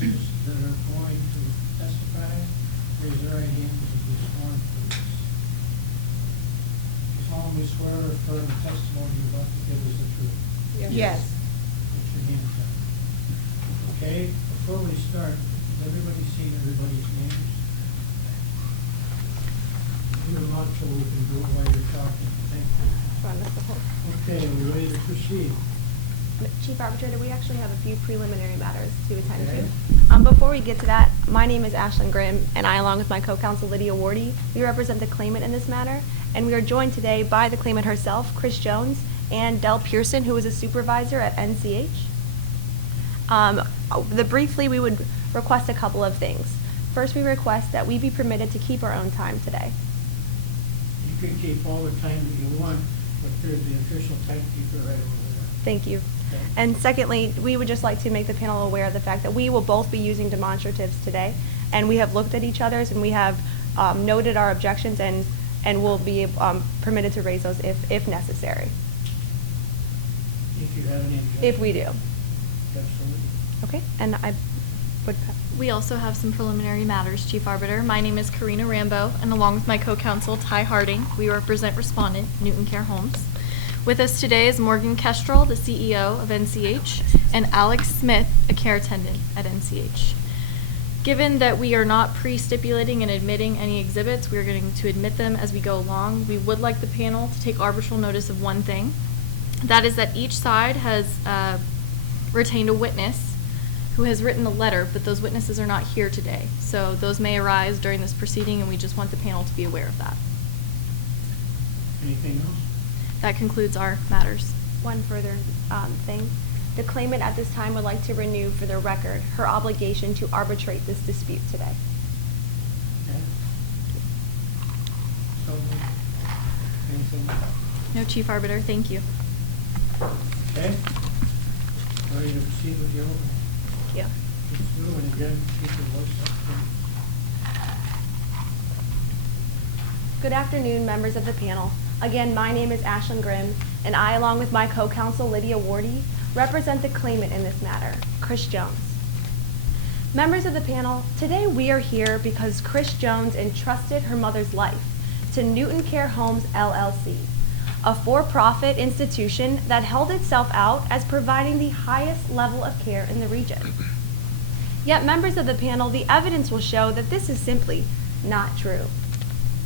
witnesses that are going to testify, raise their right hand and be sworn, please. You solemnly swear or affirm the testimony you're about to give is the truth. Yes. Put your hands up. Okay, before we start, has everybody seen everybody's names? Do them out so we can do it while you're talking. Thank you. Okay, we're ready to proceed. Chief Arbiter, we actually have a few preliminary matters to attend Okay. to. Before we get to that, my name is Ashlyn Grimm, and I, along with my co-counsel Lydia Wardy, we represent the claimant in this matter, and we are joined today by the claimant herself, Chris Jones, and Del Pearson, who is a supervisor at NCH. Briefly, we would request a couple of things. First, we request that we be permitted to keep our own time today. You can keep all the time that you want, but there's the official timekeeper right over there. Thank you. Okay. And secondly, we would just like to make the panel aware of the fact that we will both be using demonstratives today, and we have looked at each other's and we have noted our objections, and will be permitted to raise those if necessary. If you have any objections. If we do. Absolutely. Okay, and I would. We also have some preliminary matters, Chief Arbiter. My name is Karina Rambo, and along with my co-counsel, Ty Harding, we represent Respondent, Newton Care Homes. With us today is Morgan Kestrel, the CEO of NCH, and Alex Smith, a care attendant at NCH. Given that we are not pre-stipulating and admitting any exhibits, we are going to admit them as we go along. We would like the panel to take arbitral notice of one thing. That is that each side has retained a witness who has written a letter, but those witnesses are not here today. So those may arise during this proceeding, and we just want the panel to be aware of that. Anything else? That concludes our matters. One further thing. The claimant at this time would like to renew for the record her obligation to arbitrate this dispute today. Okay. So, anything? No, Chief Arbiter, thank you. Okay. Ready to proceed with the opening? Yeah. Let's do it again. Keep your voice up, please. Good afternoon, members of the panel. Again, my name is Ashlyn Grimm, and I, along with my co-counsel Lydia Wardy, represent the claimant in this matter, Chris Jones. Members of the panel, today we are here because Chris Jones entrusted her mother's life to Newton Care Homes, LLC, a for-profit institution that held itself out as providing the highest level of care in the region. Yet, members of the panel, the evidence will show that this is simply not true.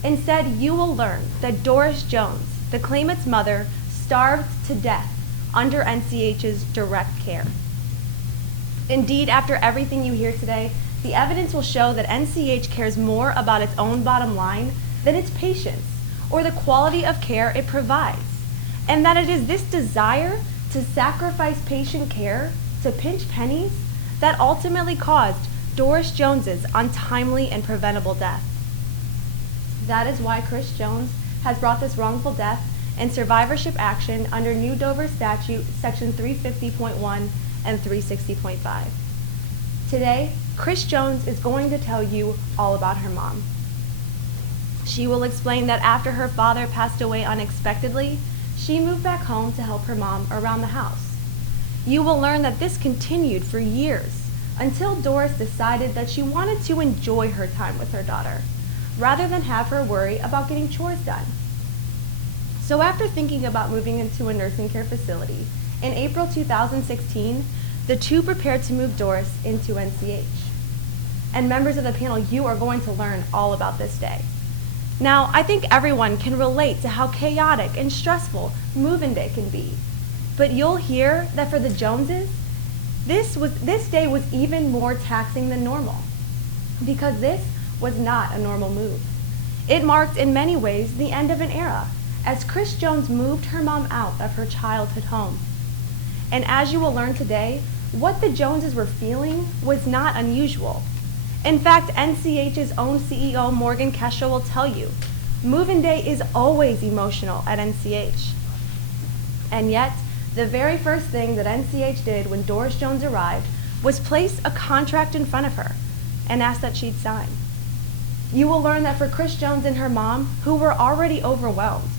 Instead, you will learn that Doris Jones, the claimant's mother, starved to death under NCH's direct care. Indeed, after everything you hear today, the evidence will show that NCH cares more about its own bottom line than its patients or the quality of care it provides, and that it is this desire to sacrifice patient care to pinch pennies that ultimately caused Doris Jones's untimely and preventable death. That is why Chris Jones has brought this wrongful death and survivorship action under New Dover Statute Section 350.1 and 360.5. Today, Chris Jones is going to tell you all about her mom. She will explain that after her father passed away unexpectedly, she moved back home to help her mom around the house. You will learn that this continued for years until Doris decided that she wanted to enjoy her time with her daughter, rather than have her worry about getting chores done. So after thinking about moving into a nursing care facility, in April 2016, the two prepared to move Doris into NCH. And members of the panel, you are going to learn all about this day. Now, I think everyone can relate to how chaotic and stressful move-in day can be. But you'll hear that for the Joneses, this day was even more taxing than normal, because this was not a normal move. It marked in many ways the end of an era, as Chris Jones moved her mom out of her childhood home. And as you will learn today, what the Joneses were feeling was not unusual. In fact, NCH's own CEO, Morgan Kestrel, will tell you, move-in day is always emotional at NCH. And yet, the very first thing that NCH did when Doris Jones arrived was place a contract in front of her and ask that she'd sign. You will learn that for Chris Jones and her mom, who were already overwhelmed,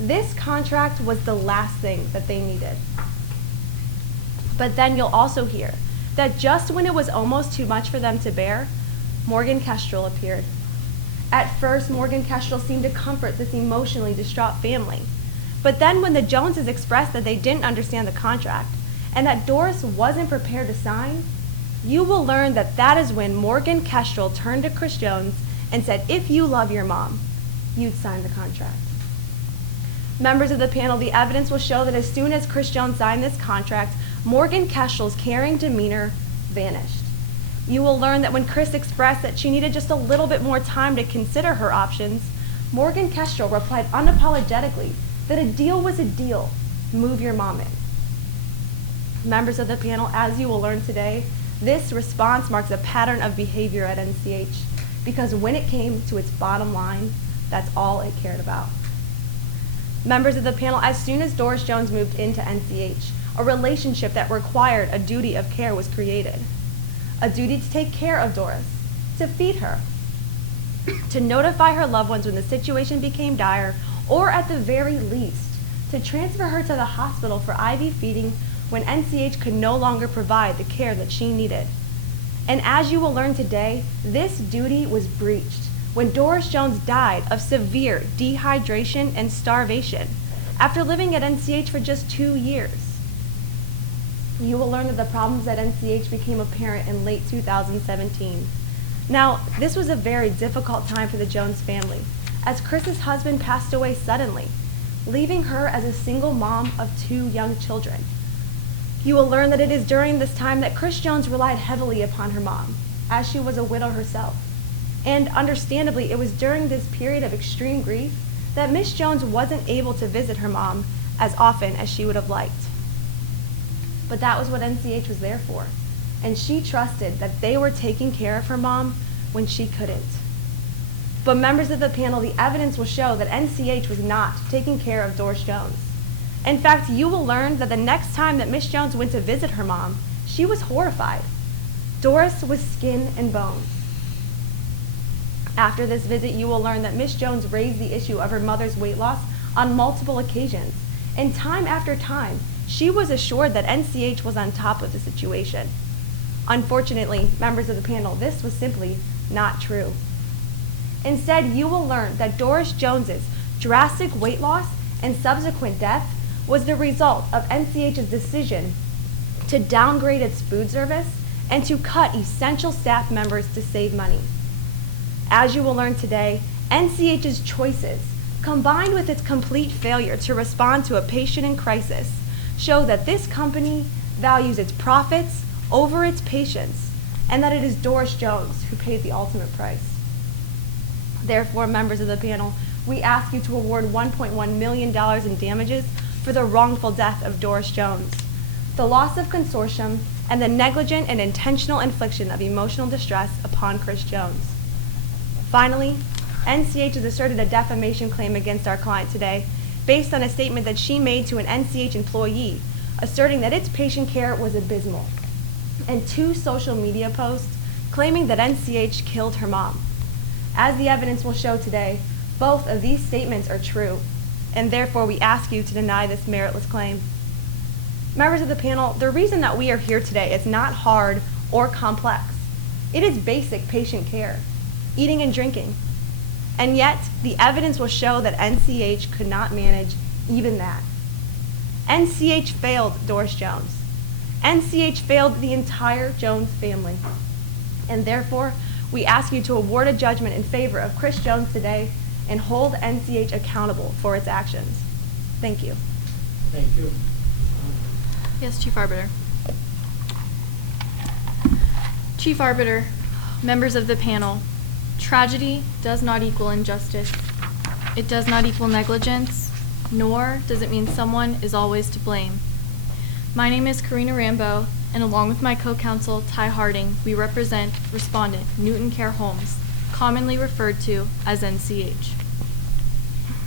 this contract was the last thing that they needed. But then you'll also hear that just when it was almost too much for them to bear, Morgan Kestrel appeared. At first, Morgan Kestrel seemed to comfort this emotionally distraught family. But then when the Joneses expressed that they didn't understand the contract and that Doris wasn't prepared to sign, you will learn that that is when Morgan Kestrel turned to Chris Jones and said, if you love your mom, you'd sign the contract. Members of the panel, the evidence will show that as soon as Chris Jones signed this contract, Morgan Kestrel's caring demeanor vanished. You will learn that when Chris expressed that she needed just a little bit more time to consider her options, Morgan Kestrel replied unapologetically that a deal was a deal. Move your mom in. Members of the panel, as you will learn today, this response marks a pattern of behavior at NCH because when it came to its bottom line, that's all it cared about. Members of the panel, as soon as Doris Jones moved into NCH, a relationship that required a duty of care was created. A duty to take care of Doris, to feed her, to notify her loved ones when the situation became dire, or at the very least, to transfer her to the hospital for IV feeding when NCH could no longer provide the care that she needed. And as you will learn today, this duty was breached when Doris Jones died of severe dehydration and starvation after living at NCH for just 2 years. You will learn that the problems at NCH became apparent in late 2017. Now, this was a very difficult time for the Jones family, as Chris's husband passed away suddenly, leaving her as a single mom of 2 young children. You will learn that it is during this time that Chris Jones relied heavily upon her mom, as she was a widow herself. And understandably, it was during this period of extreme grief that Miss Jones wasn't able to visit her mom as often as she would have liked. But that was what NCH was there for, and she trusted that they were taking care of her mom when she couldn't. But members of the panel, the evidence will show that NCH was not taking care of Doris Jones. In fact, you will learn that the next time that Miss Jones went to visit her mom, she was horrified. Doris was skin and bone. After this visit, you will learn that Miss Jones raised the issue of her mother's weight loss on multiple occasions, and time after time, she was assured that NCH was on top of the situation. Unfortunately, members of the panel, this was simply not true. Instead, you will learn that Doris Jones's drastic weight loss and subsequent death was the result of NCH's decision to downgrade its food service and to cut essential staff members to save money. As you will learn today, NCH's choices, combined with its complete failure to respond to a patient in crisis, show that this company values its profits over its patients, and that it is Doris Jones who paid the ultimate price. Therefore, members of the panel, we ask you to award $1.1 million in damages for the wrongful death of Doris Jones, the loss of consortium, and the negligent and intentional infliction of emotional distress upon Chris Jones. Finally, NCH has asserted a defamation claim against our client today based on a statement that she made to an NCH employee asserting that its patient care was abysmal, and 2 social media posts claiming that NCH killed her mom. As the evidence will show today, both of these statements are true, and therefore we ask you to deny this meritless claim. Members of the panel, the reason that we are here today is not hard or complex. It is basic patient care, eating and drinking. And yet, the evidence will show that NCH could not manage even that. NCH failed Doris Jones. NCH failed the entire Jones family. And therefore, we ask you to award a judgment in favor of Chris Jones today and hold NCH accountable for its actions. Thank you. Thank you. Yes, Chief Arbiter. Chief Arbiter, members of the panel, tragedy does not equal injustice. It does not equal negligence, nor does it mean someone is always to blame. My name is Karina Rambo, and along with my co-counsel, Ty Harding, we represent Respondent, Newton Care Homes, commonly referred to as NCH.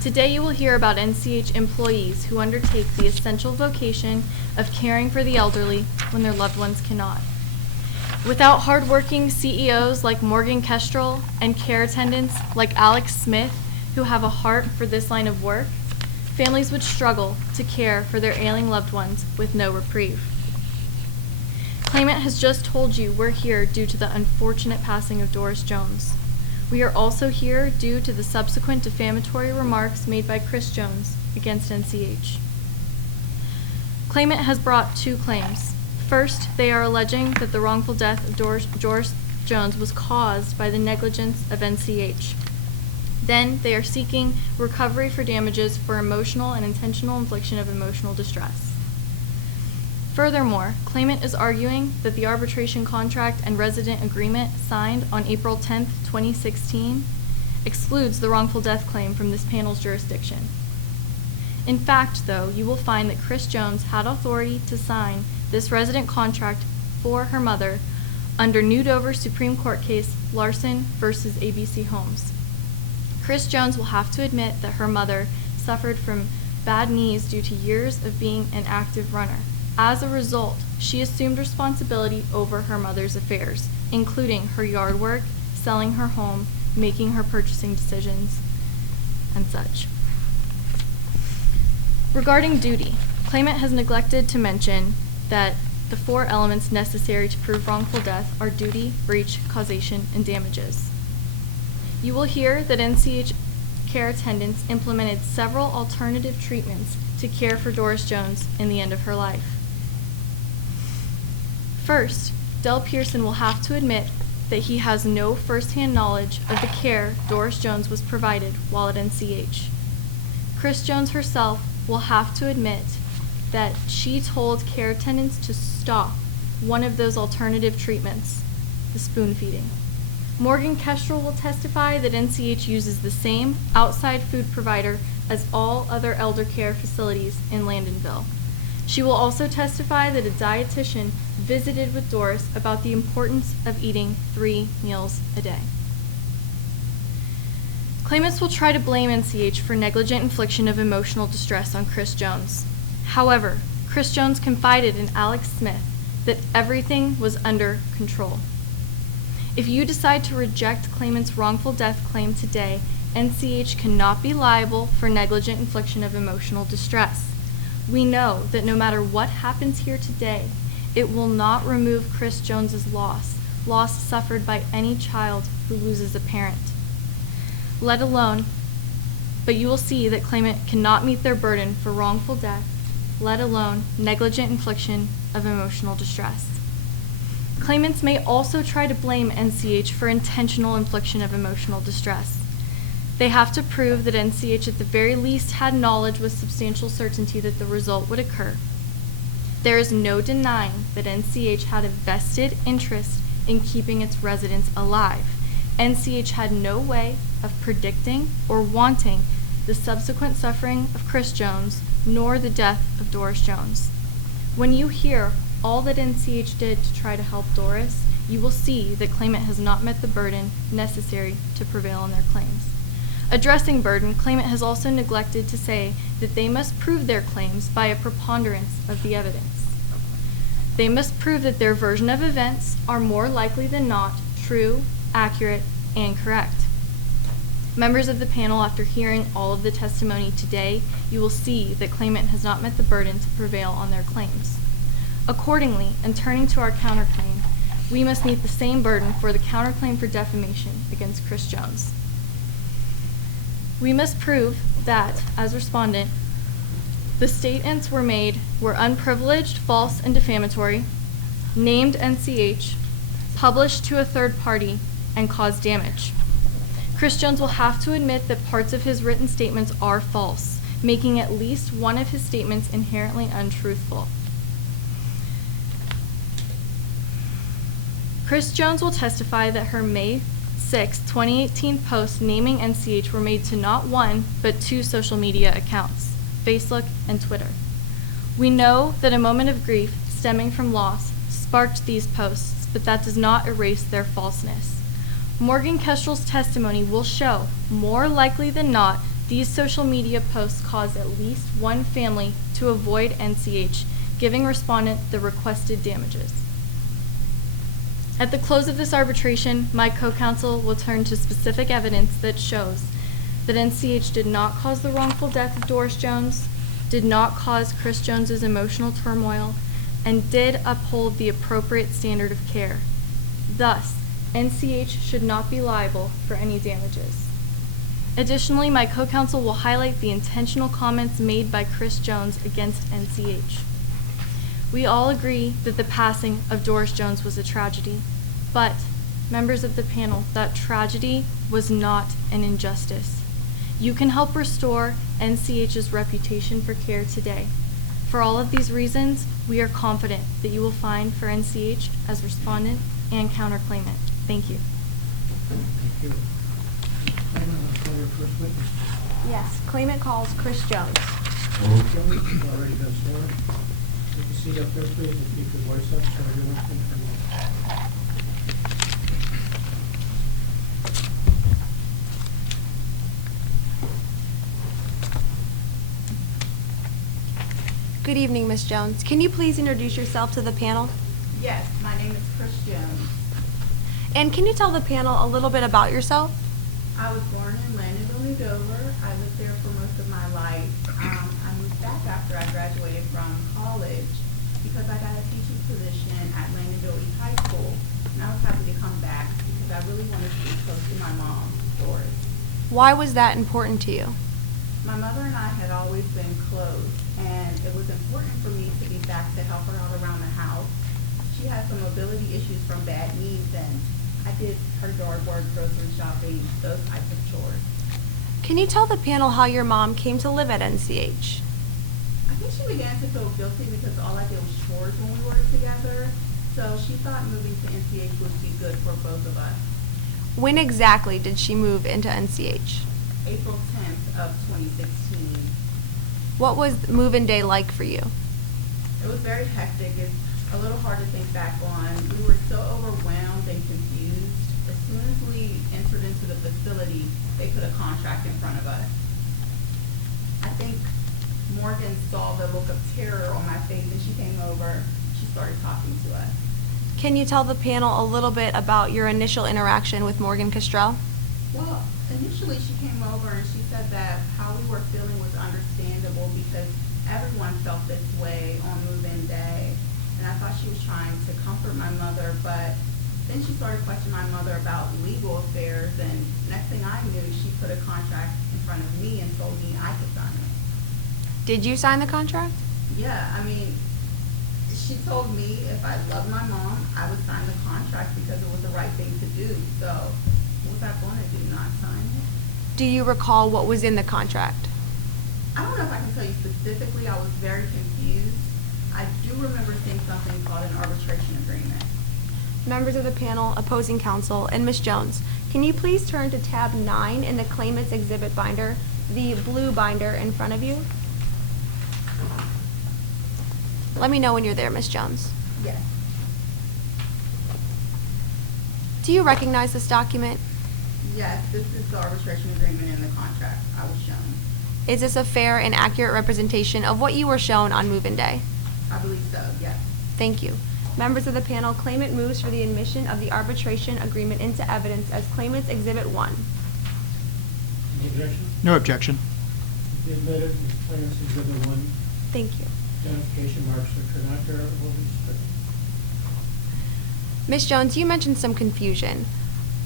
Today you will hear about NCH employees who undertake the essential vocation of caring for the elderly when their loved ones cannot. Without hardworking CEOs like Morgan Kestrel and care attendants like Alex Smith, who have a heart for this line of work, families would struggle to care for their ailing loved ones with no reprieve. Claimant has just told you we're here due to the unfortunate passing of Doris Jones. We are also here due to the subsequent defamatory remarks made by Chris Jones against NCH. Claimant has brought two claims. First, they are alleging that the wrongful death of Doris Jones was caused by the negligence of NCH. Then, they are seeking recovery for damages for emotional and intentional infliction of emotional distress. Furthermore, claimant is arguing that the arbitration contract and resident agreement signed on April 10, 2016, excludes the wrongful death claim from this panel's jurisdiction. In fact, though, you will find that Chris Jones had authority to sign this resident contract for her mother under New Dover Supreme Court case Larson versus ABC Homes. Chris Jones will have to admit that her mother suffered from bad knees due to years of being an active runner. As a result, she assumed responsibility over her mother's affairs, including her yard work, selling her home, making her purchasing decisions, and such. Regarding duty, claimant has neglected to mention that the four elements necessary to prove wrongful death are duty, breach, causation, and damages. You will hear that NCH care attendants implemented several alternative treatments to care for Doris Jones in the end of her life. First, Del Pearson will have to admit that he has no first-hand knowledge of the care Doris Jones was provided while at NCH. Chris Jones herself will have to admit that she told care attendants to stop one of those alternative treatments, the spoon feeding. Morgan Kestrel will testify that NCH uses the same outside food provider as all other elder care facilities in Landonville. She will also testify that a dietitian visited with Doris about the importance of eating 3 meals a day. Claimants will try to blame NCH for negligent infliction of emotional distress on Chris Jones. However, Chris Jones confided in Alex Smith that everything was under control. If you decide to reject claimant's wrongful death claim today, NCH cannot be liable for negligent infliction of emotional distress. We know that no matter what happens here today, it will not remove Chris Jones's loss suffered by any child who loses a parent. But you will see that claimant cannot meet their burden for wrongful death, let alone negligent infliction of emotional distress. Claimants may also try to blame NCH for intentional infliction of emotional distress. They have to prove that NCH at the very least had knowledge with substantial certainty that the result would occur. There is no denying that NCH had a vested interest in keeping its residents alive. NCH had no way of predicting or wanting the subsequent suffering of Chris Jones, nor the death of Doris Jones. When you hear all that NCH did to try to help Doris, you will see that claimant has not met the burden necessary to prevail on their claims. Addressing burden, claimant has also neglected to say that they must prove their claims by a preponderance of the evidence. They must prove that their version of events are more likely than not true, accurate, and correct. Members of the panel, after hearing all of the testimony today, you will see that claimant has not met the burden to prevail on their claims. Accordingly, in turning to our counterclaim, we must meet the same burden for the counterclaim for defamation against Chris Jones. We must prove that, as respondent, the statements were unprivileged, false, and defamatory, named NCH, published to a third party, and caused damage. Chris Jones will have to admit that parts of his written statements are false, making at least one of his statements inherently untruthful. Chris Jones will testify that her May 6, 2018 posts naming NCH were made to not one, but 2 social media accounts, Facebook and Twitter. We know that a moment of grief stemming from loss sparked these posts, but that does not erase their falseness. Morgan Kestrel's testimony will show, more likely than not, these social media posts caused at least one family to avoid NCH, giving respondent the requested damages. At the close of this arbitration, my co-counsel will turn to specific evidence that shows that NCH did not cause the wrongful death of Doris Jones, did not cause Chris Jones's emotional turmoil, and did uphold the appropriate standard of care. Thus, NCH should not be liable for any damages. Additionally, my co-counsel will highlight the intentional comments made by Chris Jones against NCH. We all agree that the passing of Doris Jones was a tragedy, but, members of the panel, that tragedy was not an injustice. You can help restore NCH's reputation for care today. For all of these reasons, we are confident that you will find for NCH as respondent and counterclaimant. Thank you. Thank you. Claimant, let's call your first witness. Yes, claimant calls Chris Jones. Kelly, you've already been sworn. Take a seat up there, please, and keep your voice up so everyone can hear you. Good evening, Ms. Jones. Can you please introduce yourself to the panel? Yes, my name is Chris Jones. And can you tell the panel a little bit about yourself? I was born in Landonville, New Dover. I lived there for most of my life. I moved back after I graduated from college because I got a teaching position at Landonville East High School. And I was happy to come back because I really wanted to be close to my mom, Doris. Why was that important to you? My mother and I had always been close, and it was important for me to be back to help her out around the house. She had some mobility issues from bad knees, and I did her yard work, grocery shopping, those types of chores. Can you tell the panel how your mom came to live at NCH? I think she began to feel guilty because all I did was chores when we worked together, so she thought moving to NCH would be good for both of us. When exactly did she move into NCH? April 10th of 2016. What was move-in day like for you? It was very hectic. It's a little hard to think back on. We were so overwhelmed and confused. As soon as we entered into the facility, they put a contract in front of us. I think Morgan saw the look of terror on my face and she came over. She started talking to us. Can you tell the panel a little bit about your initial interaction with Morgan Castrell? Well, initially she came over and she said that how we were feeling was understandable because everyone felt this way on move-in day. And I thought she was trying to comfort my mother, but then she started questioning my mother about legal affairs, and next thing I knew, she put a contract in front of me and told me I could sign it. Did you sign the contract? Yeah, I mean, she told me if I loved my mom, I would sign the contract because it was the right thing to do. So what was I going to do, not sign it? Do you recall what was in the contract? I don't know if I can tell you specifically. I was very confused. I do remember seeing something called an arbitration agreement. Members of the panel, opposing counsel, and Ms. Jones, can you please turn to tab 9 in the claimant's exhibit binder, the blue binder in front of you? Let me know when you're there, Ms. Jones. Yes. Do you recognize this document? Yes, this is the arbitration agreement in the contract I was shown. Is this a fair and accurate representation of what you were shown on move-in day? I believe so, yes. Thank you. Members of the panel, claimant moves for the admission of the arbitration agreement into evidence as claimant's exhibit 1. Any objection? No objection. Be admitted, claimant's exhibit 1. Thank you. Identification marks are not there, will be stricken. Ms. Jones, you mentioned some confusion.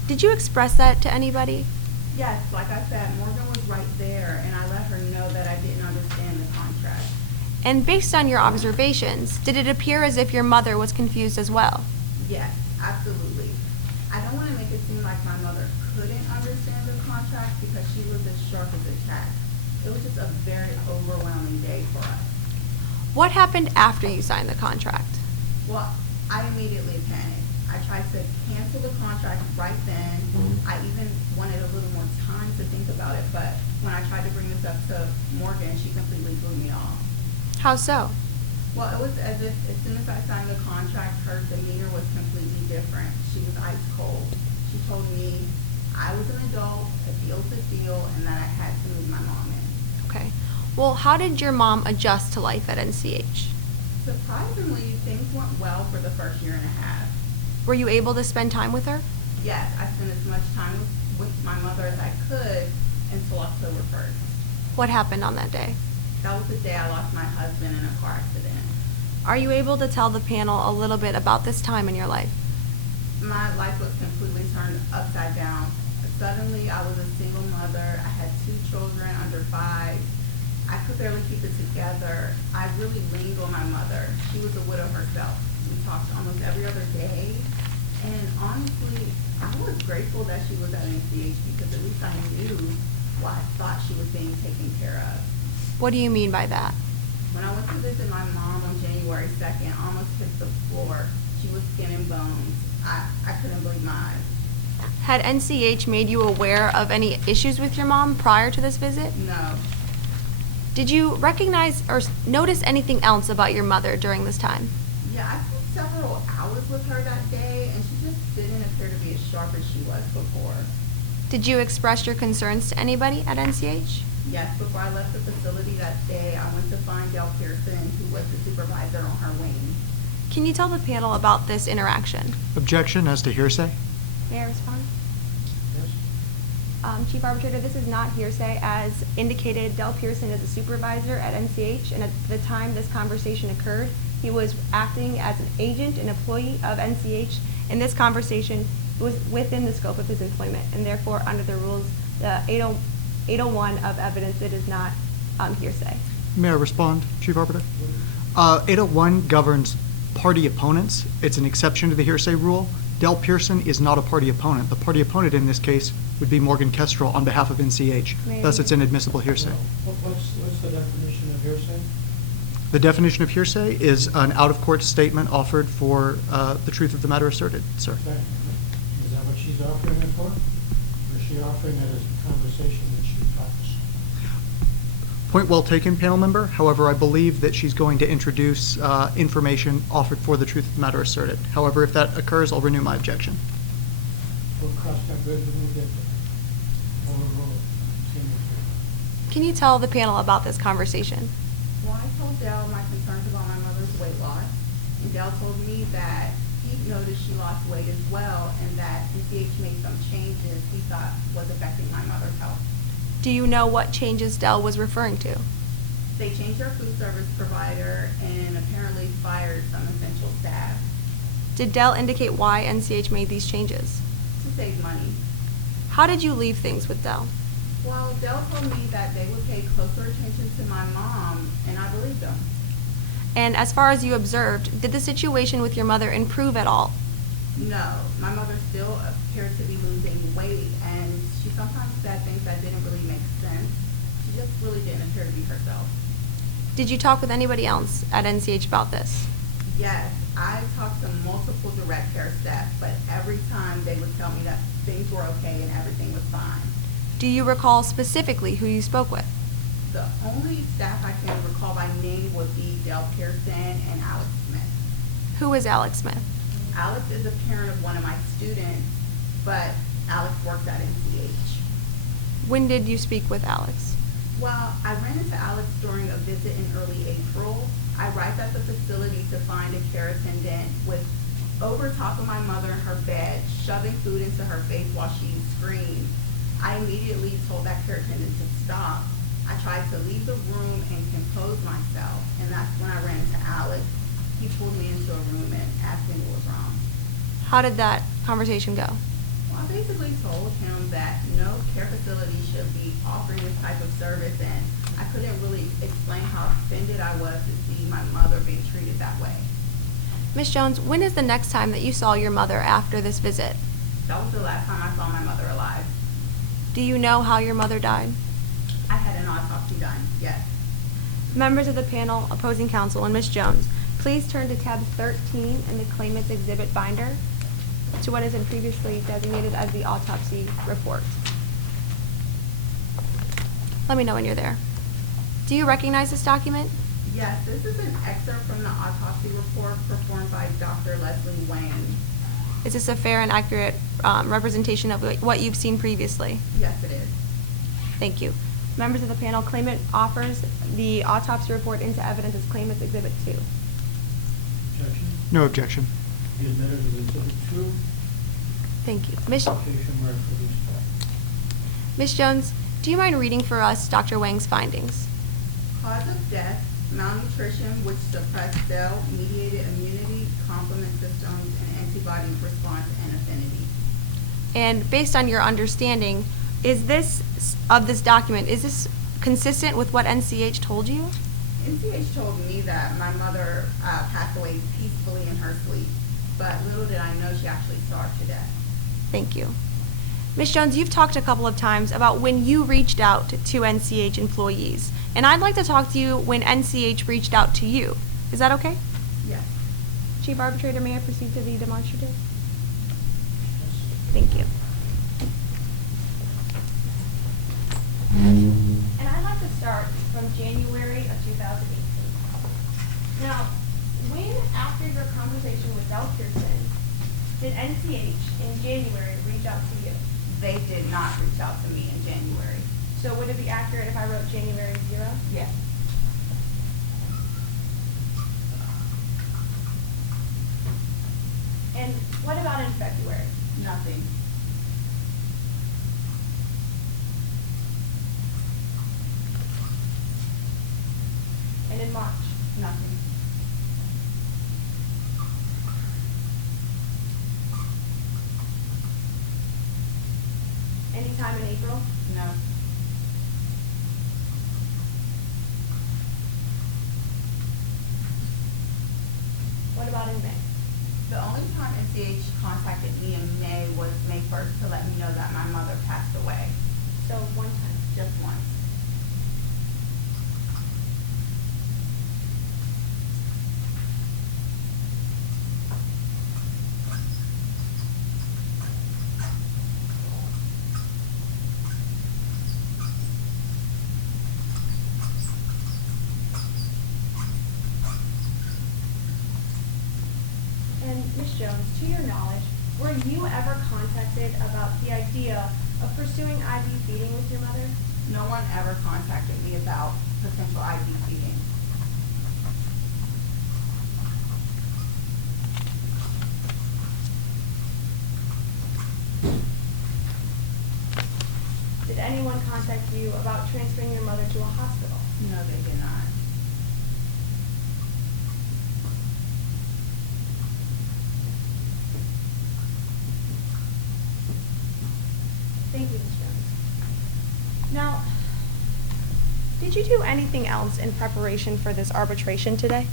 Did you express that to anybody? Yes, like I said, Morgan was right there, and I let her know that I didn't understand the contract. And based on your observations, did it appear as if your mother was confused as well? Yes, absolutely. I don't want to make it seem like my mother couldn't understand the contract because she was as sharp as a tack. It was just a very overwhelming day for us. What happened after you signed the contract? Well, I immediately panicked. I tried to cancel the contract right then. I even wanted a little more time to think about it, but when I tried to bring this up to Morgan, she completely blew me off. How so? Well, it was as if as soon as I signed the contract, her demeanor was completely different. She was ice cold. She told me I was an adult, a deal's a deal, and that I had to move my mom in. Okay. Well, how did your mom adjust to life at NCH? Surprisingly, things went well for the first year and a half. Were you able to spend time with her? Yes, I spent as much time with my mother as I could until October 1st. What happened on that day? That was the day I lost my husband in a car accident. Are you able to tell the panel a little bit about this time in your life? My life was completely turned upside down. Suddenly, I was a single mother. I had 2 children under 5. I could barely keep it together. I really leaned on my mother. She was a widow herself. We talked almost every other day. And honestly, I was grateful that she was at NCH because at least I knew why I thought she was being taken care of. What do you mean by that? When I went to visit my mom on January 2nd, I almost hit the floor. She was skin and bones. I couldn't believe my eyes. Had NCH made you aware of any issues with your mom prior to this visit? No. Did you recognize or notice anything else about your mother during this time? Yeah, I spent several hours with her that day, and she just didn't appear to be as sharp as she was before. Did you express your concerns to anybody at NCH? Yes, before I left the facility that day, I went to find Del Pearson, who was the supervisor on her wing. Can you tell the panel about this interaction? Objection as to hearsay. May I respond? Yes? Chief Arbitrator, this is not hearsay. As indicated, Del Pearson is a supervisor at NCH, and at the time this conversation occurred, he was acting as an agent, an employee of NCH, and this conversation was within the scope of his employment, and therefore, under the rules, the 801 of evidence, it is not hearsay. May I respond, Chief Arbiter? 801 governs party opponents. It's an exception to the hearsay rule. Del Pearson is not a party opponent. The party opponent in this case would be Morgan Kestrel on behalf of NCH. Thus, it's inadmissible hearsay. Well, what's the definition of hearsay? The definition of hearsay is an out-of-court statement offered for the truth of the matter asserted, sir. Okay. Is that what she's offering it for? Or is she offering it as a conversation that she practiced? Point well taken, panel member. However, I believe that she's going to introduce information offered for the truth of the matter asserted. However, if that occurs, I'll renew my objection. We'll cross that bridge when we get there. We'll continue to. Can you tell the panel about this conversation? Well, I told Del my concerns about my mother's weight loss, and Del told me that he noticed she lost weight as well, and that NCH made some changes he thought was affecting my mother's health. Do you know what changes Del was referring to? They changed their food service provider and apparently fired some essential staff Did Del indicate why NCH made these changes? to save money. How did you leave things with Del? Well, Del told me that they would pay closer attention to my mom, and I believed them. And as far as you observed, did the situation with your mother improve at all? No, my mother still appeared to be losing weight, and she sometimes said things that didn't really make sense. She just really didn't appear to be herself. Did you talk with anybody else at NCH about this? Yes, I talked to multiple direct care staff, but every time they would tell me that things were okay and everything was fine. Do you recall specifically who you spoke with? The only staff I can recall by name would be Del Pearson and Alex Smith. Who is Alex Smith? Alex is a parent of one of my students, but Alex works at NCH. When did you speak with Alex? Well, I ran into Alex during a visit in early April. I arrived at the facility to find a care attendant with over top of my mother in her bed, shoving food into her face while she screamed. I immediately told that care attendant to stop. I tried to leave the room and compose myself, and that's when I ran into Alex. He pulled me into a room and asked me what was wrong. How did that conversation go? Well, I basically told him that no care facility should be offering this type of service, and I couldn't really explain how offended I was to see my mother being treated that way. Ms. Jones, when is the next time that you saw your mother after this visit? That was the last time I saw my mother alive. Do you know how your mother died? I had an autopsy done, yes. Members of the panel, opposing counsel, and Ms. Jones, please turn to tab 13 in the claimant's exhibit binder to what has been previously designated as the autopsy report. Let me know when you're there. Do you recognize this document? Yes, this is an excerpt from the autopsy report performed by Dr. Leslie Wayne. Is this a fair and accurate representation of what you've seen previously? Yes, it is. Thank you. Members of the panel, claimant offers the autopsy report into evidence as claimant's exhibit 2. Objection? No objection. Be admitted as exhibit 2. Thank you. Ms. Quotation mark for this fact. Ms. Jones, do you mind reading for us Dr. Wang's findings? Cause of death, malnutrition, which suppressed cell-mediated immunity, complement systems, and antibody response and affinity. And based on your understanding, is this document, is this consistent with what NCH told you? NCH told me that my mother passed away peacefully in her sleep, but little did I know she actually starved to death. Thank you. Ms. Jones, you've talked a couple of times about when you reached out to NCH employees, and I'd like to talk to you when NCH reached out to you. Is that okay? Yes. Chief Arbitrator, may I proceed to the demonstrative? Thank you. And I'd like to start from January of 2018. Now, when, after your conversation with Del Pearson, did NCH in January reach out to you? They did not reach out to me in January. So would it be accurate if I wrote January 0? Yes. And what about in February? Nothing. And in March? Nothing. Anytime in April? No. What about in May? The only time NCH contacted me in May was May 1st to let me know that my mother passed away. So one time. Just once. And Ms. Jones, to your knowledge, were you ever contacted about the idea of pursuing IV feeding with your mother? No one ever contacted me about potential IV feeding. Did anyone contact you about transferring your mother to a hospital? No, they did not. Thank you, Ms. Jones. Now, did you do anything else in preparation for this arbitration today?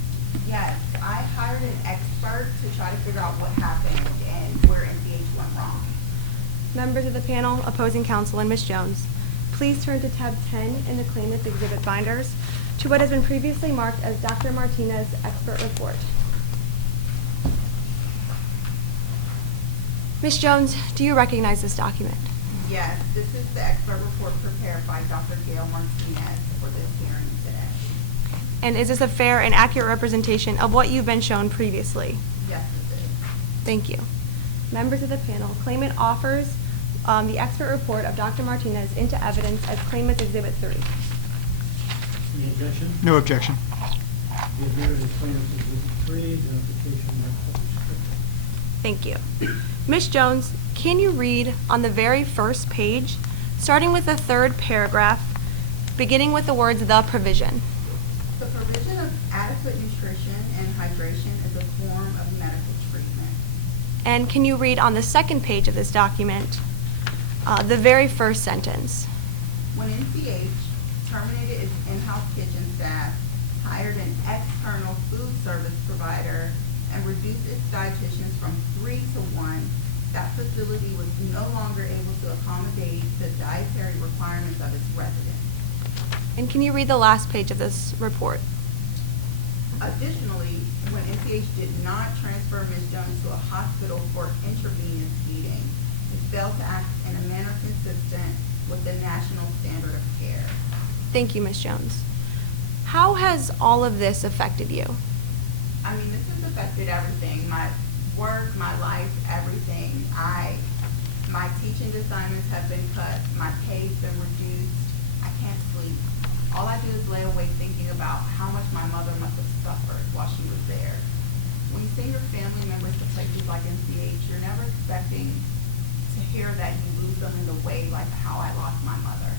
Yes, I hired an expert to try to figure out what happened and where NCH went wrong. Members of the panel, opposing counsel, and Ms. Jones, please turn to tab 10 in the claimant's exhibit binders to what has been previously marked as Dr. Martinez's expert report. Ms. Jones, do you recognize this document? Yes, this is the expert report prepared by Dr. Gail Martinez for this hearing today. And is this a fair and accurate representation of what you've been shown previously? Yes, it is. Thank you. Members of the panel, claimant offers the expert report of Dr. Martinez into evidence as claimant's exhibit 3. Any objection? No objection. The admitted claimant's exhibit 3, the application not published. Thank you. Ms. Jones, can you read on the very first page, starting with the third paragraph, beginning with the words "the provision"? The provision of adequate nutrition and hydration is a form of medical treatment. And can you read on the second page of this document, the very first sentence? When NCH terminated its in-house kitchen staff, hired an external food service provider, and reduced its dietitians from 3 to 1, that facility was no longer able to accommodate the dietary requirements of its residents. And can you read the last page of this report? Additionally, when NCH did not transfer Ms. Jones to a hospital for intravenous feeding, it failed to act in a manner consistent with the national standard of care. Thank you, Ms. Jones. How has all of this affected you? I mean, this has affected everything, my work, my life, everything. My teaching assignments have been cut, my pay's been reduced, I can't sleep. All I do is lay awake thinking about how much my mother must have suffered while she was there. When you send your family members to places like NCH, you're never expecting to hear that you lose them in the way like how I lost my mother.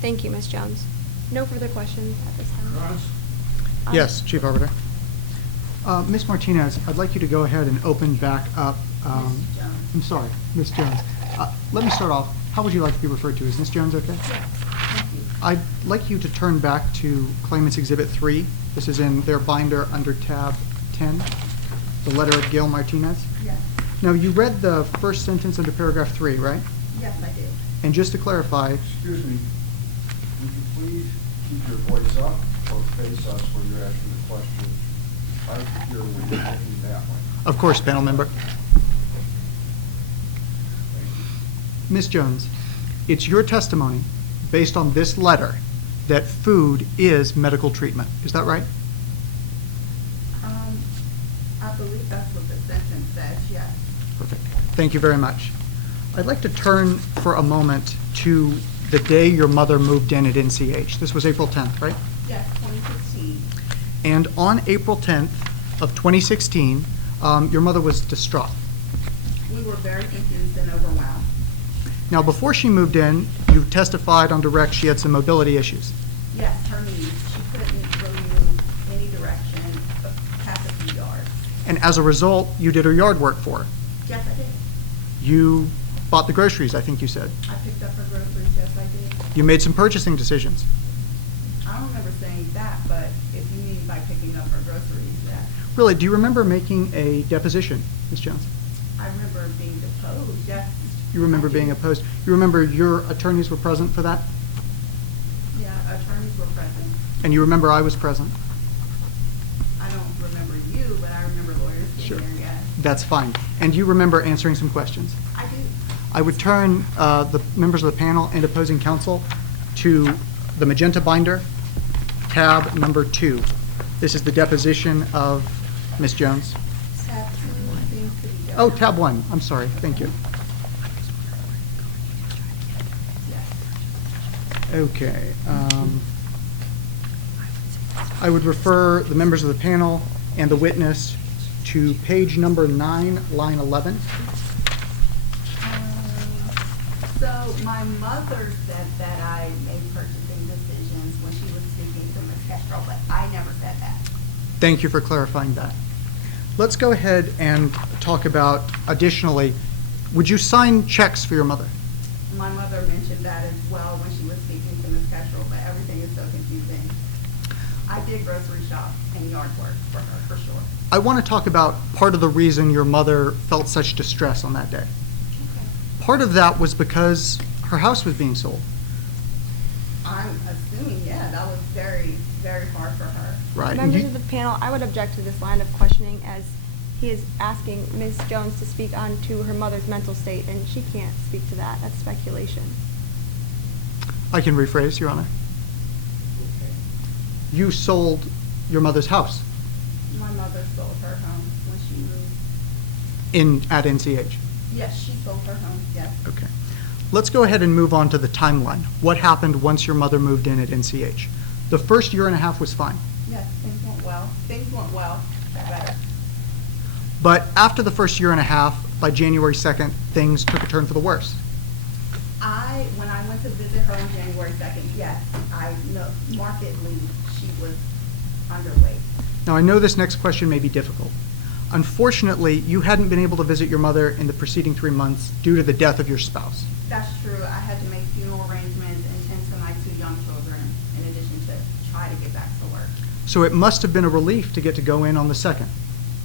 Thank you, Ms. Jones. No further questions at this time. Cross? Yes, Chief Arbiter. Ms. Martinez, I'd like you to go ahead and open back up. Ms. Jones. I'm sorry, Ms. Jones. Let me start off. How would you like to be referred to? Is Ms. Jones okay? Yes, thank you. I'd like you to turn back to Claimants Exhibit 3. This is in their binder under tab 10, the letter of Gail Martinez. Yes, Now, you read the first sentence under paragraph 3, right? yes, I did. And just to clarify, Excuse me, would you please keep your voice up or face us when you're asking the question? I can hear when you're looking that way. of course, panel member. Thank you. Ms. Jones, it's your testimony, based on this letter, that food is medical treatment. Is that right? I believe that's what the sentence says, yes. Perfect. Thank you very much. I'd like to turn for a moment to the day your mother moved in at NCH. This was April 10th, right? Yes, 2016. And on April 10th of 2016, your mother was distraught. We were very confused and overwhelmed. Now, before she moved in, you testified on direct she had some mobility issues. Yes, her knees. She couldn't really move any direction past a few yards. And as a result, you did her yard work for her. Yes, I did. You bought the groceries, I think you said. I picked up her groceries, yes, I did. You made some purchasing decisions. I don't remember saying that, but if you mean by picking up her groceries, yes. Really, do you remember making a deposition, Ms. Jones? I remember being deposed, yes. You remember I being do. opposed? You remember your attorneys were present for that? Yeah, attorneys were present. And you remember I was present? I don't remember you, but I remember lawyers Sure. being there, yes. That's fine. And you remember answering some questions? I do. I would turn the members of the panel and opposing counsel to the Magenta binder, tab number 2. This is the deposition of Ms. Jones. Tab 2 seems to be done. Oh, tab 1. I'm sorry. Thank you. Yes. Okay. I would refer the members of the panel and the witness to page number 9, line 11. So my mother said that I made purchasing decisions when she was speaking to Ms. Kestrel, but I never said that. Thank you for clarifying that. Let's go ahead and talk about, additionally, would you sign checks for your mother? My mother mentioned that as well when she was speaking to Ms. Kestrel, but everything is so confusing. I did grocery shop and yard work for her, for sure. I want to talk about part of the reason your mother felt such distress on that day. Part of that was because her house was being sold. I'm assuming, yeah, that was very, very hard for her. Right. and Members you- of the panel, I would object to this line of questioning as he is asking Ms. Jones to speak on to her mother's mental state, and she can't speak to that. That's speculation. I can rephrase, Your Honor. Okay. You sold your mother's house My mother sold her home when she moved. at NCH. Yes, she sold her home, yes. Okay. Let's go ahead and move on to the timeline. What happened once your mother moved in at NCH? The first year and a half was fine. Yes, things went well. Things went well, got better. But after the first year and a half, by January 2nd, things took a turn for the worse. When I went to visit her on January 2nd, yes, I know markedly she was underweight. Now, I know this next question may be difficult. Unfortunately, you hadn't been able to visit your mother in the preceding 3 months due to the death of your spouse. That's true. I had to make funeral arrangements and tend to my 2 young children in addition to try to get back to work. So it must have been a relief to get to go in on the 2nd.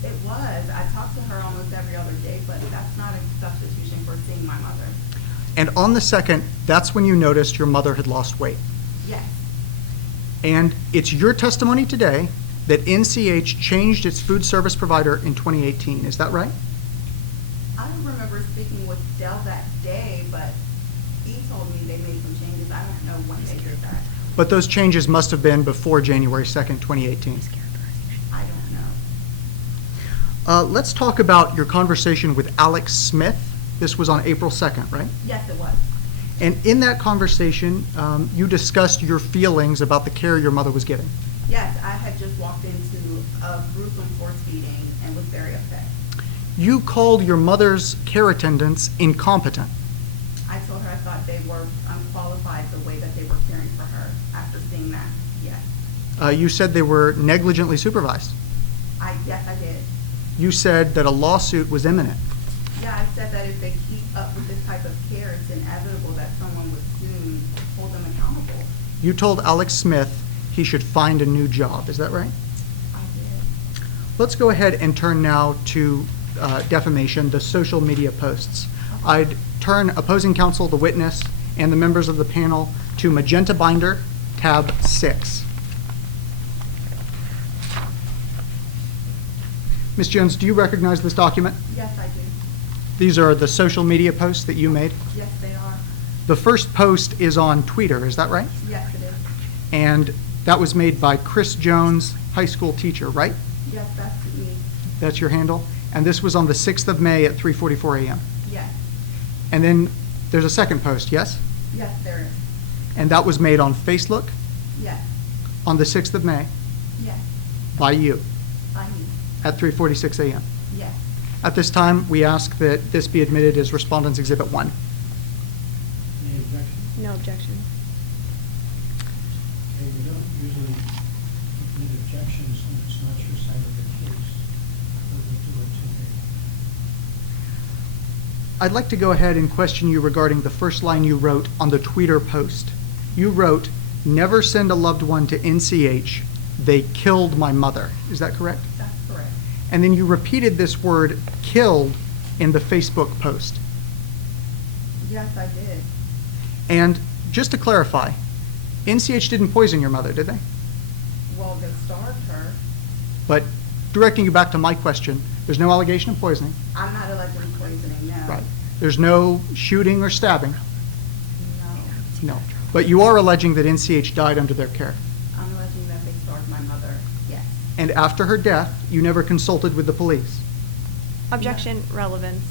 It was. I talked to her almost every other day, but that's not a substitution for seeing my mother. And on the 2nd, that's when you noticed your mother had lost weight. Yes. And it's your testimony today that NCH changed its food service provider in 2018. Is that right? I don't remember speaking with Dell that day, but he told me they made some changes. I don't know when they did that. But those changes must have been before January 2nd, 2018. I don't know. Let's talk about your conversation with Alex Smith. This was on April 2nd, right? Yes, it was. And in that conversation, you discussed your feelings about the care your mother was getting. Yes, I had just walked into a gruesome force feeding and was very upset. You called your mother's care attendants incompetent. I told her I thought they were unqualified the way that they were caring for her after seeing that. Yes. You said they were negligently supervised. Yes, I did. You said that a lawsuit was imminent. Yeah, I said that if they keep up with this type of care, it's inevitable that someone would soon hold them accountable. You told Alex Smith he should find a new job. Is that right? I did. Let's go ahead and turn now to defamation, the social media posts. I'd turn opposing counsel, the witness, and the members of the panel to Magenta Binder, tab 6. Ms. Jones, do you recognize this document? Yes, I do. These are the social media posts that you made. Yes, they are. The first post is on Twitter, is that right? Yes, it is. And that was made by Chris Jones, high school teacher, right? Yes, that's me. That's your handle? And this was on the 6th of May at 3:44 a.m. Yes. And then there's a second post, yes? Yes, there is. And that was made on Facebook Yes. on the 6th of May Yes. by you By me. at 3:46 a.m. Yes. At this time, we ask that this be admitted as Respondents Exhibit 1. Any objection? No objection. Okay, we don't usually admit objections when it's not your side of the case, but we do it today. I'd like to go ahead and question you regarding the first line you wrote on the Twitter post. You wrote, "Never send a loved one to NCH. They killed my mother." Is that correct? That's correct. And then you repeated this word "killed" in the Facebook post. Yes, I did. And just to clarify, NCH didn't poison your mother, did they? Well, they starved her. But directing you back to my question, there's no allegation of poisoning. I'm not alleging poisoning, no. Right. There's no shooting or stabbing. No. No. But you are alleging that NCH died under their care. I'm alleging that they starved my mother. Yes. And after her death, you never consulted with the police. Objection, relevance.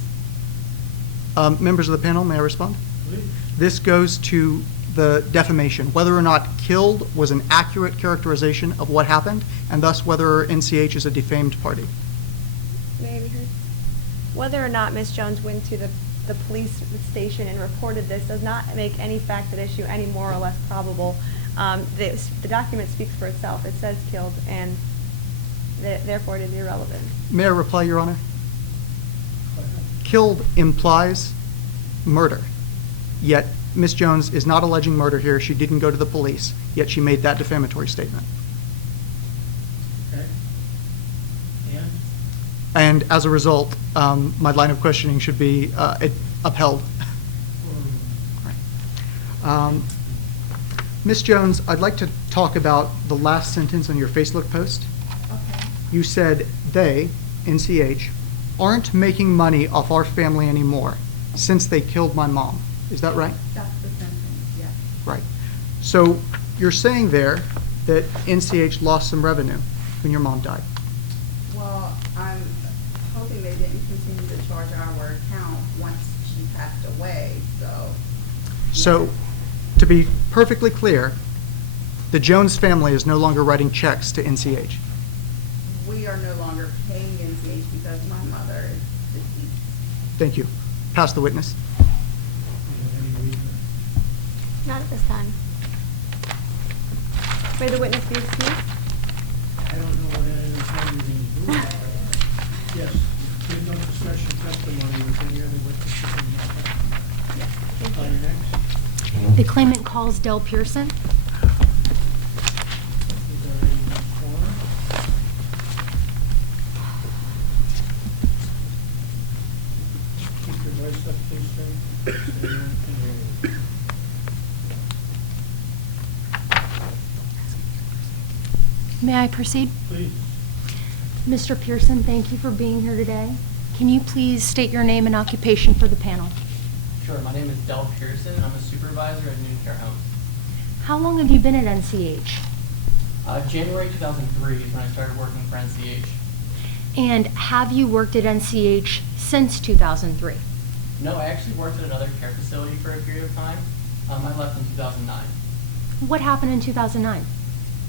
Members of the panel, may I respond? Please. This goes to the defamation, whether or not killed was an accurate characterization of what happened, and thus whether NCH is a defamed party. May I be heard? Whether or not Ms. Jones went to the police station and reported this does not make any fact at issue any more or less probable. The document speaks for itself. It says killed, and therefore it is irrelevant. May I reply, Your Honor? Go ahead. Killed implies murder, yet Ms. Jones is not alleging murder here. She didn't go to the police, yet she made that defamatory statement. Okay. And? And as a result, my line of questioning should be upheld. Ms. Jones, I'd like to talk about the last sentence on your Facebook post. Okay. You said they, NCH, aren't making money off our family anymore since they killed my mom. Is that right? That's the sentence, yes. Right. So you're saying there that NCH lost some revenue when your mom died. Well, I'm hoping they didn't continue to charge our account once she passed away, so. So, to be perfectly clear, the Jones family is no longer writing checks to NCH. We are no longer paying NCH because my mother is deceased. Thank you. Pass the witness. Do you have any reason? Not at this time. May the witness be excused? I don't know what any of how you're going to do about it. Yes, give no discussion testimony with any other witnesses in the case. Thank Call you. your next. The claimant calls Del Pearson. Is there any form? Keep your voice up, please, sir. So no one can hear you. May I proceed? Please. Mr. Pearson, thank you for being here today. Can you please state your name and occupation for the panel? Sure, my name is Del Pearson. I'm a supervisor at Noon Care Homes. How long have you been at NCH? January 2003 is when I started working for NCH. And have you worked at NCH since 2003? No, I actually worked at another care facility for a period of time. I left in 2009. What happened in 2009?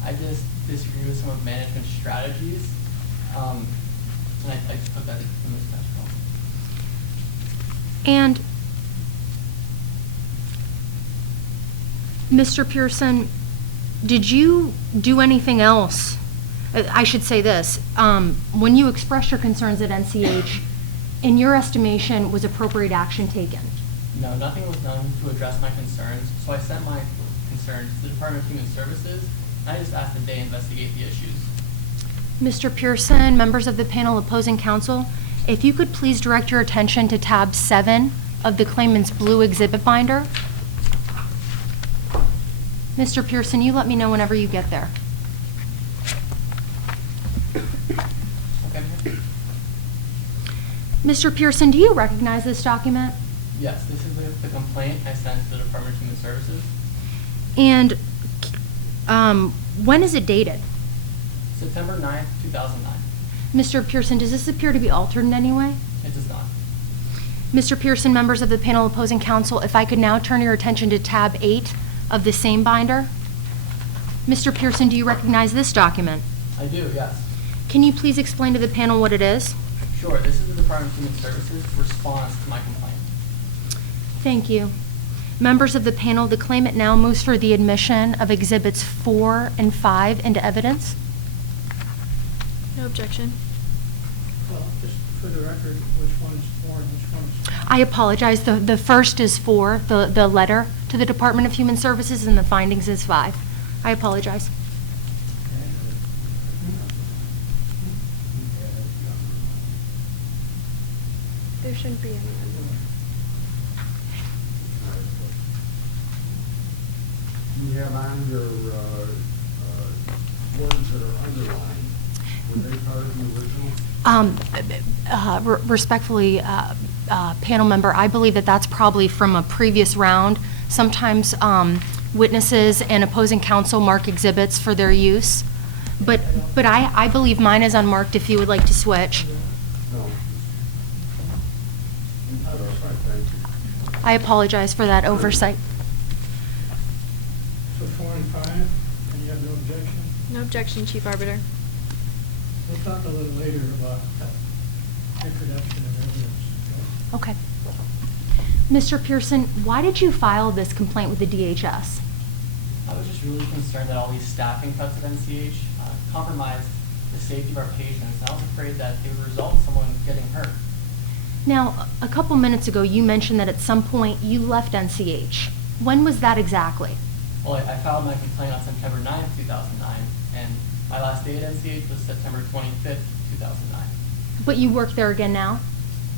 I just disagreed with some of management's strategies, and I just put that in this test call. And Mr. Pearson, did you do anything else? I should say this, when you expressed your concerns at NCH, in your estimation, was appropriate action taken? No, nothing was done to address my concerns, so I sent my concerns to the Department of Human Services, and I just asked that they investigate the issues. Mr. Pearson, members of the panel opposing counsel, if you could please direct your attention to tab 7 of the claimant's blue exhibit binder. Mr. Pearson, you let me know whenever you get there. Okay? Mr. Pearson, do you recognize this document? Yes, this is the complaint I sent to the Department of Human Services. And when is it dated? September 9th, 2009. Mr. Pearson, does this appear to be altered in any way? It does not. Mr. Pearson, members of the panel opposing counsel, if I could now turn your attention to tab 8 of the same binder. Mr. Pearson, do you recognize this document? I do, yes. Can you please explain to the panel what it is? Sure, this is the Department of Human Services response to my complaint. Thank you. Members of the panel, the claimant now moves for the admission of Exhibits 4 and 5 into evidence. No objection. Well, just for the record, which one is 4 and which one is 5? I apologize. The first is 4, the letter to the Department of Human Services, and the findings is 5. I apologize. There shouldn't be any. You have on your words that are underlined. Were they part of the original? Respectfully, panel member, I believe that that's probably from a previous round. Sometimes witnesses and opposing counsel mark exhibits for their use. But I believe mine is unmarked if you would like to switch. No. That's right, thank you. I apologize for that oversight. So 4 and 5, and you have no objection? No objection, Chief Arbiter. We'll talk a little later about introduction of evidence. Okay. Mr. Pearson, why did you file this complaint with the DHS? I was just really concerned that all these staffing cuts at NCH compromised the safety of our patients, and I was afraid that they would result in someone getting hurt. Now, a couple minutes ago, you mentioned that at some point you left NCH. When was that exactly? Well, I filed my complaint on September 9th, 2009, and my last day at NCH was September 25th, 2009. But you work there again now?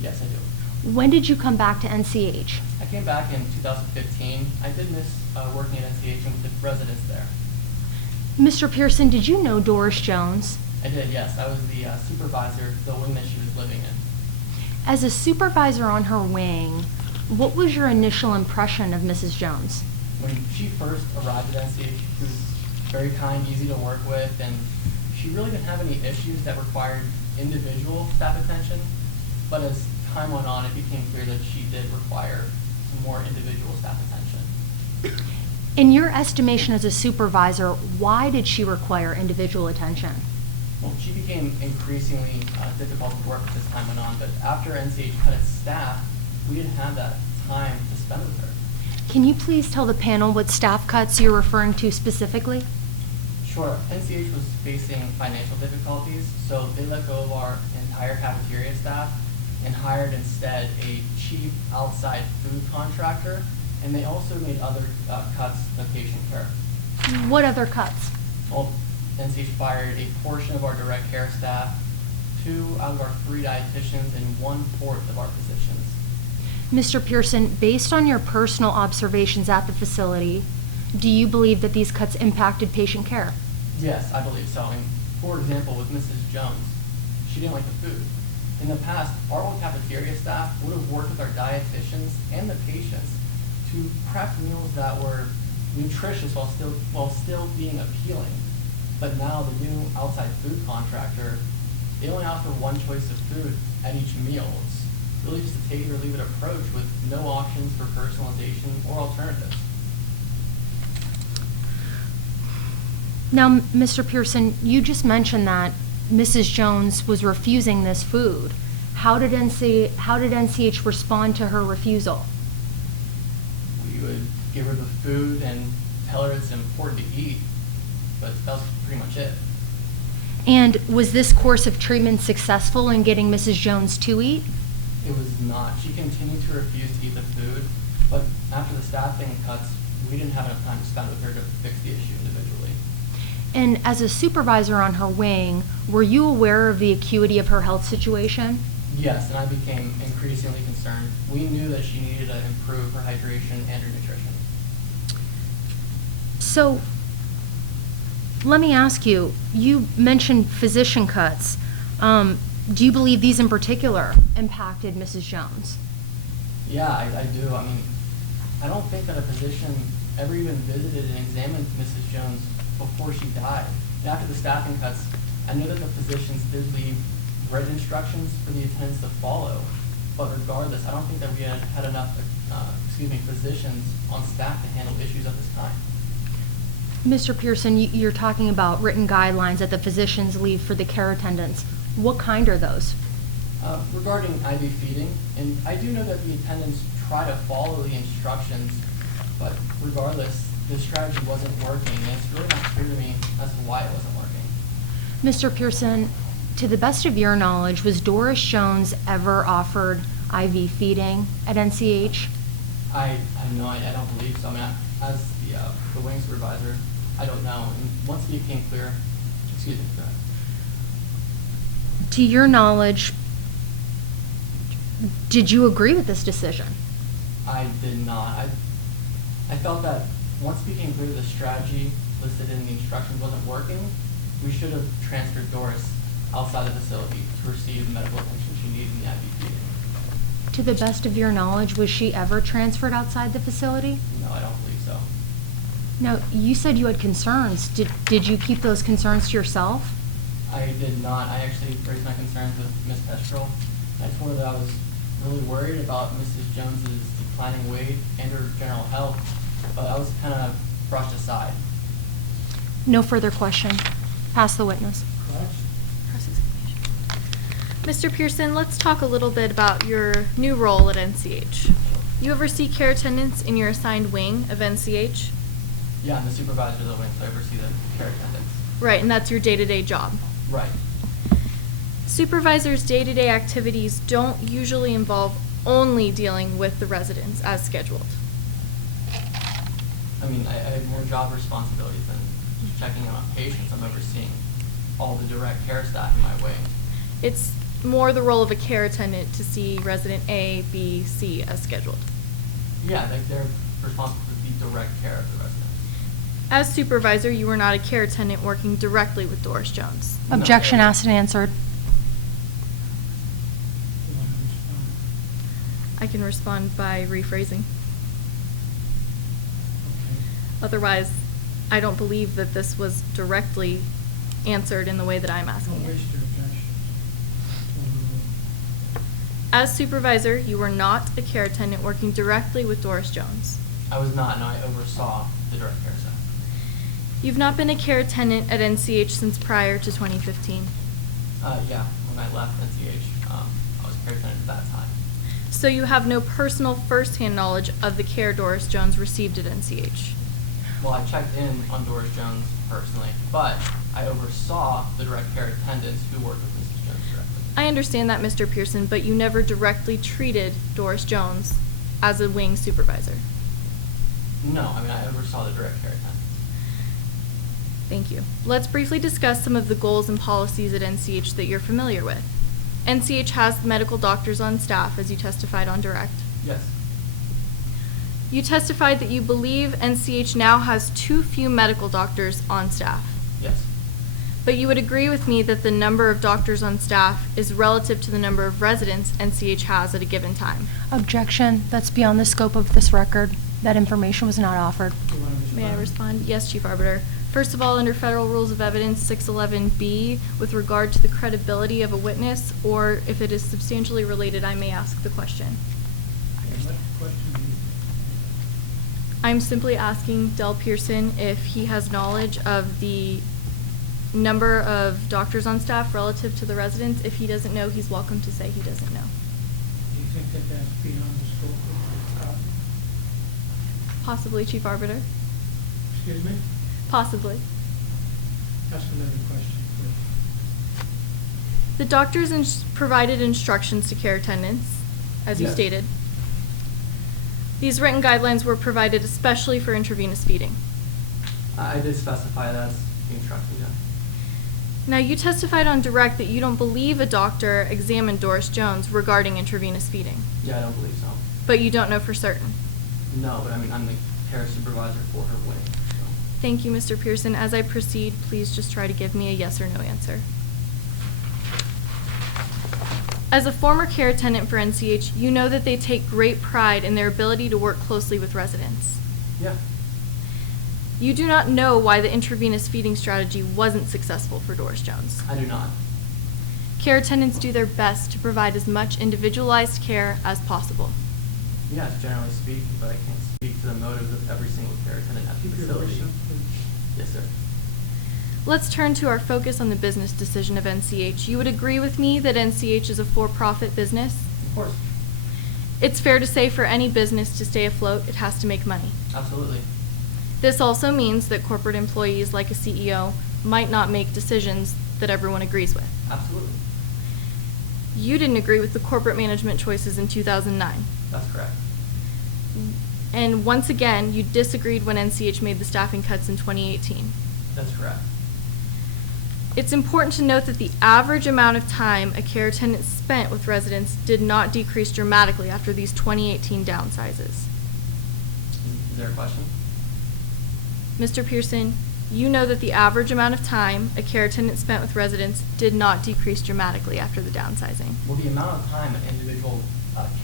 Yes, I do. When did you come back to NCH? I came back in 2015. I did miss working at NCH and with the residents there. Mr. Pearson, did you know Doris Jones? I did, yes. I was the supervisor of the wing that she was living in. As a supervisor on her wing, what was your initial impression of Mrs. Jones? When she first arrived at NCH, she was very kind, easy to work with, and she really didn't have any issues that required individual staff attention. But as time went on, it became clear that she did require some more individual staff attention. In your estimation as a supervisor, why did she require individual attention? Well, she became increasingly difficult to work with as time went on, but after NCH cut its staff, we didn't have that time to spend with her. Can you please tell the panel what staff cuts you're referring to specifically? Sure. NCH was facing financial difficulties, so they let go of our entire cafeteria staff and hired instead a cheap outside food contractor, and they also made other cuts to patient care. What other cuts? Well, NCH fired a portion of our direct care staff, 2 out of our 3 dietitians, and 1/4 of our physicians. Mr. Pearson, based on your personal observations at the facility, do you believe that these cuts impacted patient care? Yes, I believe so. And for example, with Mrs. Jones, she didn't like the food. In the past, our old cafeteria staff would have worked with our dietitians and the patients to prep meals that were nutritious while still being appealing. But now the new outside food contractor, they only offer one choice of food at each meal. It's really just a take it or leave it approach with no options for personalization or alternatives. Now, Mr. Pearson, you just mentioned that Mrs. Jones was refusing this food. How did NCH respond to her refusal? We would give her the food and tell her it's important to eat, but that was pretty much it. And was this course of treatment successful in getting Mrs. Jones to eat? It was not. She continued to refuse to eat the food, but after the staffing cuts, we didn't have enough time to spend with her to fix the issue individually. And as a supervisor on her wing, were you aware of the acuity of her health situation? Yes, and I became increasingly concerned. We knew that she needed to improve her hydration and her nutrition. So, let me ask you, you mentioned physician cuts. Do you believe these in particular impacted Mrs. Jones? Yeah, I do. I mean, I don't think that a physician ever even visited and examined Mrs. Jones before she died. And after the staffing cuts, I know that the physicians did leave written instructions for the attendants to follow. But regardless, I don't think that we had enough physicians on staff to handle issues at this time. Mr. Pearson, you're talking about written guidelines that the physicians leave for the care attendants. What kind are those? Regarding IV feeding, and I do know that the attendants try to follow the instructions, but regardless, the strategy wasn't working, and it's really not clear to me as to why it wasn't working. Mr. Pearson, to the best of your knowledge, was Doris Jones ever offered IV feeding at NCH? I don't believe so. I mean, as the wing supervisor, I don't know. And once it became clear, go ahead. To your knowledge, did you agree with this decision? I did not. I felt that once it became clear the strategy listed in the instructions wasn't working, we should have transferred Doris outside the facility to receive the medical attention she needed in the IV feeding. To the best of your knowledge, was she ever transferred outside the facility? No, I don't believe so. Now, you said you had concerns. Did you keep those concerns to yourself? I did not. I actually raised my concerns with Ms. Kestrel. I told her that I was really worried about Mrs. Jones's declining weight and her general health, but I was kind of brushed aside. No further question. Pass the witness. Mr. Pearson, let's talk a little bit about your new role at NCH. You oversee care attendants in your assigned wing of NCH? Yeah, I'm the supervisor of the wing, so I oversee the care attendants. Right, and that's your day-to-day job. Right. Supervisors' day-to-day activities don't usually involve only dealing with the residents as scheduled. I mean, I have more job responsibilities than just checking on patients. I'm overseeing all the direct care staff in my wing. It's more the role of a care attendant to see resident A, B, C as scheduled. Yeah, they're responsible for the direct care of the residents. As supervisor, you are not a care attendant working directly with Doris Jones. No. Objection asked and answered. You want to respond? I can respond by rephrasing. Okay. Otherwise, I don't believe that this was directly answered in the way that I'm asking Don't it. waste your objections. As supervisor, you were not a care attendant working directly with Doris Jones. I was not, no, I oversaw the direct care staff. You've not been a care attendant at NCH since prior to 2015. Yeah, when I left NCH, I was care attendant at that time. So you have no personal first-hand knowledge of the care Doris Jones received at NCH. Well, I checked in on Doris Jones personally, but I oversaw the direct care attendants who worked with Mrs. Jones directly. I understand that, Mr. Pearson, but you never directly treated Doris Jones as a wing supervisor. No, I mean, I oversaw the direct care attendants. Thank you. Let's briefly discuss some of the goals and policies at NCH that you're familiar with. NCH has the medical doctors on staff, as you testified on direct. Yes. You testified that you believe NCH now has too few medical doctors on staff. Yes. But you would agree with me that the number of doctors on staff is relative to the number of residents NCH has at a given time. Objection. That's beyond the scope of this record. That information was not offered. You want to respond? May I respond? Yes, Chief Arbiter. First of all, under Federal Rules of Evidence 611B, with regard to the credibility of a witness, or if it is substantially related, I may ask the question. Okay, what question do you? I'm simply asking Del Pearson if he has knowledge of the number of doctors on staff relative to the residents. If he doesn't know, he's welcome to say he doesn't know. Do you think that that's beyond the scope of the job? Possibly, Chief Arbiter. Excuse me? Possibly. Ask another question, please. The doctors provided instructions to care attendants, as you Yes. stated. These written guidelines were provided especially for intravenous feeding. I did specify that's the instructions, yeah. Now, you testified on direct that you don't believe a doctor examined Doris Jones regarding intravenous feeding, Yeah, I don't believe so. but you don't know for certain. No, but I mean, I'm the care supervisor for her wing, so. Thank you, Mr. Pearson. As I proceed, please just try to give me a yes or no answer. As a former care attendant for NCH, you know that they take great pride in their ability to work closely with residents. Yeah, You do not know why the intravenous feeding strategy wasn't successful for Doris Jones. I do not. Care attendants do their best to provide as much individualized care as possible. Yes, generally speaking, but I can't speak to the motives of every single care attendant at the Keep your voice facility. up, please. Yes, sir. Let's turn to our focus on the business decision of NCH. You would agree with me that NCH is a for-profit business? Of course, It's fair to say for any business to stay afloat, it has to make money. absolutely. This also means that corporate employees, like a CEO, might not make decisions that everyone agrees with. Absolutely. You didn't agree with the corporate management choices in 2009. That's correct. And once again, you disagreed when NCH made the staffing cuts in 2018. That's correct. It's important to note that the average amount of time a care attendant spent with residents did not decrease dramatically after these 2018 downsizes. Is there a question? Mr. Pearson, you know that the average amount of time a care attendant spent with residents did not decrease dramatically after the downsizing. Well, the amount of time an individual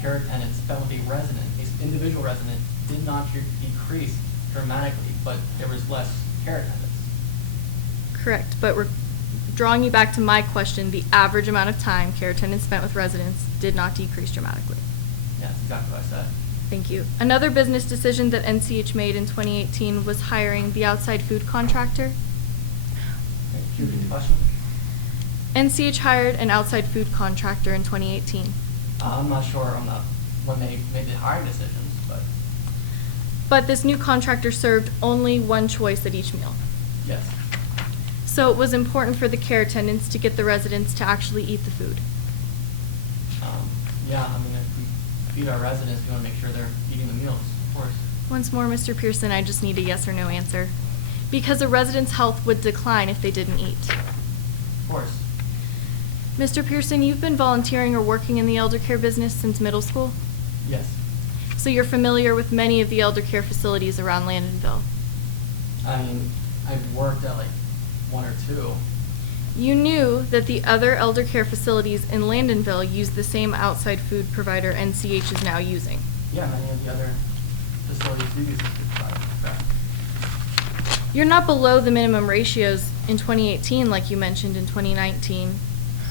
care attendant spent with a resident, an individual resident, did not decrease dramatically, but there was less care attendants. Correct, but we're drawing you back to my question, the average amount of time care attendants spent with residents did not decrease dramatically. Yeah, that's exactly what I said. Thank you. Another business decision that NCH made in 2018 was hiring the outside food contractor. Okay, can you repeat the question? NCH hired an outside food contractor in 2018. I'm not sure on when they made the hiring decisions, but But this new contractor served only one choice at each meal. yes. So it was important for the care attendants to get the residents to actually eat the food. Yeah, I mean, if we feed our residents, we want to make sure they're eating the meals, of course. Once more, Mr. Pearson, I just need a yes or no answer. Because a resident's health would decline if they didn't eat. Of course. Mr. Pearson, you've been volunteering or working in the elder care business since middle school? Yes. So you're familiar with many of the elder care facilities around Landonville. I mean, I've worked at like one or two. You knew that the other elder care facilities in Landonville use the same outside food provider NCH is now using. Yeah, many of the other facilities do use this food product. Correct. You're not below the minimum ratios in 2018 like you mentioned in 2019,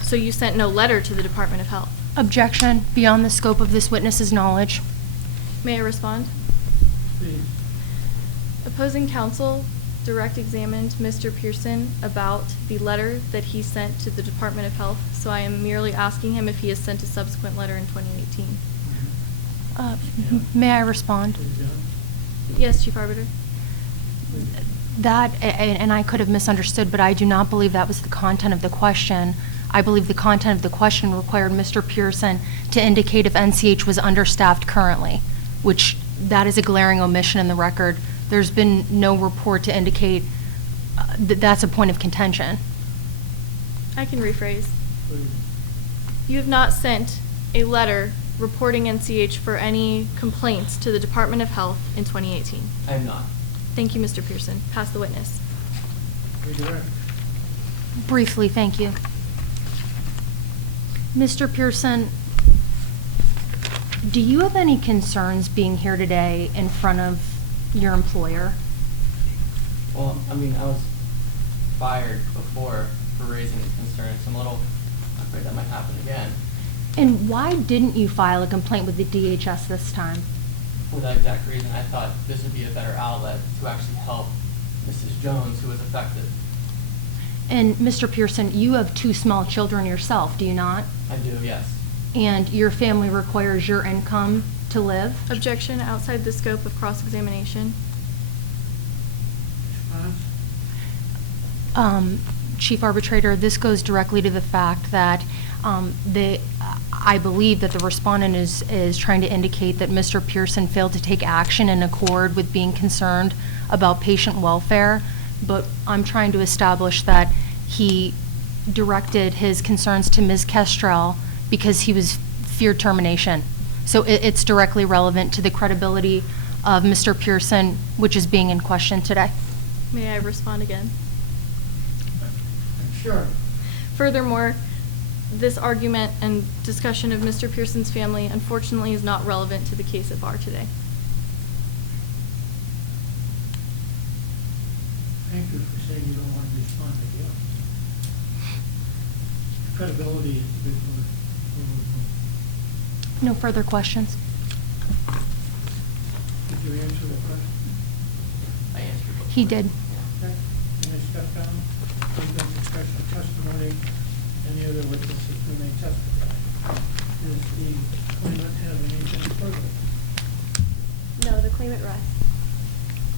so you sent no letter to the Department of Health. Objection, beyond the scope of this witness's knowledge. May I respond? Please. Opposing counsel direct examined Mr. Pearson about the letter that he sent to the Department of Health, so I am merely asking him if he has sent a subsequent letter in 2018. May I respond? Please, yeah. Yes, Chief Arbiter. That, and I could have misunderstood, but I do not believe that was the content of the question. I believe the content of the question required Mr. Pearson to indicate if NCH was understaffed currently, which that is a glaring omission in the record. There's been no report to indicate that that's a point of contention. I can rephrase. Please. You have not sent a letter reporting NCH for any complaints to the Department of Health in 2018. I am not. Thank you, Mr. Pearson. Pass the witness. Redirect. Briefly, thank you. Mr. Pearson, do you have any concerns being here today in front of your employer? Well, I mean, I was fired before for raising these concerns. I'm a little afraid that might happen again. And why didn't you file a complaint with the DHS this time? For that exact reason, I thought this would be a better outlet to actually help Mrs. Jones, who was affected. And Mr. Pearson, you have 2 small children yourself, do you not? I do, yes. And your family requires your income to live? Objection outside the scope of cross-examination. Response? Chief Arbitrator, this goes directly to the fact that I believe that the respondent is trying to indicate that Mr. Pearson failed to take action in accord with being concerned about patient welfare, but I'm trying to establish that he directed his concerns to Ms. Kestrel because he was feared termination. So it's directly relevant to the credibility of Mr. Pearson, which is being in question today. May I respond again? Sure. Furthermore, this argument and discussion of Mr. Pearson's family unfortunately is not relevant to the case at bar today. Thank you for saying you don't want to respond again. Credibility is a big word. No further questions? Did you answer the question? I answered it. He did. Okay. Can I step down? Please don't discuss the testimony. Any other witnesses who may testify? Does the claimant have anything further? No, the claimant rests.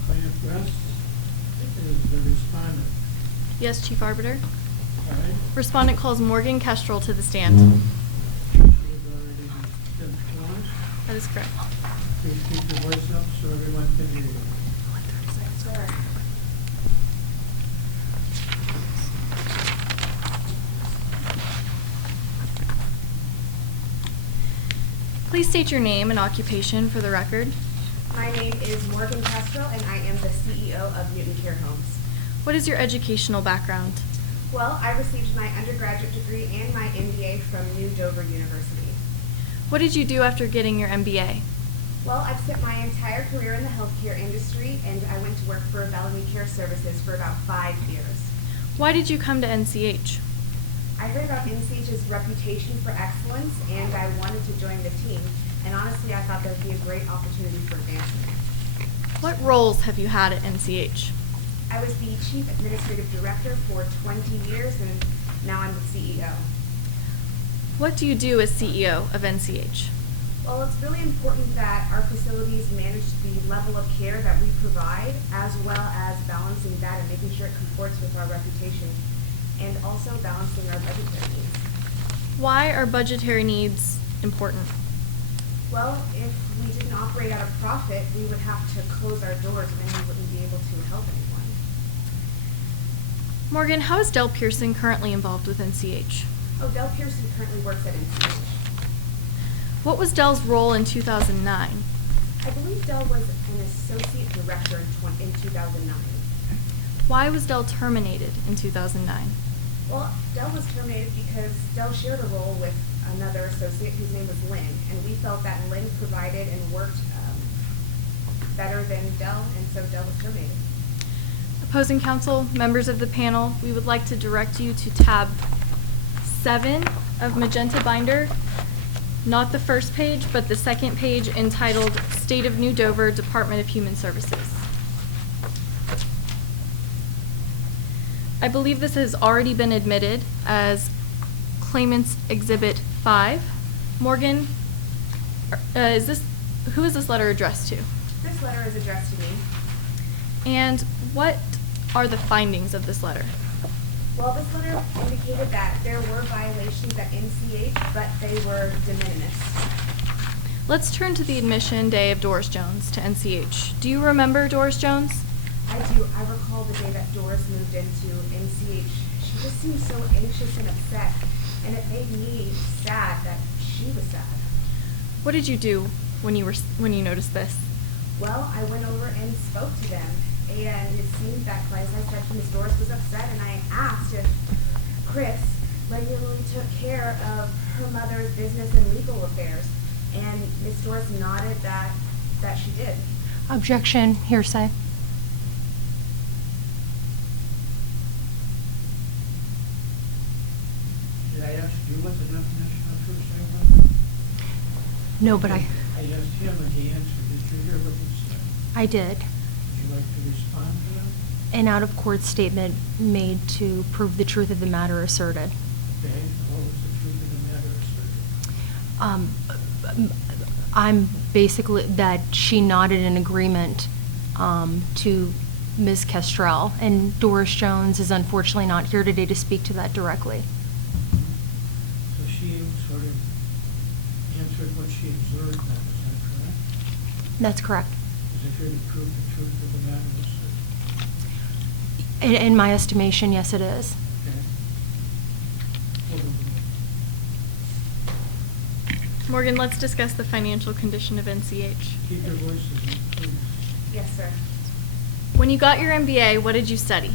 Claimant rests. Is the respondent. Yes, Chief Arbiter. All right. Respondent calls Morgan Kestrel to the stand. She has already been sworn. That is correct. Please keep your voice up so everyone can hear you. Please state your name and occupation for the record. My name is Morgan Kestrel, and I am the CEO of Newton Care Homes. What is your educational background? Well, I received my undergraduate degree and my MBA from New Dover University. What did you do after getting your MBA? Well, I've spent my entire career in the healthcare industry, and I went to work for Bellamy Care Services for about 5 years. Why did you come to NCH? I heard about NCH's reputation for excellence, and I wanted to join the team. And honestly, I thought there would be a great opportunity for advancement. What roles have you had at NCH? I was the Chief Administrative Director for 20 years, and now I'm the CEO. What do you do as CEO of NCH? Well, it's really important that our facilities manage the level of care that we provide, as well as balancing that and making sure it comports with our reputation, and also balancing our budgetary needs. Why are budgetary needs important? Well, if we didn't operate at a profit, we would have to close our doors and then we wouldn't be able to help anyone. Morgan, how is Del Pearson currently involved with NCH? Oh, Del Pearson currently works at NCH. What was Del's role in 2009? I believe Del was an associate director in 2009. Why was Del terminated in 2009? Well, Del was terminated because Del shared a role with another associate whose name was Lynn, and we felt that Lynn provided and worked better than Del, and so Del was terminated. Opposing counsel, members of the panel, we would like to direct you to tab 7 of Magenta binder, not the first page, but the second page entitled State of New Dover, Department of Human Services. I believe this has already been admitted as Claimants Exhibit 5. Morgan, who is this letter addressed to? This letter is addressed to me. And what are the findings of this letter? Well, this letter indicated that there were violations at NCH, but they were de minimis. Let's turn to the admission day of Doris Jones to NCH. Do you remember Doris Jones? I do. I recall the day that Doris moved into NCH. She just seemed so anxious and upset, and it made me sad that she was sad. What did you do when you noticed this? Well, I went over and spoke to them, and it seemed that, as I said, Ms. Doris was upset, and I asked if Chris regularly took care of her mother's business and legal affairs, and Ms. Doris nodded that she did. Objection, hearsay. Did I ask you what the definition of hearsay was? No, but I I asked him and he answered. Did you hear what he said? did. Would you like to respond to that? An out-of-court statement made to prove the truth of the matter asserted. Okay, what was the truth of the matter asserted? I'm basically that she nodded in agreement to Ms. Kestrel, and Doris Jones is unfortunately not here today to speak to that directly. So she sort of answered what she observed then, is that correct? That's correct. Is it here to prove the truth of the matter was said? In my estimation, yes, it is. Okay. Hold on. Morgan, let's discuss the financial condition of NCH. Keep your voices in, please. Yes, sir. When you got your MBA, what did you study?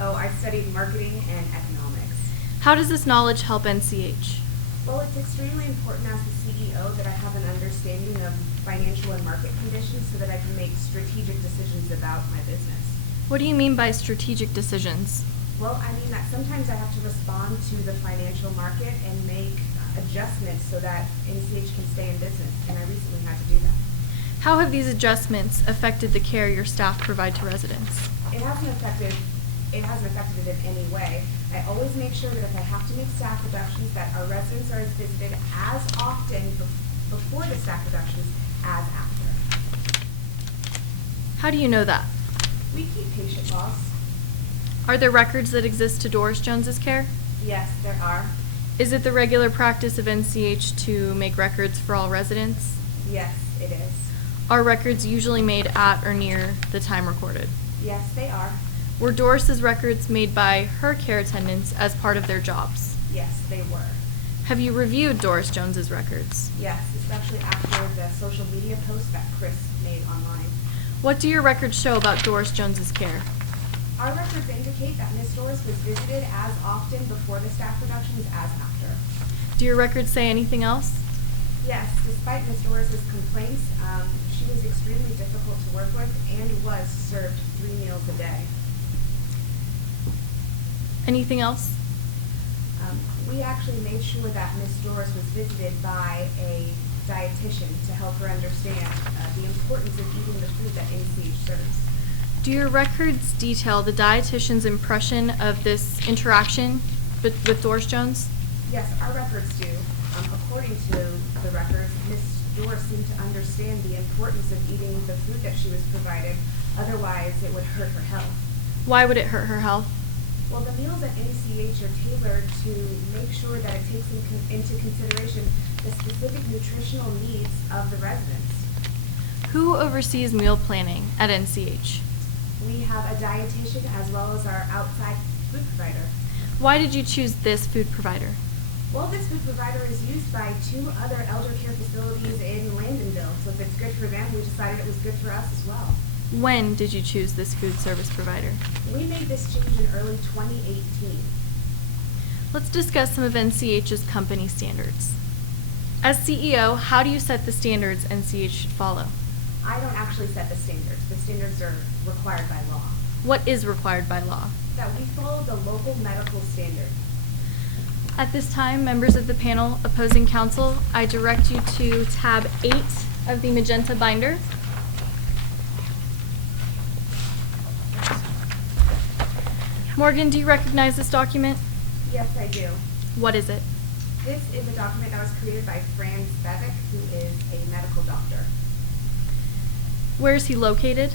Oh, I studied marketing and economics. How does this knowledge help NCH? Well, it's extremely important as the CEO that I have an understanding of financial and market conditions so that I can make strategic decisions about my business. What do you mean by strategic decisions? Well, I mean that sometimes I have to respond to the financial market and make adjustments so that NCH can stay in business, and I recently had to do that. How have these adjustments affected the care your staff provide to residents? It hasn't affected it in any way. I always make sure that if I have to make staff reductions, that our residents are visited as often before the staff reductions as after. How do you know that? We keep patient logs. Are there records that exist to Doris Jones's care? Yes, there are. Is it the regular practice of NCH to make records for all residents? Yes, it is. Are records usually made at or near the time recorded? Yes, they are. Were Doris's records made by her care attendants as part of their jobs? Yes, they were. Have you reviewed Doris Jones's records? Yes, especially after the social media post that Chris made online. What do your records show about Doris Jones's care? Our records indicate that Ms. Doris was visited as often before the staff reductions as after. Do your records say anything else? Yes, despite Ms. Doris's complaints, she was extremely difficult to work with and was served 3 meals a day. Anything else? We actually made sure that Ms. Doris was visited by a dietitian to help her understand the importance of eating the food that NCH serves. Do your records detail the dietitian's impression of this interaction with Doris Jones? Yes, our records do. According to the records, Ms. Doris seemed to understand the importance of eating the food that she was provided, otherwise it would hurt her health. Why would it hurt her health? Well, the meals at NCH are tailored to make sure that it takes into consideration the specific nutritional needs of the residents. Who oversees meal planning at NCH? We have a dietitian as well as our outside food provider. Why did you choose this food provider? Well, this food provider is used by 2 other elder care facilities in Landonville, so if it's good for them, we decided it was good for us as well. When did you choose this food service provider? We made this change in early 2018. Let's discuss some of NCH's company standards. As CEO, how do you set the standards NCH should follow? I don't actually set the standards. The standards are required by law. What is required by law? That we follow the local medical standard. At this time, members of the panel opposing counsel, I direct you to tab 8 of the Magenta binder. Morgan, do you recognize this document? Yes, I do. What is it? This is a document that was created by Spevak, who is a medical doctor. Where is he located?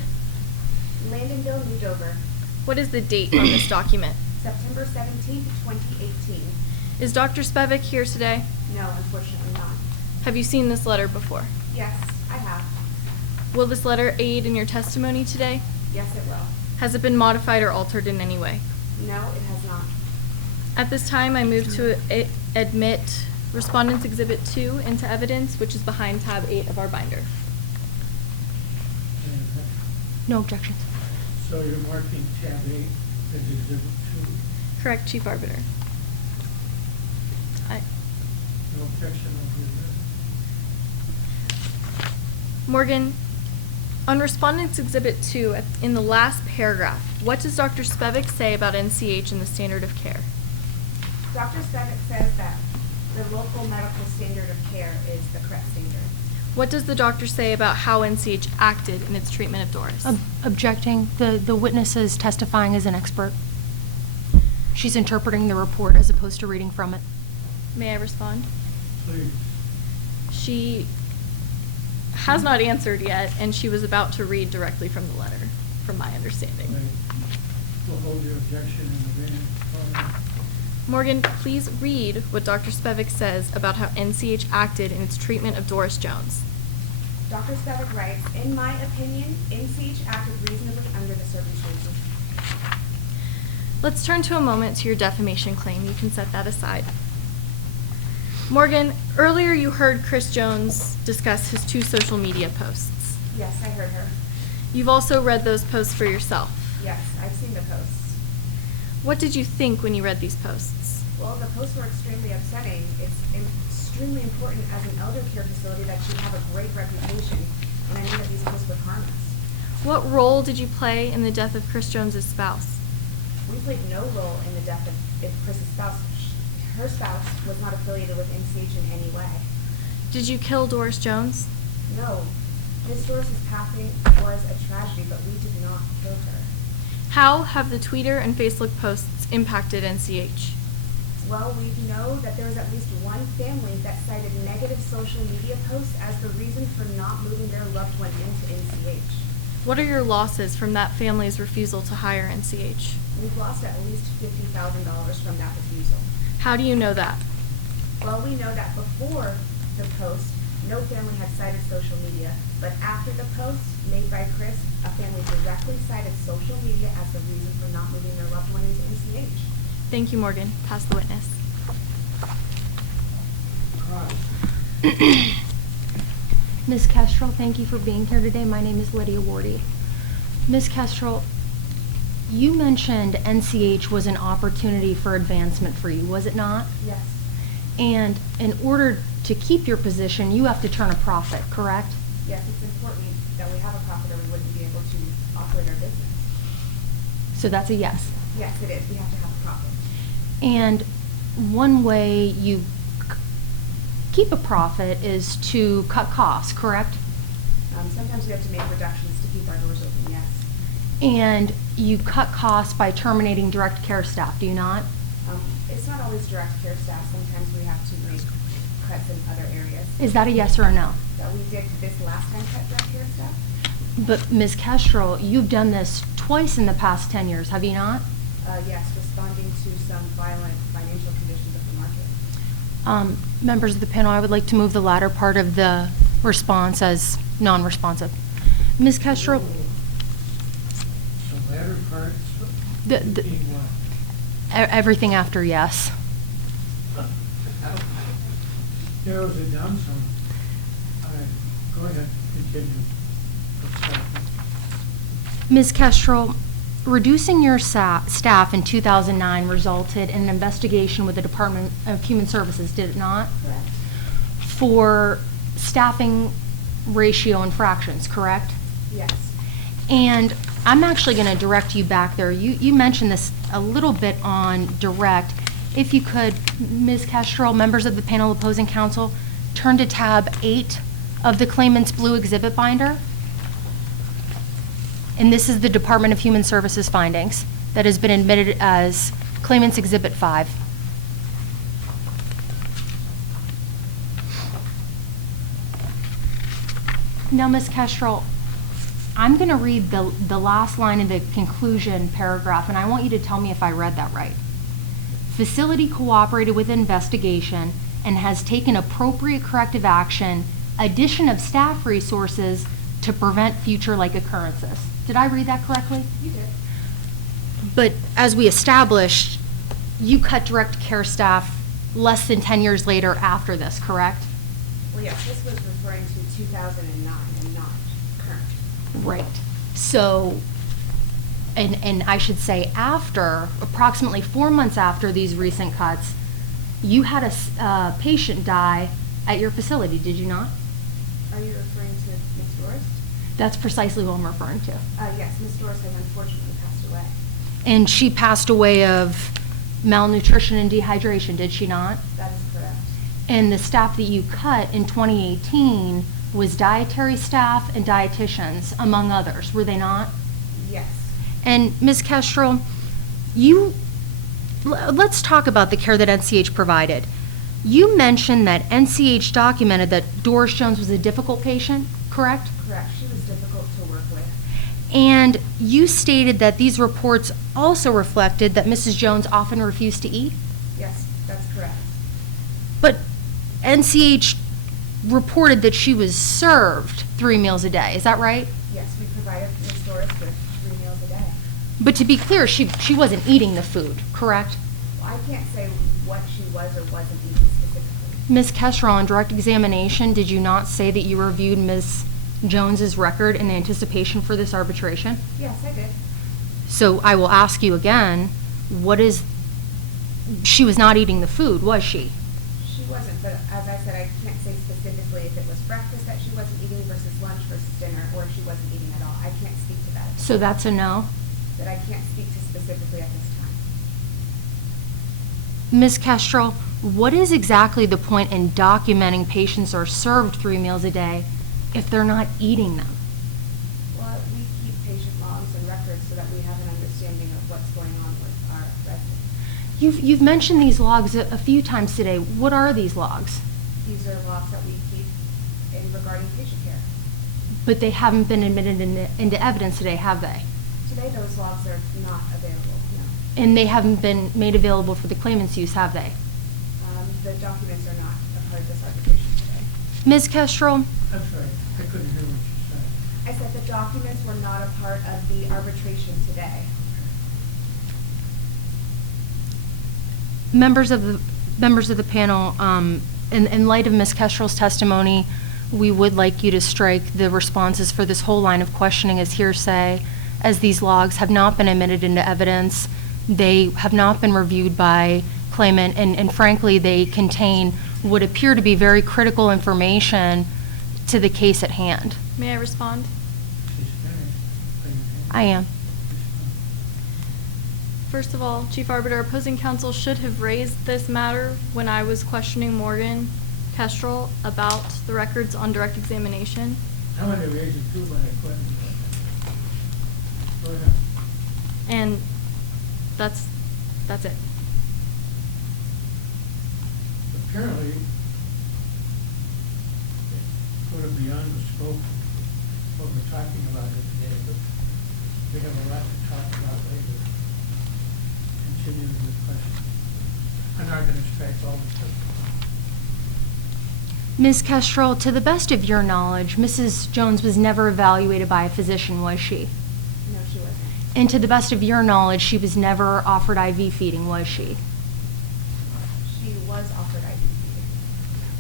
Landonville, New Dover, What is the date on this document? September 17th, 2018. Is Dr. Spevak here today? No, unfortunately not. Have you seen this letter before? Yes, I have. Will this letter aid in your testimony today? Yes, it will. Has it been modified or altered in any way? No, it has not. At this time, I move to admit Respondents Exhibit 2 into evidence, which is behind tab 8 of our binder. No objections. So you're marking tab 8 as exhibit 2. Correct, Chief Arbiter. No objection, I'll do that. Morgan, on Respondents Exhibit 2, in the last paragraph, what does Dr. Spevak say about NCH and the standard of care? Dr. Spevak says that the local medical standard of care is the correct standard. What does the doctor say about how NCH acted in its treatment of Doris? Objecting. The witness is testifying as an expert. She's interpreting the report as opposed to reading from it. May I respond? Please. She has not answered yet, and she was about to read directly from the letter. from my understanding. Right. We'll hold your objection in abeyance. Morgan, please read what Dr. Spevak says about how NCH acted in its treatment of Doris Jones. Dr. Spevak writes, in my opinion, NCH acted reasonably under the circumstances. Let's turn to a moment to your defamation claim. You can set that aside. Morgan, earlier you heard Chris Jones discuss his 2 social media posts. Yes, I heard her. You've also read those posts for yourself. Yes, I've seen the posts. What did you think when you read these posts? Well, the posts were extremely upsetting. It's extremely important as an elder care facility that you have a great reputation, and I knew that these posts would harm us. What role did you play in the death of Chris Jones's spouse? We played no role in the death of Chris's spouse. Her spouse was not affiliated with NCH in any way. Did you kill Doris Jones? No. Miss Doris's passing was a tragedy, but we did not kill her. How have the Twitter and Facebook posts impacted NCH? Well, we know that there was at least one family that cited negative social media posts as the reason for not moving their loved one into NCH. What are your losses from that family's refusal to hire NCH? We've lost at least $50,000 from that refusal. How do you know that? Well, we know that before the post, no family had cited social media, but after the post made by Chris, a family directly cited social media as the reason for not moving their loved one into NCH. Thank you, Morgan. Pass the witness. Ms. Kestrel, thank you for being here today. My name is Lydia Wardy. Ms. Kestrel, you mentioned NCH was an opportunity for advancement for you, was it not? Yes. And in order to keep your position, you have to turn a profit, correct? Yes, it's important that we have a profit or we wouldn't be able to operate our business. So that's a yes. Yes, it is. We have to have a profit. And one way you keep a profit is to cut costs, correct? Sometimes we have to make reductions to keep our doors open, yes. And you cut costs by terminating direct care staff, do you not? It's not always direct care staff. Sometimes we have to make cuts in other areas. Is that a yes or a no? That we did this last time cut direct care staff? But Ms. Kestrel, you've done this twice in the past 10 years, have you not? Yes, responding to some violent financial conditions of the market. Members of the panel, I would like to move the latter part of the response as non-responsive. Ms. Kestrel, So latter part, The- being what? everything after yes. Narrows it down some. All right, go ahead, continue. Ms. Kestrel, reducing your staff in 2009 resulted in an investigation with the Department of Human Services, did it not? Correct. For staffing ratio infractions, correct? Yes. And I'm actually going to direct you back there. You mentioned this a little bit on direct. If you could, Ms. Kestrel, members of the panel opposing counsel, turn to tab 8 of the claimant's blue exhibit binder. And this is the Department of Human Services findings that has been admitted as claimant's exhibit 5. Now, Ms. Kestrel, I'm going to read the last line of the conclusion paragraph, and I want you to tell me if I read that right. Facility cooperated with investigation and has taken appropriate corrective action, addition of staff resources to prevent future like occurrences. Did I read that correctly? You did. But as we established, you cut direct care staff less than 10 years later after this, correct? Well, yes, this was referring to 2009 and not current. Right. So, and I should say after, approximately 4 months after these recent cuts, you had a patient die at your facility, did you not? Are you referring to Ms. Doris? That's precisely what I'm referring to. Yes, Ms. Doris has unfortunately passed away. And she passed away of malnutrition and dehydration, did she not? That is correct. And the staff that you cut in 2018 was dietary staff and dietitians, among others, were they not? Yes. And Ms. Kestrel, let's talk about the care that NCH provided. You mentioned that NCH documented that Doris Jones was a difficult patient, correct? Correct. She was difficult to work with. And you stated that these reports also reflected that Mrs. Jones often refused to eat? Yes, that's correct. But NCH reported that she was served 3 meals a day, is that right? Yes, we provided Ms. Doris with 3 meals a day. But to be clear, she wasn't eating the food, correct? Well, I can't say what she was or wasn't eating specifically. Ms. Kestrel, on direct examination, did you not say that you reviewed Ms. Jones's record in anticipation for this arbitration? Yes, I did. So I will ask you again, she was not eating the food, was she? She wasn't, but as I said, I can't say specifically if it was breakfast that she wasn't eating versus lunch versus dinner, or if she wasn't eating at all. I can't speak to that. So that's a no? That I can't speak to specifically at this time. Ms. Kestrel, what is exactly the point in documenting patients are served 3 meals a day if they're not eating them? Well, we keep patient logs and records so that we have an understanding of what's going on with our residents. You've mentioned these logs a few times today. What are these logs? These are logs that we keep in regarding patient care. But they haven't been admitted into evidence today, have they? Today, those logs are not available, no. And they haven't been made available for the claimant's use, have they? The documents are not a part of this arbitration today. Ms. Kestrel, I'm sorry, I couldn't hear what you said. I said the documents were not a part of the arbitration today. members of the panel, in light of Ms. Kestrel's testimony, we would like you to strike the responses for this whole line of questioning as hearsay, as these logs have not been admitted into evidence. They have not been reviewed by claimant, and frankly, they contain what appear to be very critical information to the case at hand. May I respond? She's finished. Are you finished? I am. First of all, Chief Arbiter, opposing counsel should have raised this matter when I was questioning Morgan Kestrel about the records on direct examination. I wanted to raise it too, but I couldn't. Go ahead. And that's it. Apparently, it's sort of beyond the scope of what we're talking about here today, but we have a lot to talk about later. Continue with questions. I'm not going to strike all the testimony. Ms. Kestrel, to the best of your knowledge, Mrs. Jones was never evaluated by a physician, was she? No, she wasn't. And to the best of your knowledge, she was never offered IV feeding, was she? She was offered IV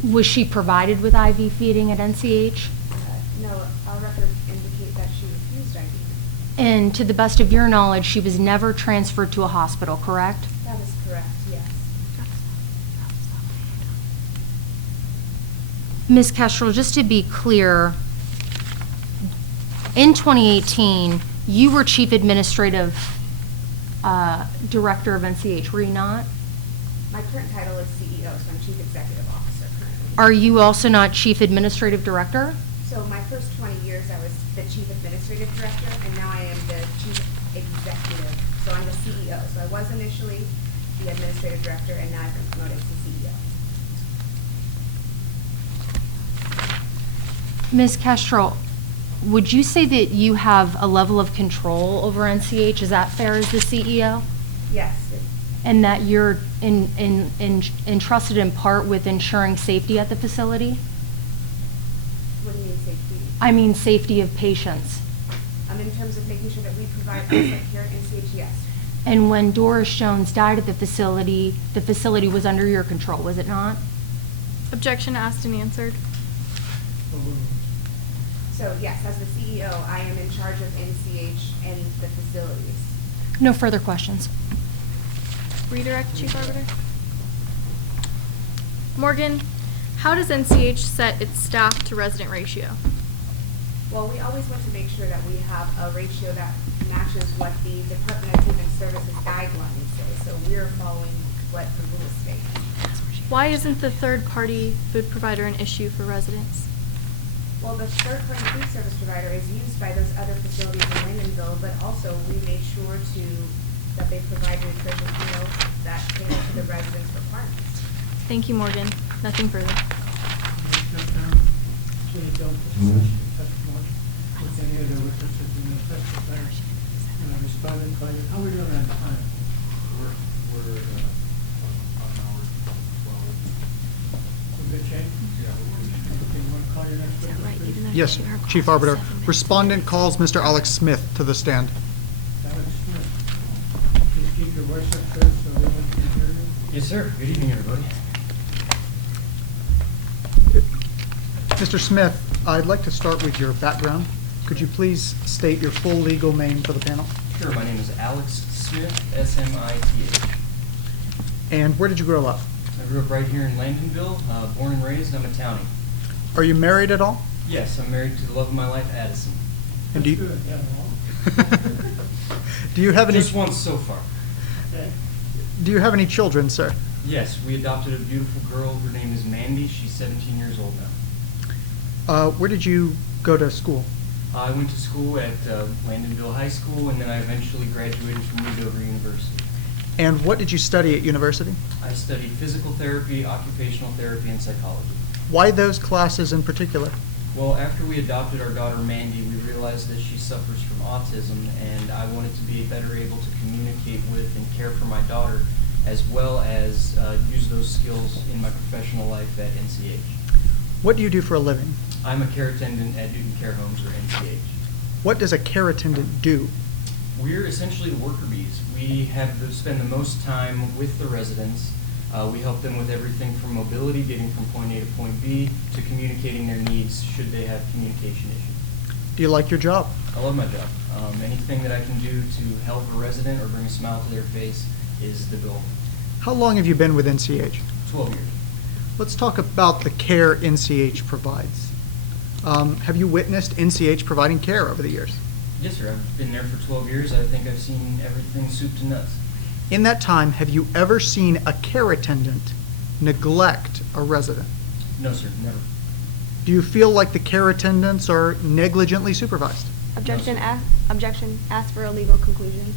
feeding. Was she provided with IV feeding at NCH? No, our records indicate that she refused IV. And to the best of your knowledge, she was never transferred to a hospital, correct? That is correct, yes. Ms. Kestrel, just to be clear, in 2018, you were Chief Administrative Director of NCH, were you not? My current title is CEO, so I'm Chief Executive Officer currently. Are you also not Chief Administrative Director? So my first 20 years, I was the Chief Administrative Director, and now I am the Chief Executive. So I'm the CEO. So I was initially the Administrative Director, and now I've been promoted to CEO. Ms. Kestrel, would you say that you have a level of control over NCH? Is that fair as the CEO? Yes. And that you're entrusted in part with ensuring safety at the facility? What do you mean safety? I mean safety of patients. In terms of making sure that we provide excellent care at NCH, yes. And when Doris Jones died at the facility was under your control, was it not? Objection asked and answered. So yes, as the CEO, I am in charge of NCH and the facilities. No further questions. Redirect, Chief Arbiter. Morgan, how does NCH set its staff to resident ratio? Well, we always want to make sure that we have a ratio that matches what the Department of Human Services guidelines say. So we're following what the rules state. Why isn't the third-party food provider an issue for residents? Well, the third-party food service provider is used by those other facilities in Lindenville, but also we made sure that they provide nutritious meals that cater to the residents' requirements. Thank you, Morgan. Nothing further. Please don't discuss the testimony. with any of the witnesses in the testifier, respondent, claimant? How are we doing on time? We're on hour 12. In good shape? Yeah. Okay, you want to call your next witness, please? Yes, Chief Arbiter. Respondent calls Mr. Alex Smith to the stand. Alex Smith, please keep your voice up, sir, so everyone can hear you. Yes, sir. Good evening, everybody. Mr. Smith, I'd like to start with your background. Could you please state your full legal name for the panel? Sure, my name is Alex Smith, S-M-I-T-H. And where did you grow up? I grew up right here in Landonville, born and raised. I'm a townie. Are you married at all? Yes, I'm married to the love of my life, Addison. And do you, Good, yeah, well, do you have any Just once so far. okay. do you have any children, sir? Yes, we adopted a beautiful girl. Her name is Mandy. She's 17 years old now. Where did you go to school? I went to school at Landonville High School, and then I eventually graduated from Dover University. And what did you study at university? I studied physical therapy, occupational therapy, and psychology. Why those classes in particular? Well, after we adopted our daughter Mandy, we realized that she suffers from autism, and I wanted to be better able to communicate with and care for my daughter, as well as use those skills in my professional life at NCH. What do you do for a living? I'm a care attendant at Newton Care Homes, or NCH. What does a care attendant do? We're essentially the worker bees. We have to spend the most time with the residents. We help them with everything from mobility, getting from point A to point B, to communicating their needs should they have communication issues. Do you like your job? I love my job. Anything that I can do to help a resident or bring a smile to their face is the goal. How long have you been with NCH? 12 years. Let's talk about the care NCH provides. Have you witnessed NCH providing care over the years? Yes, sir. I've been there for 12 years. I think I've seen everything soup to nuts. In that time, have you ever seen a care attendant neglect a resident? No, sir. Never. Do you feel like the care attendants are negligently supervised? Objection, No, sir. objection, ask for a legal conclusion.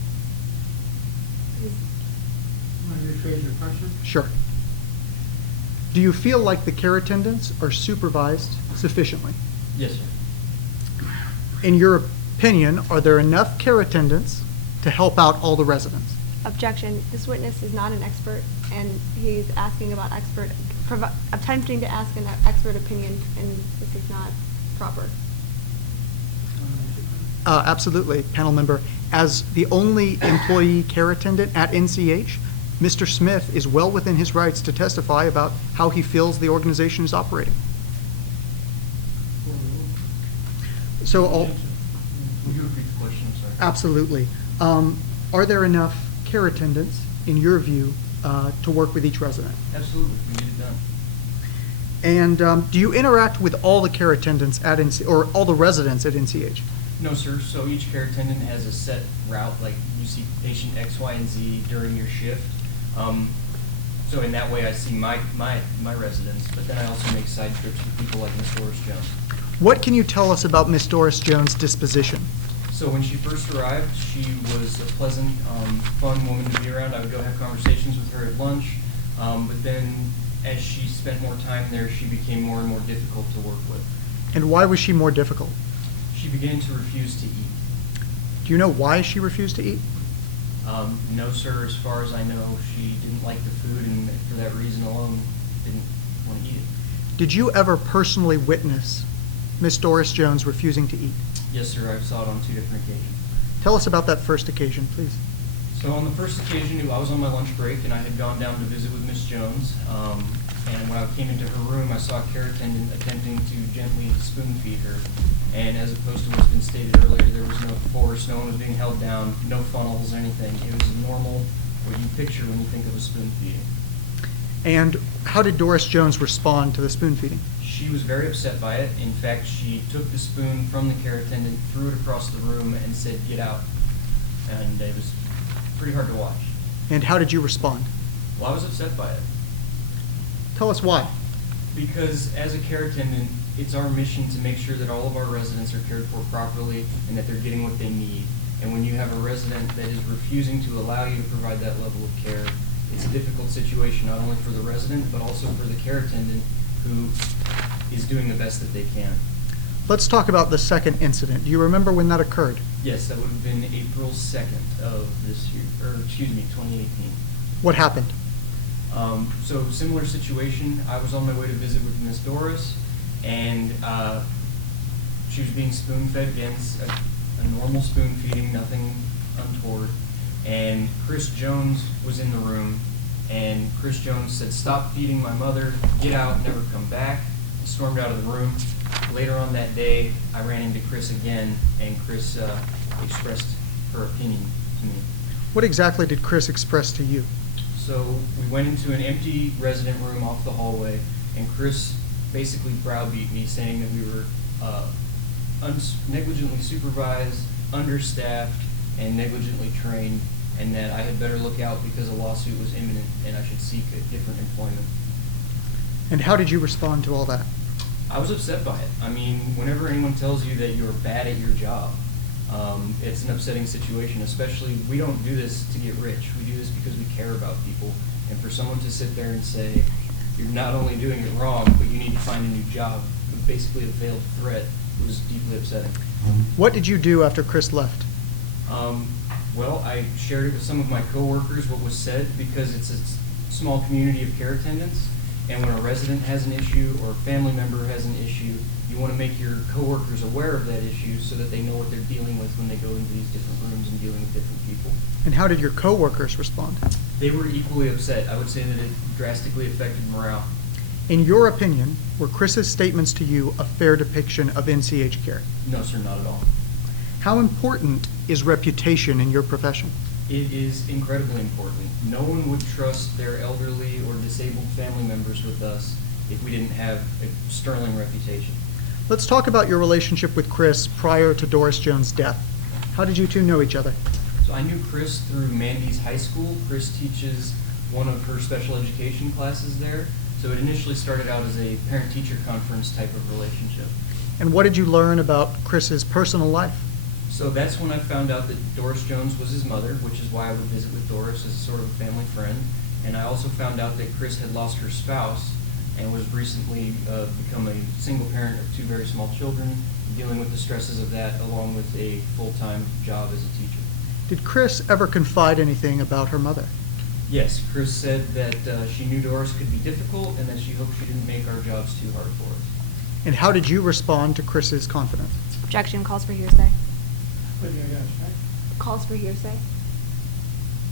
Want to rephrase your question? Sure. Do you feel like the care attendants are supervised sufficiently? Yes, sir. In your opinion, are there enough care attendants to help out all the residents? Objection, this witness is not an expert, and he's asking about attempting to ask an expert opinion, and this is not proper. Absolutely, panel member. As the only employee care attendant at NCH, Mr. Smith is well within his rights to testify about how he feels the organization is operating. So, Would you repeat the question? I'm sorry. absolutely. Are there enough care attendants, in your view, to work with each resident? Absolutely. We need it done. And do you interact with all the care attendants at NCH, or all the residents at NCH? No, sir. So each care attendant has a set route, like you see patient X, Y, and Z during your shift. So in that way, I see my residents, but then I also make side trips with people like Miss Doris Jones. What can you tell us about Miss Doris Jones' disposition? So when she first arrived, she was a pleasant, fun woman to be around. I would go have conversations with her at lunch, but then as she spent more time there, she became more and more difficult to work with. And why was she more difficult? She began to refuse to eat. Do you know why she refused to eat? No, sir. As far as I know, she didn't like the food, and for that reason alone, didn't want to eat it. Did you ever personally witness Miss Doris Jones refusing to eat? Yes, sir. I saw it on 2 different occasions. Tell us about that first occasion, please. So on the first occasion, I was on my lunch break, and I had gone down to visit with Miss Jones. And when I came into her room, I saw a care attendant attempting to gently spoon feed her. And as opposed to what's been stated earlier, there was no force, no one was being held down, no funnels, anything. It was normal, what you picture when you think of a spoon feeding. And how did Doris Jones respond to the spoon feeding? She was very upset by it. In fact, she took the spoon from the care attendant, threw it across the room, and said, "Get out." And it was pretty hard to watch. And how did you respond? Well, I was upset by it. Tell us why. Because as a care attendant, it's our mission to make sure that all of our residents are cared for properly and that they're getting what they need. And when you have a resident that is refusing to allow you to provide that level of care, it's a difficult situation, not only for the resident, but also for the care attendant who is doing the best that they can. Let's talk about the second incident. Do you remember when that occurred? Yes, that would have been April 2nd of this year, or excuse me, 2018. What happened? So similar situation, I was on my way to visit with Miss Doris, and she was being spoon-fed against a normal spoon feeding, nothing untoward. And Chris Jones was in the room, and Chris Jones said, "Stop feeding my mother, get out, never come back." He stormed out of the room. Later on that day, I ran into Chris again, and Chris expressed her opinion to me. What exactly did Chris express to you? So we went into an empty resident room off the hallway, and Chris basically browbeat me, saying that we were negligently supervised, understaffed, and negligently trained, and that I had better look out because a lawsuit was imminent and I should seek a different employment. And how did you respond to all that? I was upset by it. I mean, whenever anyone tells you that you're bad at your job, it's an upsetting situation, especially we don't do this to get rich. We do this because we care about people. And for someone to sit there and say, you're not only doing it wrong, but you need to find a new job, basically a veiled threat, was deeply upsetting. What did you do after Chris left? Well, I shared it with some of my coworkers what was said, because it's a small community of care attendants, and when a resident has an issue or a family member has an issue, you want to make your coworkers aware of that issue so that they know what they're dealing with when they go into these different rooms and dealing with different people. And how did your coworkers respond? They were equally upset. I would say that it drastically affected morale. In your opinion, were Chris's statements to you a fair depiction of NCH care? No, sir, not at all. How important is reputation in your profession? It is incredibly important. No one would trust their elderly or disabled family members with us if we didn't have a sterling reputation. Let's talk about your relationship with Chris prior to Doris Jones' death. How did you two know each other? So I knew Chris through Mandy's high school. Chris teaches one of her special education classes there. So it initially started out as a parent-teacher conference type of relationship. And what did you learn about Chris's personal life? So that's when I found out that Doris Jones was his mother, which is why I would visit with Doris as sort of a family friend. And I also found out that Chris had lost her spouse and was recently become a single parent of 2 very small children, dealing with the stresses of that along with a full-time job as a teacher. Did Chris ever confide anything about her mother? Yes, Chris said that she knew Doris could be difficult and that she hoped she didn't make our jobs too hard for us. And how did you respond to Chris's confidence? Objection, calls for hearsay. What do you guys think? Calls for hearsay.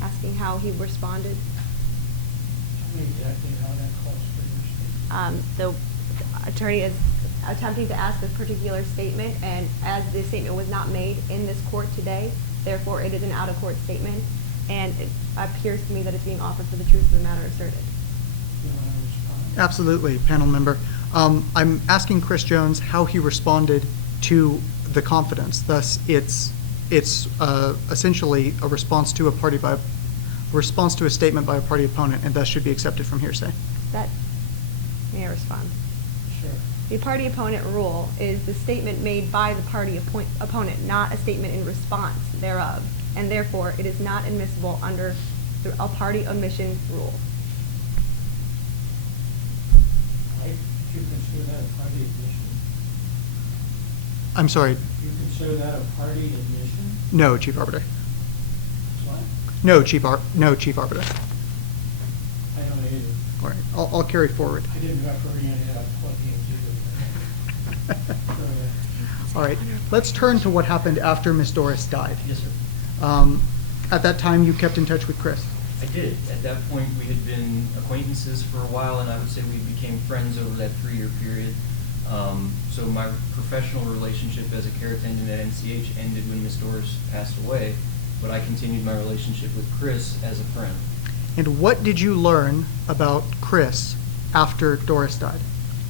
Asking how he responded. Tell me exactly how that calls for your statement. The attorney is attempting to ask this particular statement, and as the statement was not made in this court today, therefore it is an out-of-court statement, and it appears to me that it's being offered for the truth of the matter asserted. You want to respond? Absolutely, panel member. I'm asking Chris Jones how he responded to the confidence. Thus, it's essentially a response to a statement by a party opponent, and thus should be accepted from hearsay. May I respond? Sure. The party opponent rule is the statement made by the party opponent, not a statement in response thereof, and therefore it is not admissible under a party omission rule. Right? Do you consider that a party admission? I'm sorry, Do you consider that a party admission? no, Chief Arbiter. What? No, Chief Arbiter. I don't either. All right, I'll carry forward. I didn't referee any of what he was either. All right, let's turn to what happened after Miss Doris died. Yes, sir. At that time, you kept in touch with Chris. I did. At that point, we had been acquaintances for a while, and I would say we became friends over that 3-year period. So my professional relationship as a care attendant at NCH ended when Miss Doris passed away, but I continued my relationship with Chris as a friend. And what did you learn about Chris after Doris died?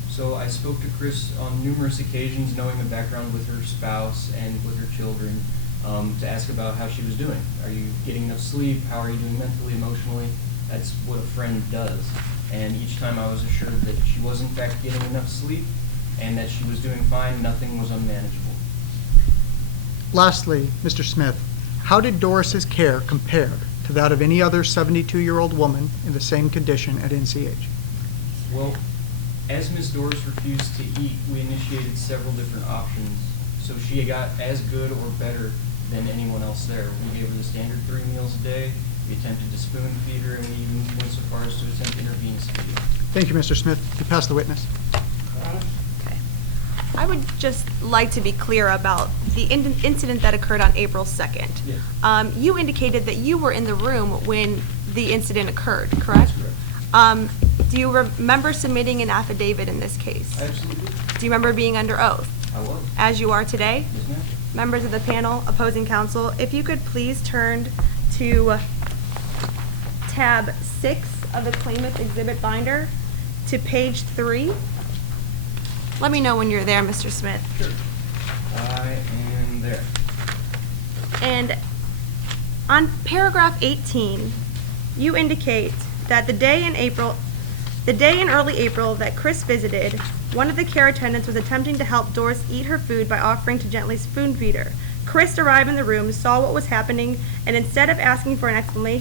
So I spoke to Chris on numerous occasions, knowing the background with her spouse and with her children, to ask about how she was doing. Are you getting enough sleep? How are you doing mentally, emotionally? That's what a friend does. And each time I was assured that she was in fact getting enough sleep and that she was doing fine, nothing was unmanageable. Lastly, Mr. Smith, how did Doris's care compare to that of any other 72-year-old woman in the same condition at NCH? Well, As Ms. Doris refused to eat, we initiated several different options, so she got as good or better than anyone else there. We gave her the standard 3 meals a day, we attempted to spoon feed her, and we even went so far as to attempt intravenous feeding. Thank you, Mr. Smith. You pass the witness. Okay. I would just like to be clear about the incident that occurred on April 2nd. Yes. You indicated that you were in the room when the incident occurred, correct? That's correct. Do you remember submitting an affidavit in this case? I absolutely did. Do you remember being under oath? I was. As you are today? Yes, ma'am. Members of the panel, opposing counsel, if you could please turn to tab 6 of the Claimants Exhibit Binder to page 3. Let me know when you're there, Mr. Smith. Sure. I am there. And on paragraph 18, you indicate that the day in early April that Chris visited, one of the care attendants was attempting to help Doris eat her food by offering to gently spoon feed her. Chris arrived in the room, saw what was happening, and instead of asking for an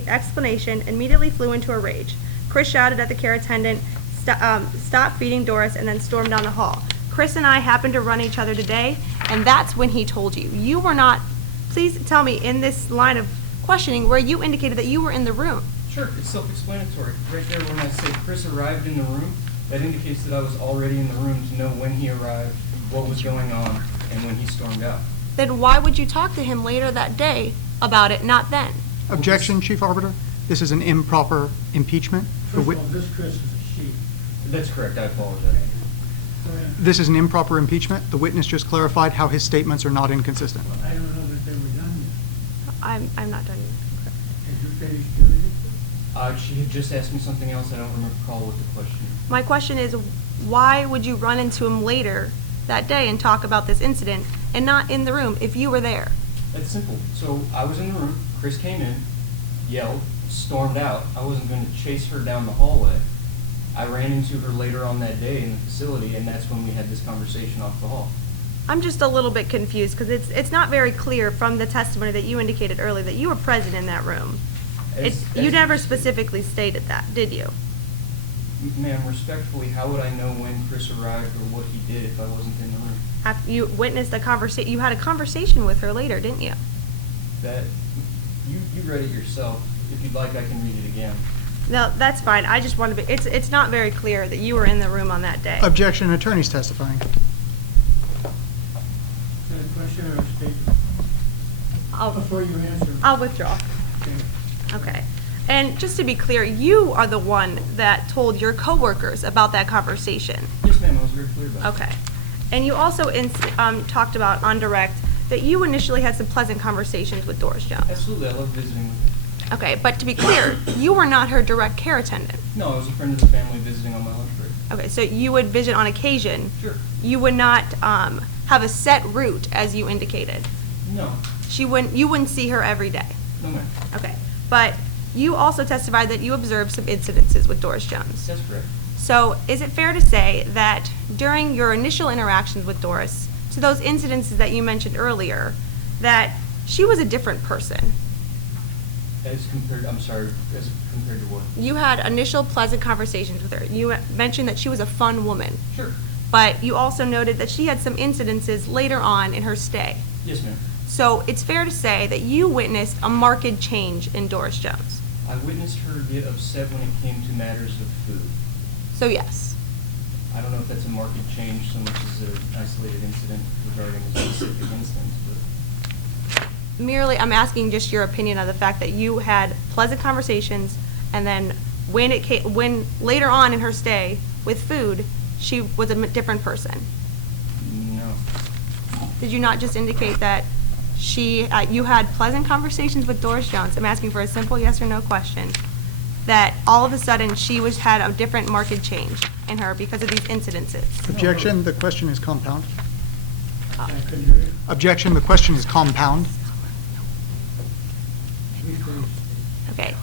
explanation, immediately flew into a rage. Chris shouted at the care attendant, stop feeding Doris, and then stormed down the hall. Chris and I happened to run each other today, and that's when he told you. You were not, please tell me in this line of questioning where you indicated that you were in the room. Sure, it's self-explanatory. Right there when I say Chris arrived in the room, that indicates that I was already in the room to know when he arrived, what was going on, and when he stormed out. Then why would you talk to him later that day about it, not then? Objection, Chief Arbiter. This is an improper impeachment. First of all, this Chris is a she. That's correct, I apologize. Go ahead. This is an improper impeachment. The witness just clarified how his statements are not inconsistent. Well, I don't know that they were done yet. I'm not done yet. Have you finished doing it? She had just asked me something else. I don't recall what the question is. My question is, why would you run into him later that day and talk about this incident and not in the room if you were there? That's simple. So I was in the room, Chris came in, yelled, stormed out. I wasn't going to chase her down the hallway. I ran into her later on that day in the facility, and that's when we had this conversation off the hall. I'm just a little bit confused because it's not very clear from the testimony that you indicated earlier that you were present in that room. You never specifically stated that, did you? Ma'am, respectfully, how would I know when Chris arrived or what he did if I wasn't in the room? After you witnessed a conversation, you had a conversation with her later, didn't you? That you read it yourself. If you'd like, I can read it again. No, that's fine. I just want to be. It's not very clear that you were in the room on that day. Objection, attorneys testifying. Is that a question or a statement? Before you answer. I'll withdraw. Okay. Okay. And just to be clear, you are the one that told your coworkers about that conversation. Yes, ma'am, I was very clear about it. Okay. And you also talked about on direct that you initially had some pleasant conversations with Doris Jones. Absolutely, I love visiting with her. Okay, but to be clear, you were not her direct care attendant. No, I was a friend of the family visiting on my lunch break. Okay, so you would visit on occasion. Sure. You would not have a set route, as you indicated. No. You wouldn't see her every day. No, ma'am. Okay, but you also testified that you observed some incidences with Doris Jones. That's correct. So is it fair to say that during your initial interactions with Doris, to those incidences that you mentioned earlier, that she was a different person? As compared to what? You had initial pleasant conversations with her. You mentioned that she was a fun woman. Sure. But you also noted that she had some incidences later on in her stay. Yes, ma'am. So it's fair to say that you witnessed a marked change in Doris Jones. I witnessed her get upset when it came to matters of food. So yes. I don't know if that's a marked change so much as an isolated incident regarding a specific instance, but Merely, I'm asking just your opinion on the fact that you had pleasant conversations, and then when later on in her stay with food, she was a different person. no. Did you not just indicate that you had pleasant conversations with Doris Jones? I'm asking for a simple yes or no question. That all of a sudden she had a different marked change in her because of these incidences. Objection, the question is compound. I couldn't hear you. Objection, the question is compound. Rephrase. Okay.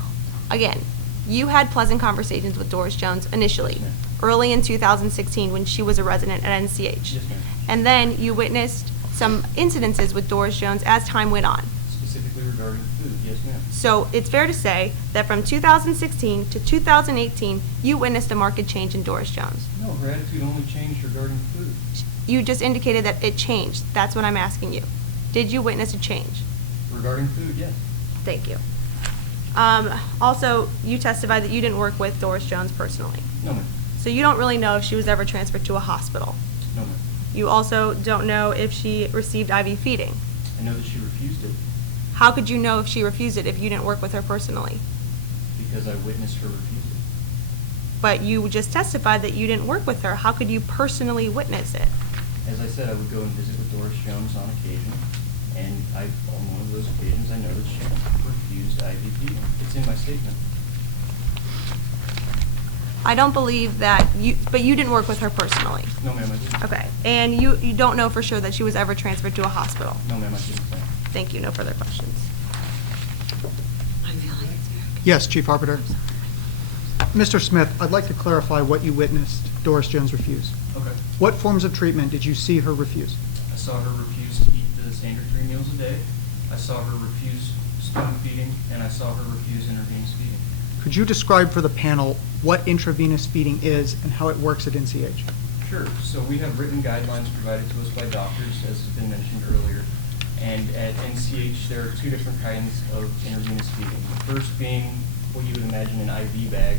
Again, you had pleasant conversations with Doris Jones initially, Yes, ma'am. early in 2016 when she was a resident at NCH. Yes, ma'am. And then you witnessed some incidences with Doris Jones as time went on. Specifically regarding food, yes, ma'am. So it's fair to say that from 2016 to 2018, you witnessed a marked change in Doris Jones. No, her attitude only changed regarding food. You just indicated that it changed. That's what I'm asking you. Did you witness a change? Regarding food, yes. Thank you. Also, you testified that you didn't work with Doris Jones personally. No, ma'am. So you don't really know if she was ever transferred to a hospital. No, ma'am. You also don't know if she received IV feeding. I know that she refused it How could you know if she refused it if you didn't work with her personally? because I witnessed her refuse it. But you just testified that you didn't work with her. How could you personally witness it? As I said, I would go and visit with Doris Jones on occasion, and on one of those occasions, I know that she refused IV feeding. It's in my statement. I don't believe that but you didn't work with her personally. No, ma'am, I didn't. Okay. And you don't know for sure that she was ever transferred to a hospital? No, ma'am, I didn't. Thank you. No further questions. Yes, Chief Arbiter. Mr. Smith, I'd like to clarify what you witnessed Doris Jones refuse. Okay. What forms of treatment did you see her refuse? I saw her refuse to eat the standard 3 meals a day. I saw her refuse spoon feeding, and I saw her refuse intravenous feeding. Could you describe for the panel what intravenous feeding is and how it works at NCH? Sure. So we have written guidelines provided to us by doctors, as has been mentioned earlier. And at NCH, there are 2 different kinds of intravenous feeding. The first being what you would imagine an IV bag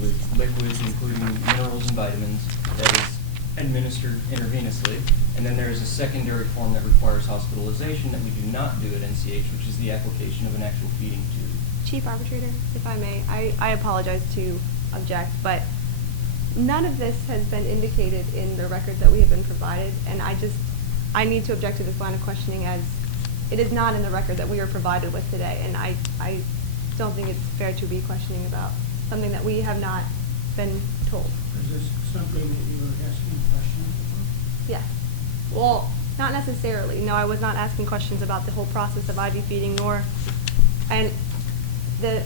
with liquids, including minerals and vitamins, that is administered intravenously. And then there is a secondary form that requires hospitalization that we do not do at NCH, which is the application of an actual feeding tube. Chief Arbitrator, if I may, I apologize to object, but none of this has been indicated in the records that we have been provided, and I need to object to this line of questioning as it is not in the record that we are provided with today, and I don't think it's fair to be questioning about something that we have not been told. Is this something that you were asking questions about? Yes. Well, not necessarily. No, I was not asking questions about the whole process of IV feeding, and the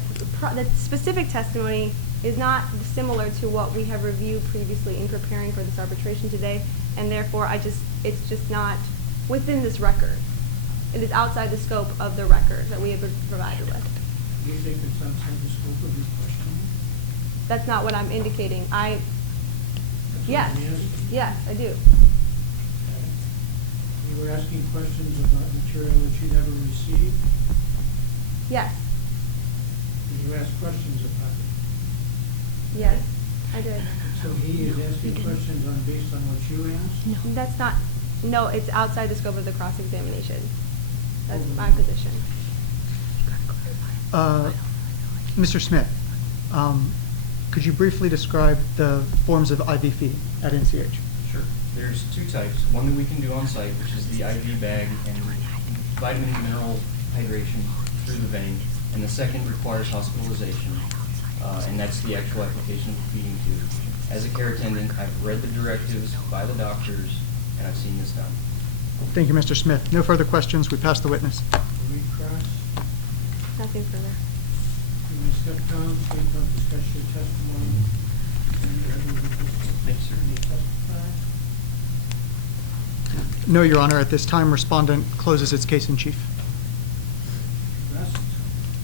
specific testimony is not similar to what we have reviewed previously in preparing for this arbitration today, and therefore it's just not within this record. It is outside the scope of the record that we have been provided with. Do you think it's outside the scope of your questioning? That's not what I'm indicating. That's Yes, what I'm asking. yes, I do. Okay. You were asking questions about material that you never received? Yes, Did you ask questions about it? yes, I did. So he is asking questions based on what you asked? That's not, no, it's outside the scope of the cross-examination. That's my position. Mr. Smith, could you briefly describe the forms of IV feeding at NCH? Sure. There's 2 types. One that we can do on site, which is the IV bag and vitamin mineral hydration through the vein, and the second requires hospitalization, and that's the actual application of the feeding tube. As a care attendant, I've read the directives by the doctors, and I've seen this done. Thank you, Mr. Smith. No further questions. We pass the witness. Recross? Nothing further. You may step down, please don't discuss your testimony. Thank you, sir. Any testify? No, Your Honor. At this time, respondent closes its case in chief. Rest?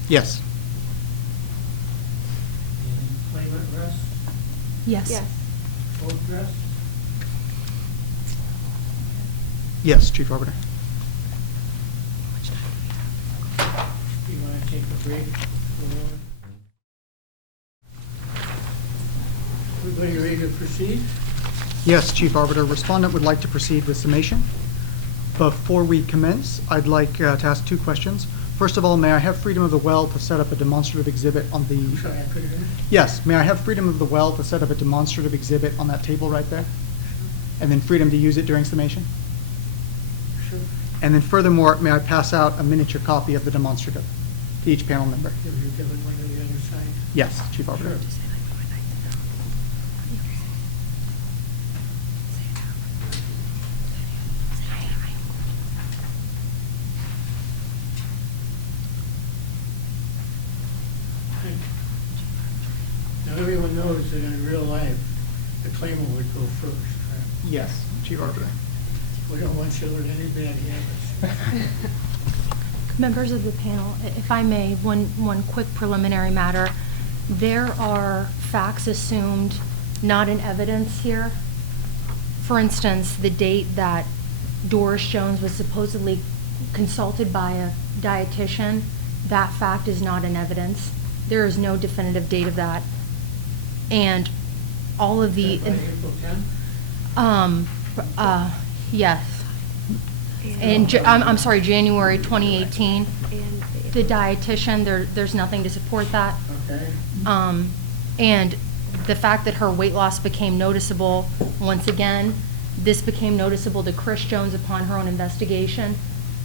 Yes. And claimant rest? Yes. Yes. Both rest? Yes, Chief Arbiter. Do you want to take a break? Everybody ready to proceed? Yes, Chief Arbiter. Respondent would like to proceed with summation. Before we commence, I'd like to ask 2 questions. First of all, may I have freedom of the well to set up a demonstrative exhibit on the... I'm sorry, I couldn't hear. Yes, may I have freedom of the well to set up a demonstrative exhibit on that table right there? And then freedom to use it during summation? Sure. And then furthermore, may I pass out a miniature copy of the demonstrative to each panel member? Have you given one to the other side? Yes, Chief Arbiter. Sure. Thank you. Now, everyone knows that in real life, the claimant would go first, right? Yes, Chief Arbiter. We don't want children any bad habits. Members of the panel, if I may, one quick preliminary matter. There are facts assumed not in evidence here. For instance, the date that Doris Jones was supposedly consulted by a dietitian, that fact is not in evidence. There is no definitive date of that. And all of the... Is that by April 10th? Yes. I'm sorry, January 2018. The dietitian, there's nothing to support that. Okay. And the fact that her weight loss became noticeable, once again, this became noticeable to Chris Jones upon her own investigation.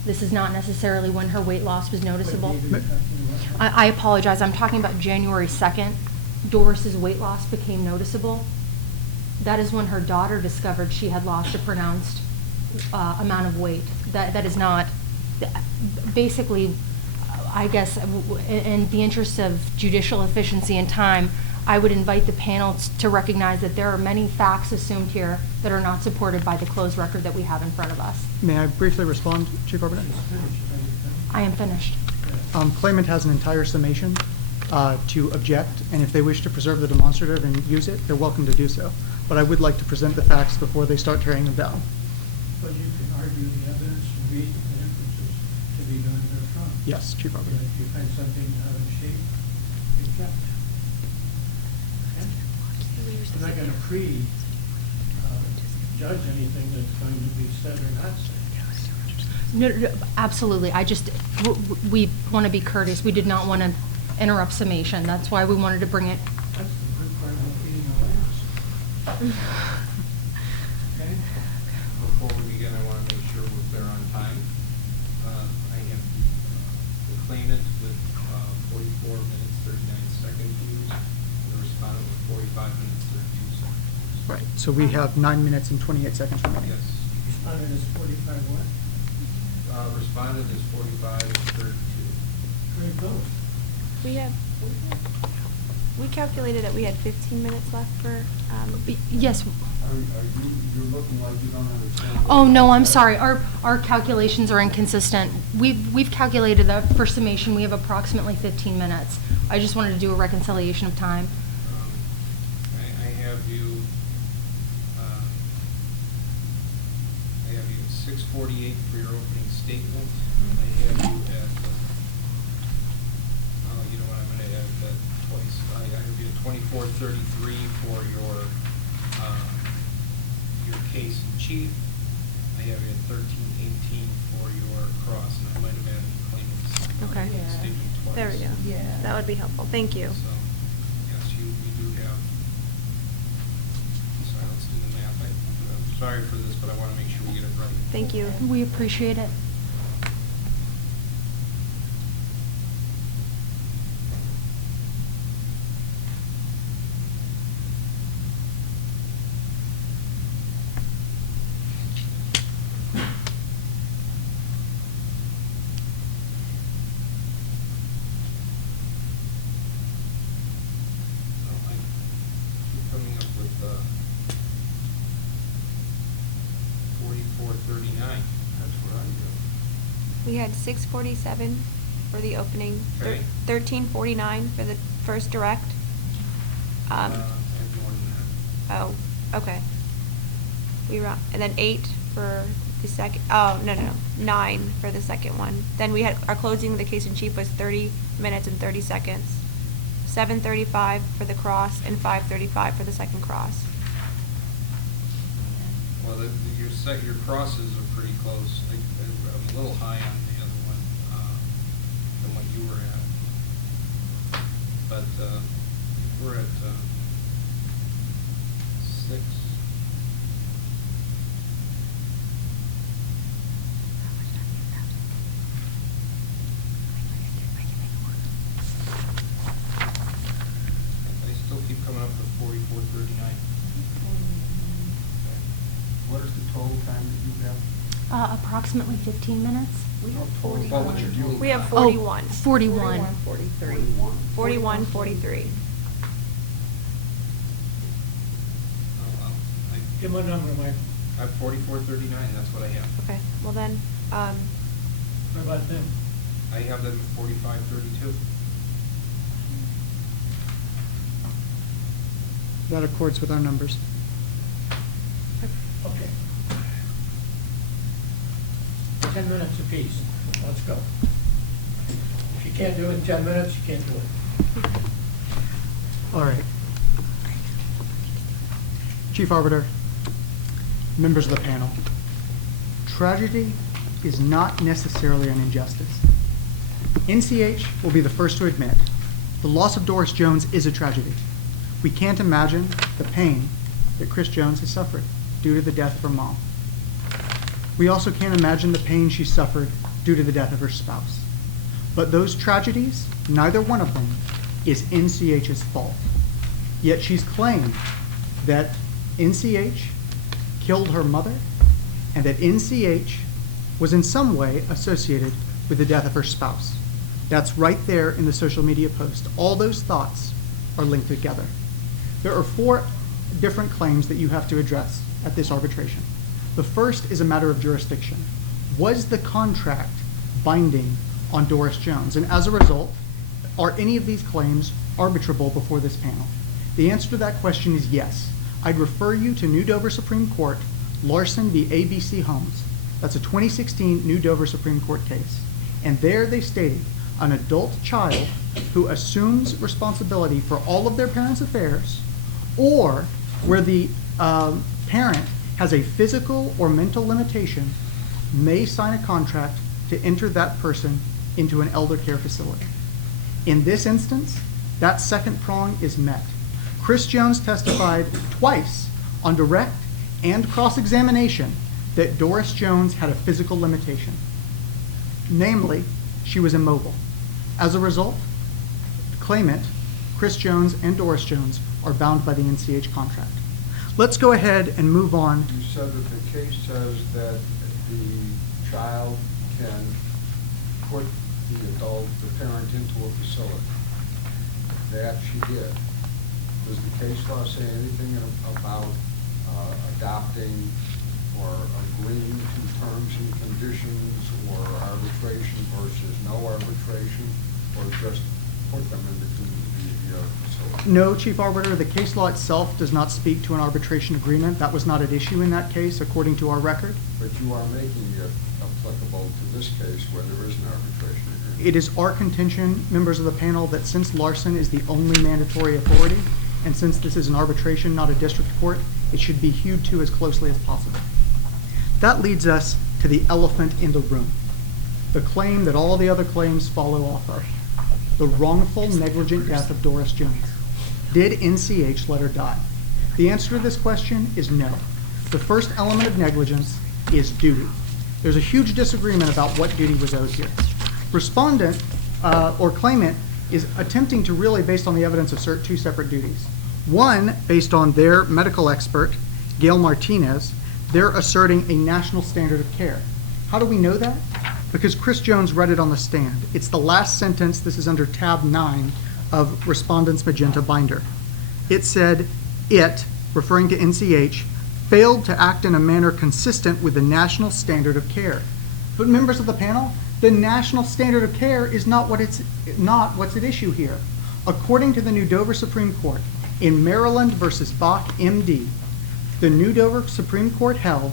This is not necessarily when her weight loss was noticeable. What date are you talking about? I apologize, I'm talking about January 2nd. Doris's weight loss became noticeable. That is when her daughter discovered she had lost a pronounced amount of weight. That is not, basically, I guess, in the interest of judicial efficiency and time, I would invite the panel to recognize that there are many facts assumed here that are not supported by the closed record that we have in front of us. May I briefly respond, Chief Arbiter? She's finished. Are you finished? I am finished. Claimant has an entire summation to object, and if they wish to preserve the demonstrative and use it, they're welcome to do so. But I would like to present the facts before they start tearing them down. But you can argue the evidence and read the inferences to be done therefrom. Yes, Chief And Arbiter. if you find something out of shape, you kept. I'm not going to judge anything that's going to be said or not said. No, absolutely. We want to be courteous. We did not want to interrupt summation. That's why we wanted to bring it. That's the good part about being a lawyer. Okay? Before we begin, I want to make sure we're clear on time. I have the claimant with 44 minutes, 39 seconds used, and the respondent with 45 minutes, 32 seconds. Right, so we have 9 minutes and 28 seconds remaining. Yes. Respondent is 45 what? Respondent is 45, 32. Very close. We calculated that we had 15 minutes left for, Yes. You're looking like you don't understand. Oh, no, I'm sorry. Our calculations are inconsistent. We've calculated that for summation, we have approximately 15 minutes. I just wanted to do a reconciliation of time. I have you at 6:48 for your opening statement. I have you at, you know what, I'm going to add that twice. I have you at 24:33 for your case in chief. I have you at 13:18 for your cross, and I might have added the claimant's Okay. statement twice. there we go. Yeah. That would be helpful. Thank you. So, yes, we do have, so let's do the math. I'm sorry for this, but I want to make sure we get it right. Thank you. We appreciate it. So I keep coming up with 4439. That's what I do. We had 6:47 for the opening, Okay. 13:49 for the first direct. I have more than that. Oh, okay. And then 8 for the second, oh, no, 9 for the second one. Then we had, our closing of the case in chief was 30 minutes and 30 seconds. 7:35 for the cross and 5:35 for the second cross. Well, your crosses are pretty close. I'm a little high on the other one than what you were at. But we're at 6. I still keep coming up with 4439. What is the total time that you have? Approximately 15 minutes. We have Total, what would you do? We have Oh, 41. 41. 43. 41, 43. Give him a number, Mike. I have 4439, that's what I have. Okay, well then, What about them? I I have them at 45:32. That accords with our numbers. Okay. 10 minutes apiece. Let's go. If you can't do it in 10 minutes, you can't do it. All right. Chief Arbiter, members of the panel, tragedy is not necessarily an injustice. NCH will be the first to admit the loss of Doris Jones is a tragedy. We can't imagine the pain that Chris Jones has suffered due to the death of her mom. We also can't imagine the pain she suffered due to the death of her spouse. But those tragedies, neither one of them is NCH's fault. Yet she's claimed that NCH killed her mother and that NCH was in some way associated with the death of her spouse. That's right there in the social media post. All those thoughts are linked together. There are 4 different claims that you have to address at this arbitration. The first is a matter of jurisdiction. Was the contract binding on Doris Jones? And as a result, are any of these claims arbitrable before this panel? The answer to that question is yes. I'd refer you to New Dover Supreme Court, Larson v. ABC Homes. That's a 2016 New Dover Supreme Court case. And there they stated an adult child who assumes responsibility for all of their parents' affairs, or where the parent has a physical or mental limitation, may sign a contract to enter that person into an elder care facility. In this instance, that second prong is met. Chris Jones testified twice on direct and cross-examination that Doris Jones had a physical limitation. Namely, she was immobile. As a result, the claimant, Chris Jones and Doris Jones, are bound by the NCH contract. Let's go ahead and move on. You said that the case says that the child can put the parent into a facility. That she did. Does the case law say anything about adopting or agreeing to terms and conditions or arbitration versus no arbitration, or just put them into the facility? No, Chief Arbiter, the case law itself does not speak to an arbitration agreement. That was not at issue in that case, according to our record. But you are making it applicable to this case where there is an arbitration agreement. It is our contention, members of the panel, that since Larson is the only mandatory authority, and since this is an arbitration, not a district court, it should be hewed to as closely as possible. That leads us to the elephant in the room, the claim that all the other claims follow off of, the wrongful, negligent death of Doris Jones. Did NCH let her die? The answer to this question is no. The first element of negligence is duty. There's a huge disagreement about what duty was owed here. Respondent or claimant is attempting to really, based on the evidence, assert 2 separate duties. One, based on their medical expert, Gail Martinez, they're asserting a national standard of care. How do we know that? Because Chris Jones read it on the stand. It's the last sentence. This is under tab 9 of Respondent's Magenta binder. It said, it, referring to NCH, failed to act in a manner consistent with the national standard of care. But members of the panel, the national standard of care is not what's at issue here. According to the New Dover Supreme Court, in Maryland versus Bach, MD, the New Dover Supreme Court held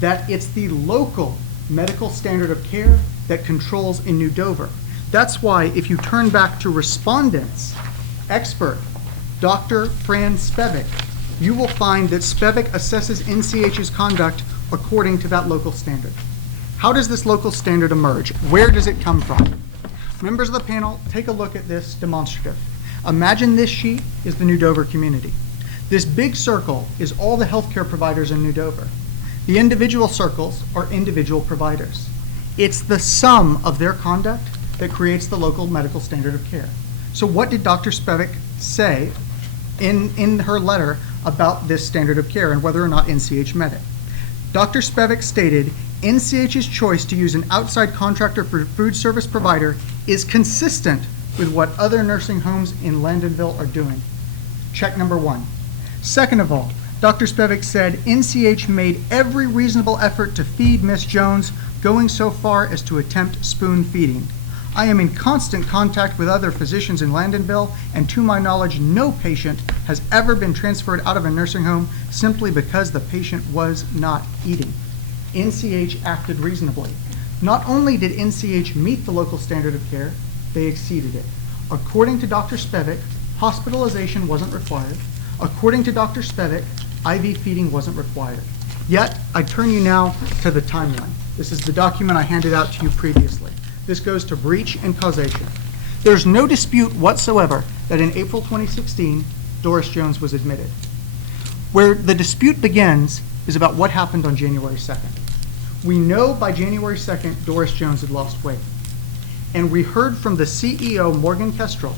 that it's the local medical standard of care that controls in New Dover. That's why if you turn back to Respondents' expert, Dr. Fran Spevak, you will find that Spevak assesses NCH's conduct according to that local standard. How does this local standard emerge? Where does it come from? Members of the panel, take a look at this demonstrative. Imagine this sheet is the New Dover community. This big circle is all the healthcare providers in New Dover. The individual circles are individual providers. It's the sum of their conduct that creates the local medical standard of care. So what did Dr. Spevak say in her letter about this standard of care and whether or not NCH met it? Dr. Spevak stated, NCH's choice to use an outside contractor for food service provider is consistent with what other nursing homes in Landonville are doing. Check number 1. Second of all, Dr. Spevak said NCH made every reasonable effort to feed Miss Jones, going so far as to attempt spoon feeding. I am in constant contact with other physicians in Landonville, and to my knowledge, no patient has ever been transferred out of a nursing home simply because the patient was not eating. NCH acted reasonably. Not only did NCH meet the local standard of care, they exceeded it. According to Dr. Spevak, hospitalization wasn't required. According to Dr. Spevak, IV feeding wasn't required. Yet, I turn you now to the timeline. This is the document I handed out to you previously. This goes to breach and causation. There's no dispute whatsoever that in April 2016, Doris Jones was admitted. Where the dispute begins is about what happened on January 2nd. We know by January 2nd, Doris Jones had lost weight. And we heard from the CEO, Morgan Kestrel,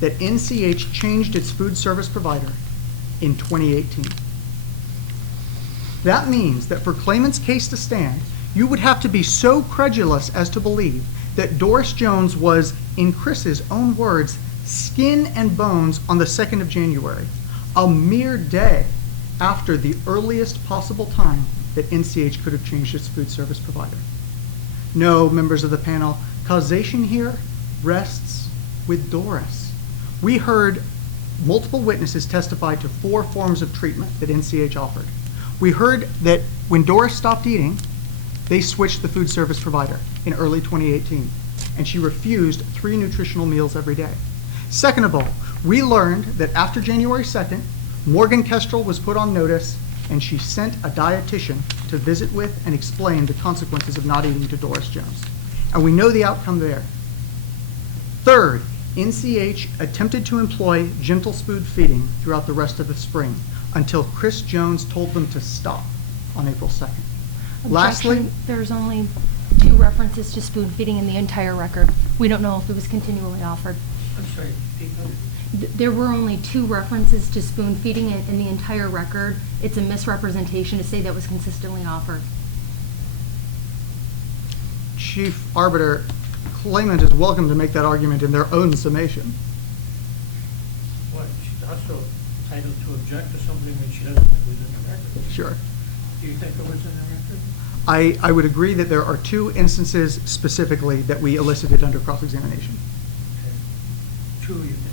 that NCH changed its food service provider in 2018. That means that for Claimant's case to stand, you would have to be so credulous as to believe that Doris Jones was, in Chris's own words, skin and bones on the 2nd of January, a mere day after the earliest possible time that NCH could have changed its food service provider. No, members of the panel, causation here rests with Doris. We heard multiple witnesses testify to 4 forms of treatment that NCH offered. We heard that when Doris stopped eating, they switched the food service provider in early 2018, and she refused 3 nutritional meals every day. Second of all, we learned that after January 2nd, Morgan Kestrel was put on notice, and she sent a dietitian to visit with and explain the consequences of not eating to Doris Jones. And we know the outcome there. Third, NCH attempted to employ gentle spoon feeding throughout the rest of the spring until Chris Jones told them to stop on April 2nd. Lastly, Objection. There's only 2 references to spoon feeding in the entire record. We don't know if it was continually offered. I'm sorry, people. There were only 2 references to spoon feeding in the entire record. It's a misrepresentation to say that was consistently offered. Chief Arbiter, Claimant is welcome to make that argument in their own summation. What, she's also entitled to object to something that she doesn't think was in the record. Sure. Do you think it was in the record? I would agree that there are 2 instances specifically that we elicited under cross-examination. Okay. 2, you think?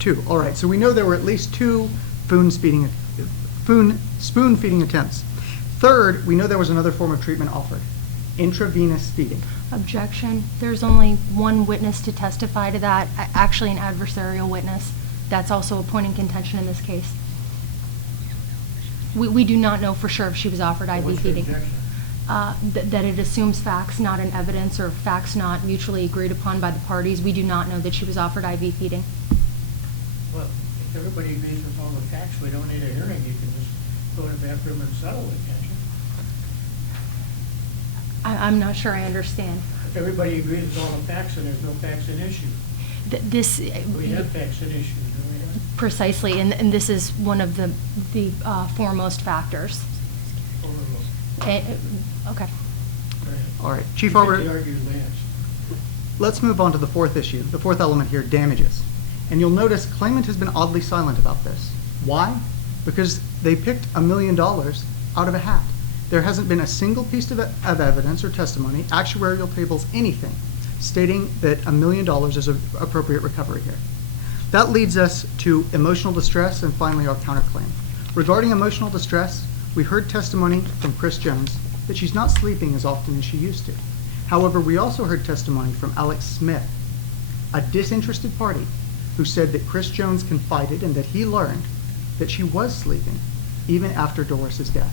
Two. All right. So we know there were at least 2 spoon feeding attempts. Third, we know there was another form of treatment offered, intravenous feeding. Objection. There's only 1 witness to testify to that, actually an adversarial witness. That's also a point in contention in this case. We do not know for sure if she was offered IV What's the feeding. objection? That it assumes facts, not an evidence, or facts not mutually agreed upon by the parties. We do not know that she was offered IV feeding. Well, if everybody agrees with all the facts, we don't need a hearing. You can just go to the bathroom and settle it, can't you? I'm not sure I understand. If everybody agrees with all the facts and there's no facts in issue. We have facts in issue, do we not? Precisely, and this is one of the foremost factors. Overruled. Okay. Go ahead. All right. Chief You get Arbiter. the argument last. Let's move on to the 4th issue, the 4th element here, damages. And you'll notice Claimant has been oddly silent about this. Why? Because they picked $1 million out of a hat. There hasn't been a single piece of evidence or testimony, actuarial tables, anything, stating that $1 million is an appropriate recovery here. That leads us to emotional distress and finally our counterclaim. Regarding emotional distress, we heard testimony from Chris Jones that she's not sleeping as often as she used to. However, we also heard testimony from Alex Smith, a disinterested party, who said that Chris Jones confided and that he learned that she was sleeping even after Doris's death.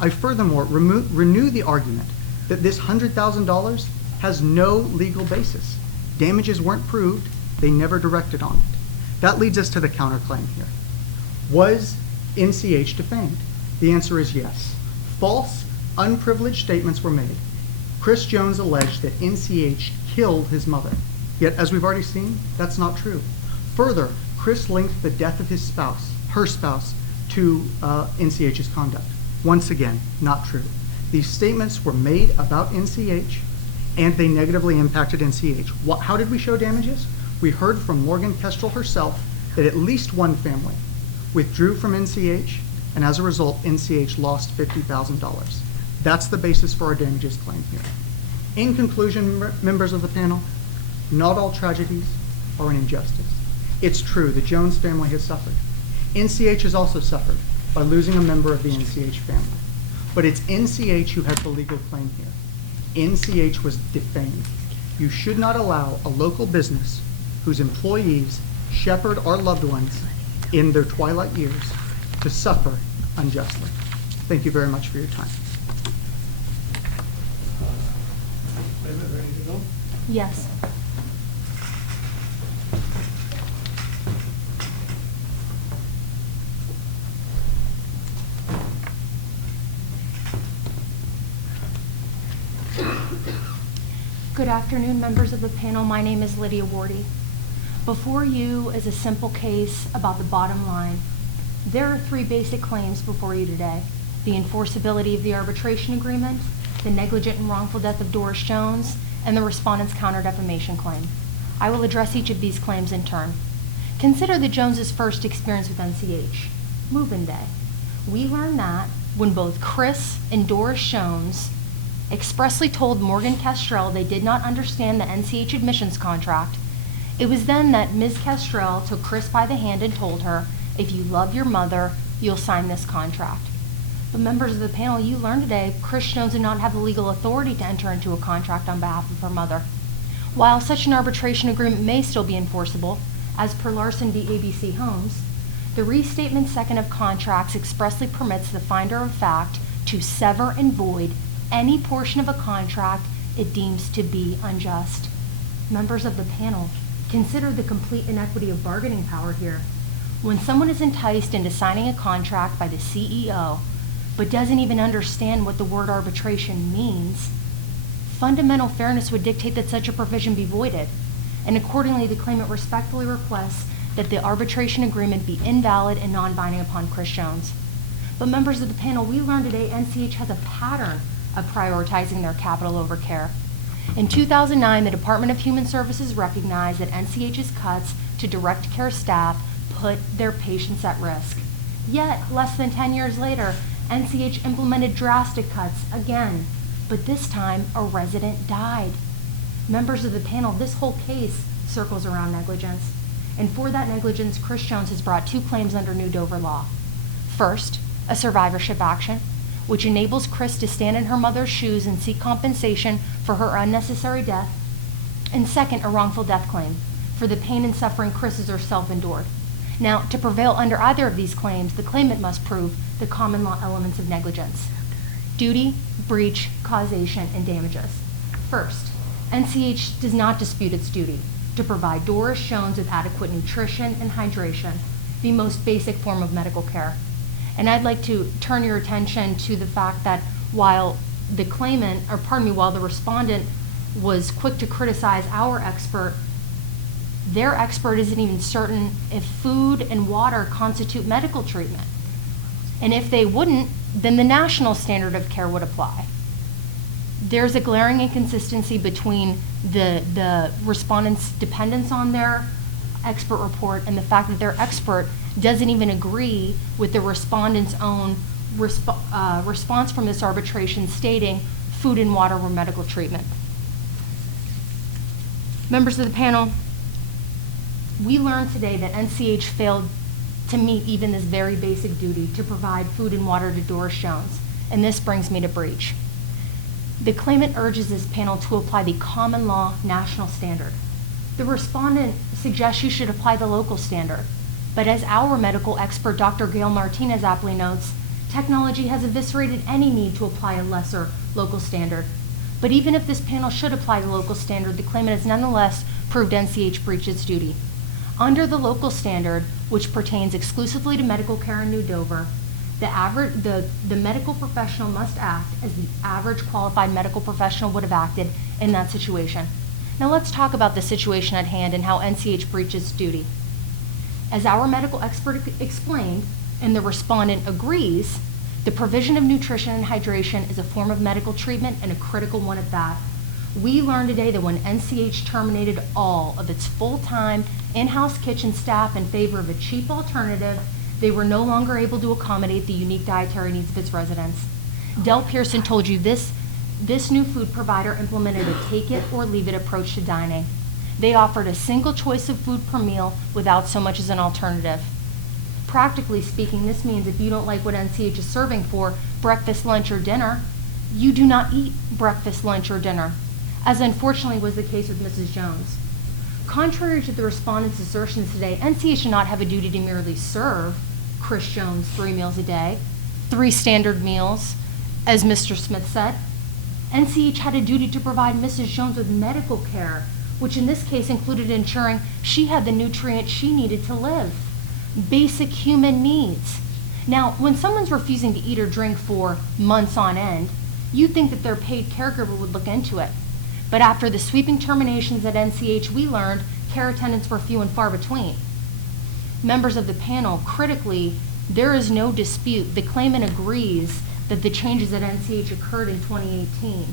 I furthermore renew the argument that this $100,000 has no legal basis. Damages weren't proved, they never directed on it. That leads us to the counterclaim here. Was NCH defamed? The answer is yes. False, unprivileged statements were made. Chris Jones alleged that NCH killed his mother. Yet, as we've already seen, that's not true. Further, Chris linked the death of his spouse, her spouse, to NCH's conduct. Once again, not true. These statements were made about NCH, and they negatively impacted NCH. How did we show damages? We heard from Morgan Kestrel herself that at least 1 family withdrew from NCH, and as a result, NCH lost $50,000. That's the basis for our damages claim here. In conclusion, members of the panel, Not all tragedies are an injustice. It's true, the Jones family has suffered. NCH has also suffered by losing a member of the NCH family. But it's NCH who has the legal claim here. NCH was defamed. You should not allow a local business whose employees shepherd our loved ones in their twilight years to suffer unjustly. Thank you very much for your time. Ready to go? Yes. Good afternoon, members of the panel. My name is Lydia Wardy. Before you is a simple case about the bottom line. There are three basic claims before you today: the enforceability of the arbitration agreement, the negligent and wrongful death of Doris Jones, and the respondent's counter-defamation claim. I will address each of these claims in turn. Consider the Joneses' first experience with NCH, move-in day. We learned that when both Chris and Doris Jones expressly told Morgan Kestrel they did not understand the NCH admissions contract, it was then that Ms. Kestrel took Chris by the hand and told her, if you love your mother, you'll sign this contract. But members of the panel, you learned today Chris Jones did not have the legal authority to enter into a contract on behalf of her mother. While such an arbitration agreement may still be enforceable, as per Larson v. ABC Homes, the Restatement Second of Contracts expressly permits the finder of fact to sever and void any portion of a contract it deems to be unjust. Members of the panel, consider the complete inequity of bargaining power here. When someone is enticed into signing a contract by the CEO, but doesn't even understand what the word arbitration means, fundamental fairness would dictate that such a provision be voided, and accordingly the claimant respectfully requests that the arbitration agreement be invalid and non-binding upon Chris Jones. But members of the panel, we learned today NCH has a pattern of prioritizing their capital over care. In 2009, the Department of Human Services recognized that NCH's cuts to direct care staff put their patients at risk. Yet, less than 10 years later, NCH implemented drastic cuts again, but this time a resident died. Members of the panel, this whole case circles around negligence. And for that negligence, Chris Jones has brought two claims under New Dover law. First, a survivorship action, which enables Chris to stand in her mother's shoes and seek compensation for her unnecessary death. And second, a wrongful death claim for the pain and suffering Chris has herself endured. Now, to prevail under either of these claims, the claimant must prove the common law elements of negligence: duty, breach, causation, and damages. First, NCH does not dispute its duty to provide Doris Jones with adequate nutrition and hydration, the most basic form of medical care. And I'd like to turn your attention to the fact that while the respondent was quick to criticize our expert, their expert isn't even certain if food and water constitute medical treatment. And if they wouldn't, then the national standard of care would apply. There's a glaring inconsistency between the respondent's dependence on their expert report and the fact that their expert doesn't even agree with the respondent's own response from this arbitration stating food and water were medical treatment. Members of the panel, we learned today that NCH failed to meet even this very basic duty to provide food and water to Doris Jones, and this brings me to breach. The claimant urges this panel to apply the common law national standard. The respondent suggests you should apply the local standard, but as our medical expert, Dr. Gail Martinez, aptly notes, technology has eviscerated any need to apply a lesser local standard. But even if this panel should apply the local standard, the claimant has nonetheless proved NCH breached its duty. Under the local standard, which pertains exclusively to medical care in New Dover, the medical professional must act as the average qualified medical professional would have acted in that situation. Now let's talk about the situation at hand and how NCH breaches duty. As our medical expert explained, and the respondent agrees, the provision of nutrition and hydration is a form of medical treatment and a critical one at that. We learned today that when NCH terminated all of its full-time in-house kitchen staff in favor of a cheap alternative, they were no longer able to accommodate the unique dietary needs of its residents. Del Pearson told you this new food provider implemented a take-it-or-leave-it approach to dining. They offered a single choice of food per meal without so much as an alternative. Practically speaking, this means if you don't like what NCH is serving for breakfast, lunch, or dinner, you do not eat breakfast, lunch, or dinner, as unfortunately was the case with Mrs. Jones. Contrary to the respondents' assertions today, NCH should not have a duty to merely serve Chris Jones 3 meals a day, 3 standard meals, as Mr. Smith said. NCH had a duty to provide Mrs. Jones with medical care, which in this case included ensuring she had the nutrients she needed to live. Basic human needs. Now, when someone's refusing to eat or drink for months on end, you'd think that their paid caregiver would look into it. But after the sweeping terminations at NCH, we learned care attendants were few and far between. Members of the panel, critically, there is no dispute. The claimant agrees that the changes at NCH occurred in 2018.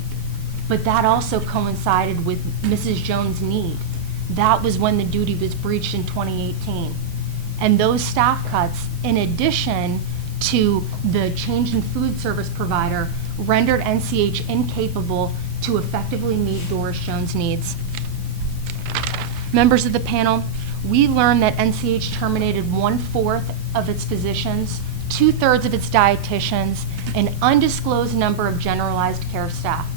But that also coincided with Mrs. Jones' need. That was when the duty was breached in 2018. And those staff cuts, in addition to the change in food service provider, rendered NCH incapable to effectively meet Doris Jones' needs. Members of the panel, we learned that NCH terminated 1/4 of its physicians, 2/3 of its dietitians, an undisclosed number of generalized care staff.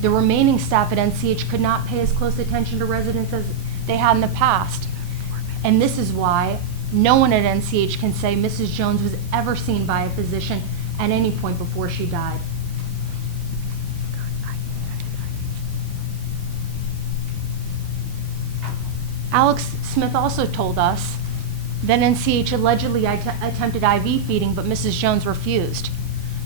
The remaining staff at NCH could not pay as close attention to residents as they had in the past. And this is why no one at NCH can say Mrs. Jones was ever seen by a physician at any point before she died. Alex Smith also told us that NCH allegedly attempted IV feeding, but Mrs. Jones refused.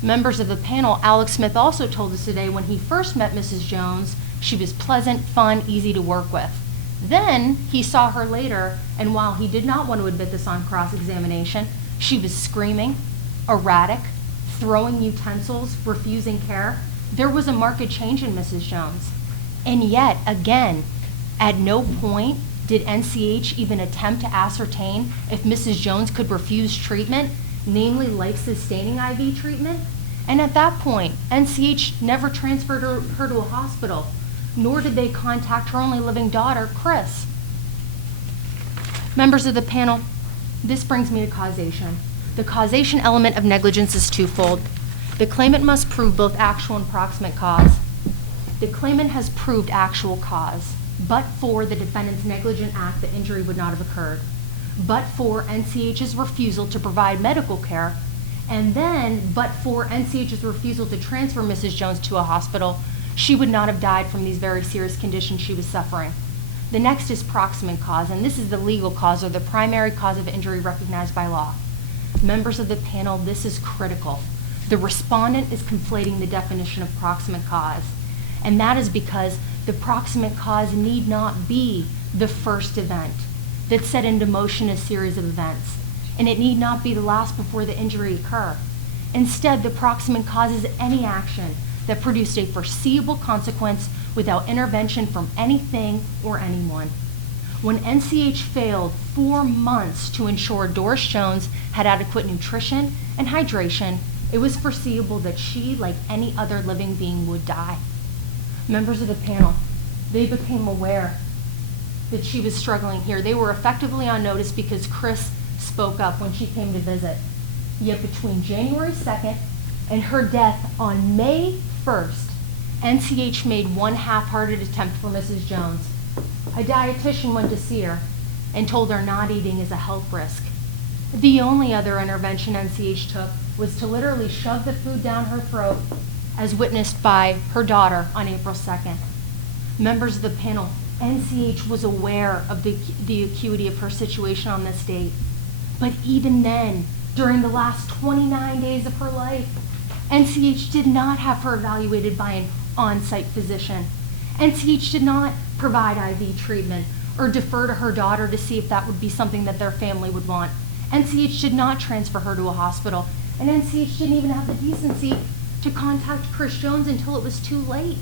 Members of the panel, Alex Smith also told us today when he first met Mrs. Jones, she was pleasant, fun, easy to work with. Then he saw her later, and while he did not want to admit this on cross-examination, she was screaming, erratic, throwing utensils, refusing care. There was a marked change in Mrs. Jones. And yet, again, at no point did NCH even attempt to ascertain if Mrs. Jones could refuse treatment, namely life-sustaining IV treatment. And at that point, NCH never transferred her to a hospital, nor did they contact her only living daughter, Chris. Members of the panel, this brings me to causation. The causation element of negligence is twofold. The claimant must prove both actual and proximate cause. The claimant has proved actual cause, but for the defendant's negligent act, the injury would not have occurred. But for NCH's refusal to provide medical care, and then but for NCH's refusal to transfer Mrs. Jones to a hospital, she would not have died from these very serious conditions she was suffering. The next is proximate cause, and this is the legal cause or the primary cause of injury recognized by law. Members of the panel, this is critical. The respondent is conflating the definition of proximate cause, and that is because the proximate cause need not be the first event that set into motion a series of events, and it need not be the last before the injury occur. Instead, the proximate cause is any action that produced a foreseeable consequence without intervention from anything or anyone. When NCH failed 4 months to ensure Doris Jones had adequate nutrition and hydration, it was foreseeable that she, like any other living being, would die. Members of the panel, they became aware that she was struggling here. They were effectively on notice because Chris spoke up when she came to visit. Yet between January 2nd and her death on May 1st, NCH made one half-hearted attempt for Mrs. Jones. A dietitian went to see her and told her not eating is a health risk. The only other intervention NCH took was to literally shove the food down her throat, as witnessed by her daughter on April 2nd. Members of the panel, NCH was aware of the acuity of her situation on this date. But even then, during the last 29 days of her life, NCH did not have her evaluated by an on-site physician. NCH did not provide IV treatment or defer to her daughter to see if that would be something that their family would want. NCH did not transfer her to a hospital, and NCH didn't even have the decency to contact Chris Jones until it was too late.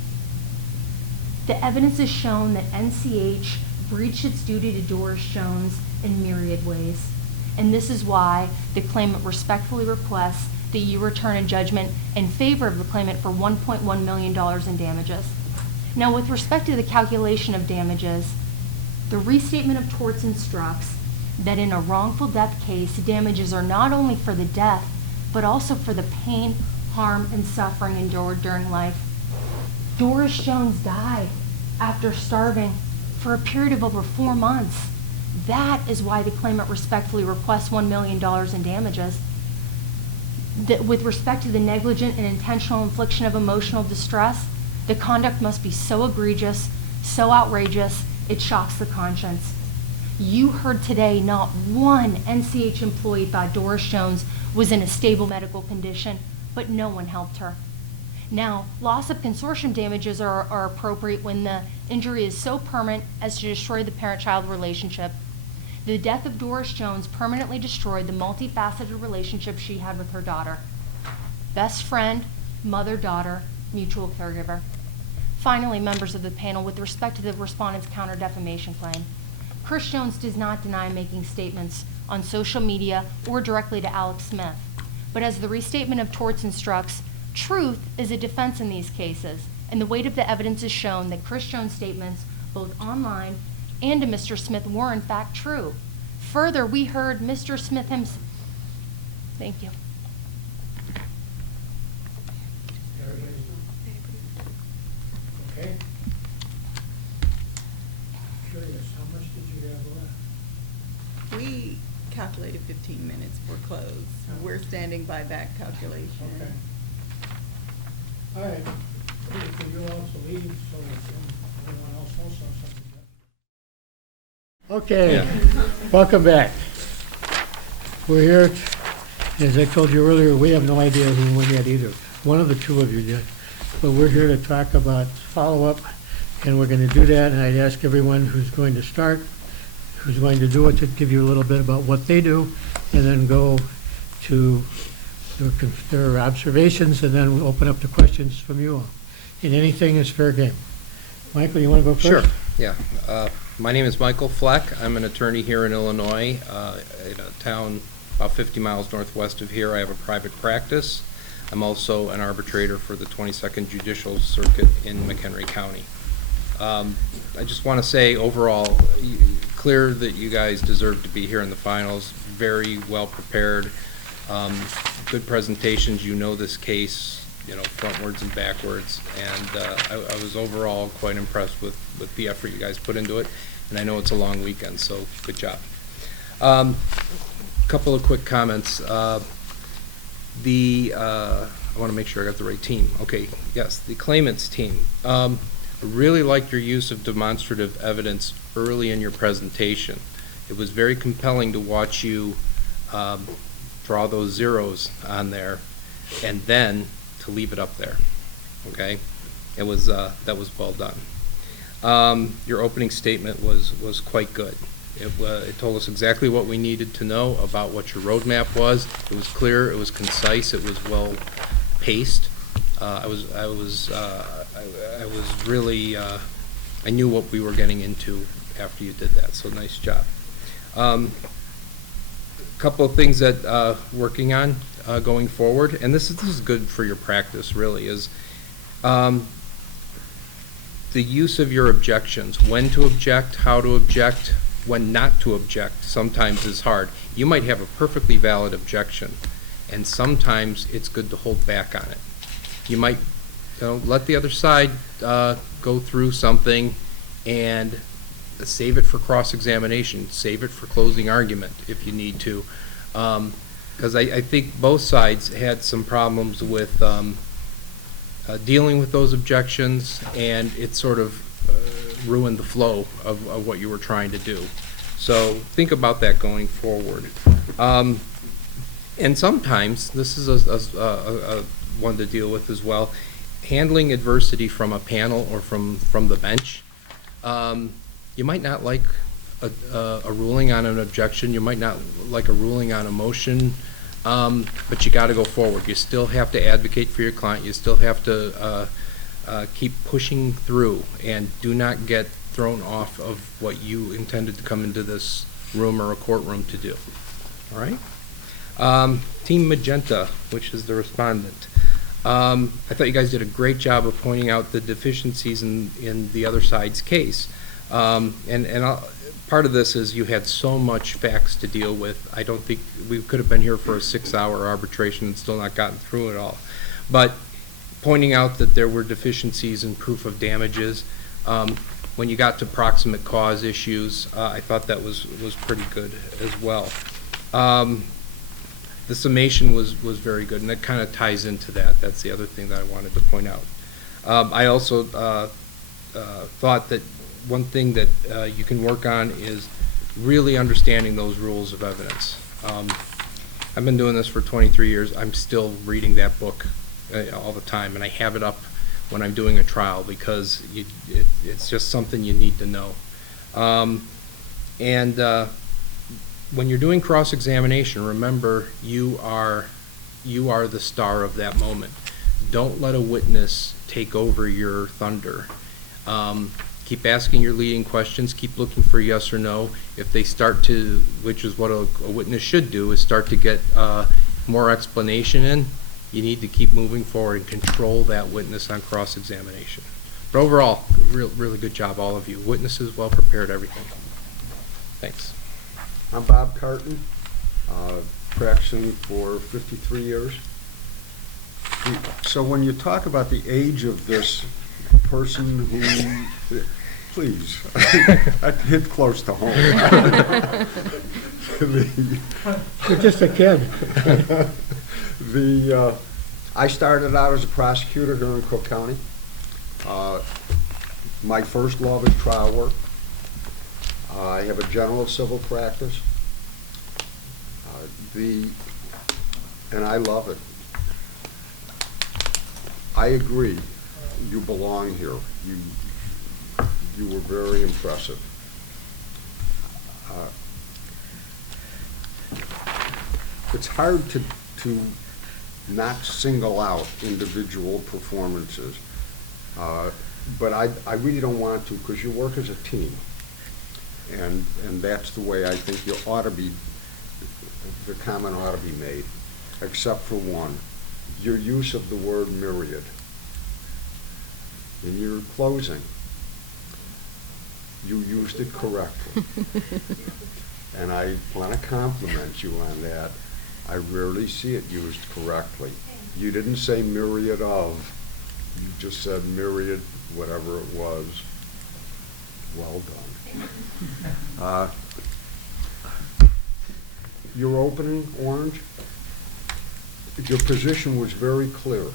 The evidence has shown that NCH breached its duty to Doris Jones in myriad ways, and this is why the claimant respectfully requests that you return a judgment in favor of the claimant for $1.1 million in damages. Now, with respect to the calculation of damages, The restatement of torts instructs that in a wrongful death case, damages are not only for the death, but also for the pain, harm, and suffering endured during life. Doris Jones died after starving for a period of over 4 months. That is why the claimant respectfully requests $1 million in damages. With respect to the negligent and intentional infliction of emotional distress, the conduct must be so egregious, so outrageous, it shocks the conscience. You heard today not one NCH employee thought Doris Jones was in a stable medical condition, but no one helped her. Now, loss of consortium damages are appropriate when the injury is so permanent as to destroy the parent-child relationship. The death of Doris Jones permanently destroyed the multifaceted relationship she had with her daughter. Best friend, mother-daughter, mutual caregiver. Finally, members of the panel, with respect to the respondent's counter-defamation claim, Chris Jones does not deny making statements on social media or directly to Alex Smith. But as the restatement of torts instructs, truth is a defense in these cases, and the weight of the evidence is shown that Chris Jones' statements, both online and to Mr. Smith, were in fact true. Further, we heard Mr. Smith himself. Thank you. Okay. Curious, how much did you have left? We calculated 15 minutes for close. We're standing by that calculation. Okay. All right. Can you also leave so everyone else also has something? Okay, welcome back. We're here, as I told you earlier, we have no idea who won yet either. One of the two of you did. But we're here to talk about follow-up, and we're going to do that, and I'd ask everyone who's going to start, who's going to do it, to give you a little bit about what they do, and then go to their observations, and then we'll open up to questions from you all. And anything is fair game. Michael, you want to go first? Sure, yeah. My name is Michael Fleck. I'm an attorney here in Illinois, in a town about 50 miles northwest of here. I have a private practice. I'm also an arbitrator for the 22nd Judicial Circuit in McHenry County. I just want to say overall, clear that you guys deserve to be here in the finals. Very well prepared, good presentations. You know this case, you know, frontwards and backwards, and I was overall quite impressed with the effort you guys put into it, and I know it's a long weekend, so good job. Couple of quick comments. I want to make sure I got the right team. Okay, yes, the Claimants team. I really liked your use of demonstrative evidence early in your presentation. It was very compelling to watch you draw those zeros on there, and then to leave it up there. Okay, it was that was well done. Your opening statement was quite good. It told us exactly what we needed to know about what your roadmap was. It was clear. It was concise. It was well paced. I was really I knew what we were getting into after you did that. So nice job. A couple of things that working on going forward, and this is good for your practice. Really is. The use of your objections, when to object, how to object, when not to object, sometimes is hard. You might have a perfectly valid objection, and sometimes it's good to hold back on it. You might let the other side go through something and save it for cross-examination, save it for closing argument if you need to. Because I think both sides had some problems with dealing with those objections, and it sort of ruined the flow of what you were trying to do. So think about that going forward. And sometimes, this is a one to deal with as well, handling adversity from a panel or from the bench. You might not like a ruling on an objection, you might not like a ruling on a motion, but you got to go forward. You still have to advocate for your client. You still have to keep pushing through, and do not get thrown off of what you intended to come into this room or a courtroom to do. All right? Team Magenta, which is the respondent. I thought you guys did a great job of pointing out the deficiencies in the other side's case. Part of this is you had so much facts to deal with. I don't think we could have been here for a 6-hour arbitration and still not gotten through it all. But pointing out that there were deficiencies in proof of damages, when you got to proximate cause issues, I thought that was pretty good as well. The summation was very good, and that kind of ties into that. That's the other thing that I wanted to point out. I also thought that one thing that you can work on is really understanding those rules of evidence. I've been doing this for 23 years. I'm still reading that book all the time, and I have it up when I'm doing a trial because it's just something you need to know. When you're doing cross-examination, remember you are the star of that moment. Don't let a witness take over your thunder. Keep asking your leading questions. Keep looking for yes or no. If they start to, which is what a witness should do, is start to get more explanation in, you need to keep moving forward and control that witness on cross-examination. But overall, really good job, all of you. Witnesses, well prepared, everything. Thanks. I'm Bob Carton, practicing for 53 years. So when you talk about the age of this person who, please, that hit close to home. You're just a kid. I started out as a prosecutor here in Cook County. My first love is trial work. I have a general civil practice. And I love it. I agree. You belong here. You were very impressive. It's hard to not single out individual performances, but I really don't want to, because you work as a team, and that's the way I think you ought to be. The comment ought to be made, except for one: your use of the word myriad in your closing. You used it correctly. And I want to compliment you on that. I rarely see it used correctly. You didn't say myriad of. You just said myriad, whatever it was. Well done. Your opening, Orange, your position was very clear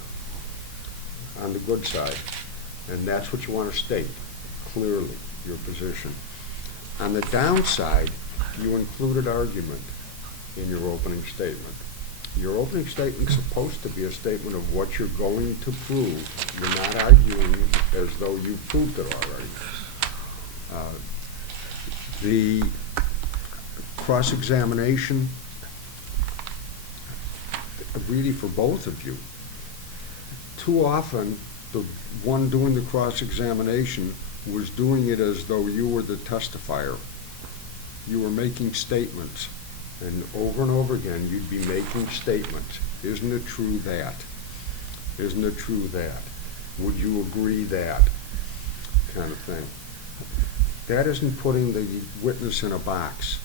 on the good side. And that's what you want to state, clearly, your position. On the downside, you included argument in your opening statement. Your opening statement is supposed to be a statement of what you're going to prove. You're not arguing as though you proved it already. The cross-examination, really for both of you, too often the one doing the cross-examination was doing it as though you were the testifier. You were making statements, and over again you'd be making statements. Isn't it true that? Isn't it true that? Would you agree that? Kind of thing. That isn't putting the witness in a box.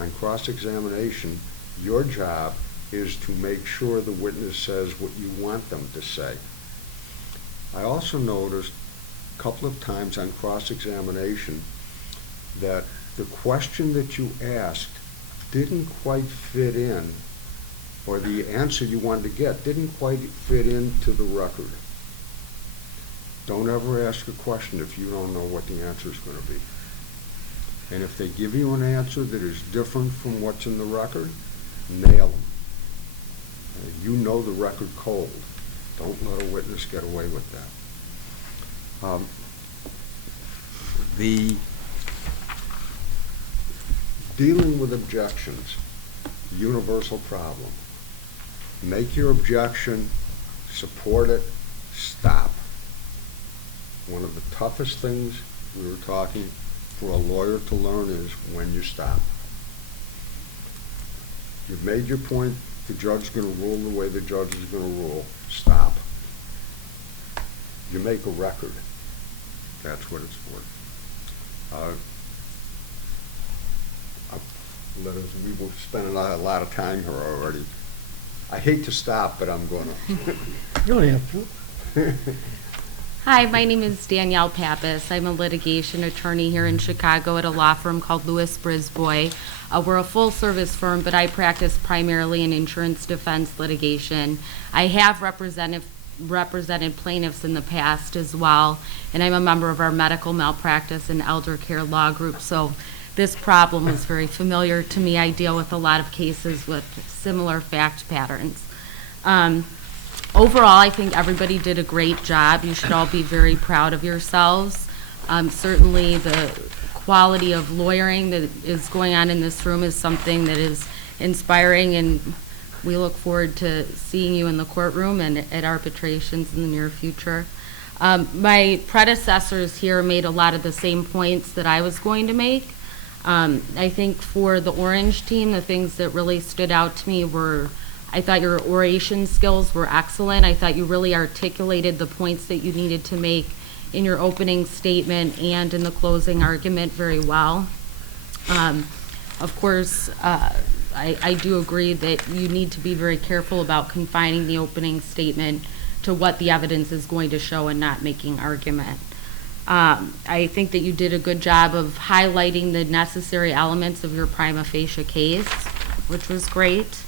On cross-examination, your job is to make sure the witness says what you want them to say. I also noticed a couple of times on cross-examination that the question that you asked didn't quite fit in, or the answer you wanted to get didn't quite fit into the record. Don't ever ask a question if you don't know what the answer is going to be. And if they give you an answer that is different from what's in the record, nail them. You know the record cold. Don't let a witness get away with that. The dealing with objections, universal problem. Make your objection, support it, stop. One of the toughest things we were talking for a lawyer to learn is when you stop. You've made your point, the judge is going to rule the way the judge is going to rule. Stop. You make a record. That's what it's for. We will spend a lot of time here already. I hate to stop, but I'm going to. You don't have to. Hi, my name is Danielle Pappas. I'm a litigation attorney here in Chicago at a law firm called Lewis Brisbois. We're a full-service firm, but I practice primarily in insurance defense litigation. I have represented plaintiffs in the past as well, and I'm a member of our medical malpractice and elder care law group, so this problem is very familiar to me. I deal with a lot of cases with similar fact patterns. Overall, I think everybody did a great job. You should all be very proud of yourselves. Certainly the quality of lawyering that is going on in this room is something that is inspiring, and we look forward to seeing you in the courtroom and at arbitrations in the near future. My predecessors here made a lot of the same points that I was going to make. I think for the Orange team, the things that really stood out to me were, I thought your oration skills were excellent. I thought you really articulated the points that you needed to make in your opening statement and in the closing argument very well. Of course, I do agree that you need to be very careful about confining the opening statement to what the evidence is going to show and not making argument. I think that you did a good job of highlighting the necessary elements of your prima facie case, which was great.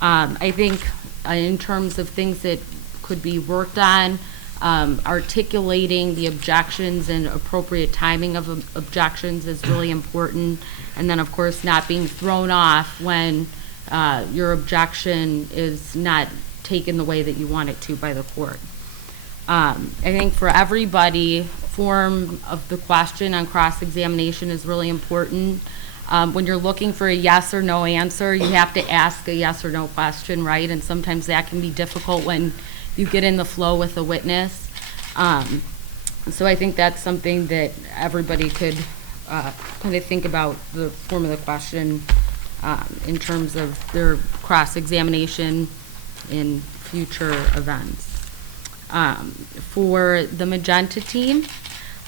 I think in terms of things that could be worked on, articulating the objections and appropriate timing of objections is really important. And then, of course, not being thrown off when your objection is not taken the way that you want it to by the court. I think for everybody, form of the question on cross-examination is really important. When you're looking for a yes or no answer, you have to ask a yes or no question, right? And sometimes that can be difficult when you get in the flow with a witness. So I think that's something that everybody could kind of think about, the form of the question in terms of their cross-examination in future events. For the Magenta team,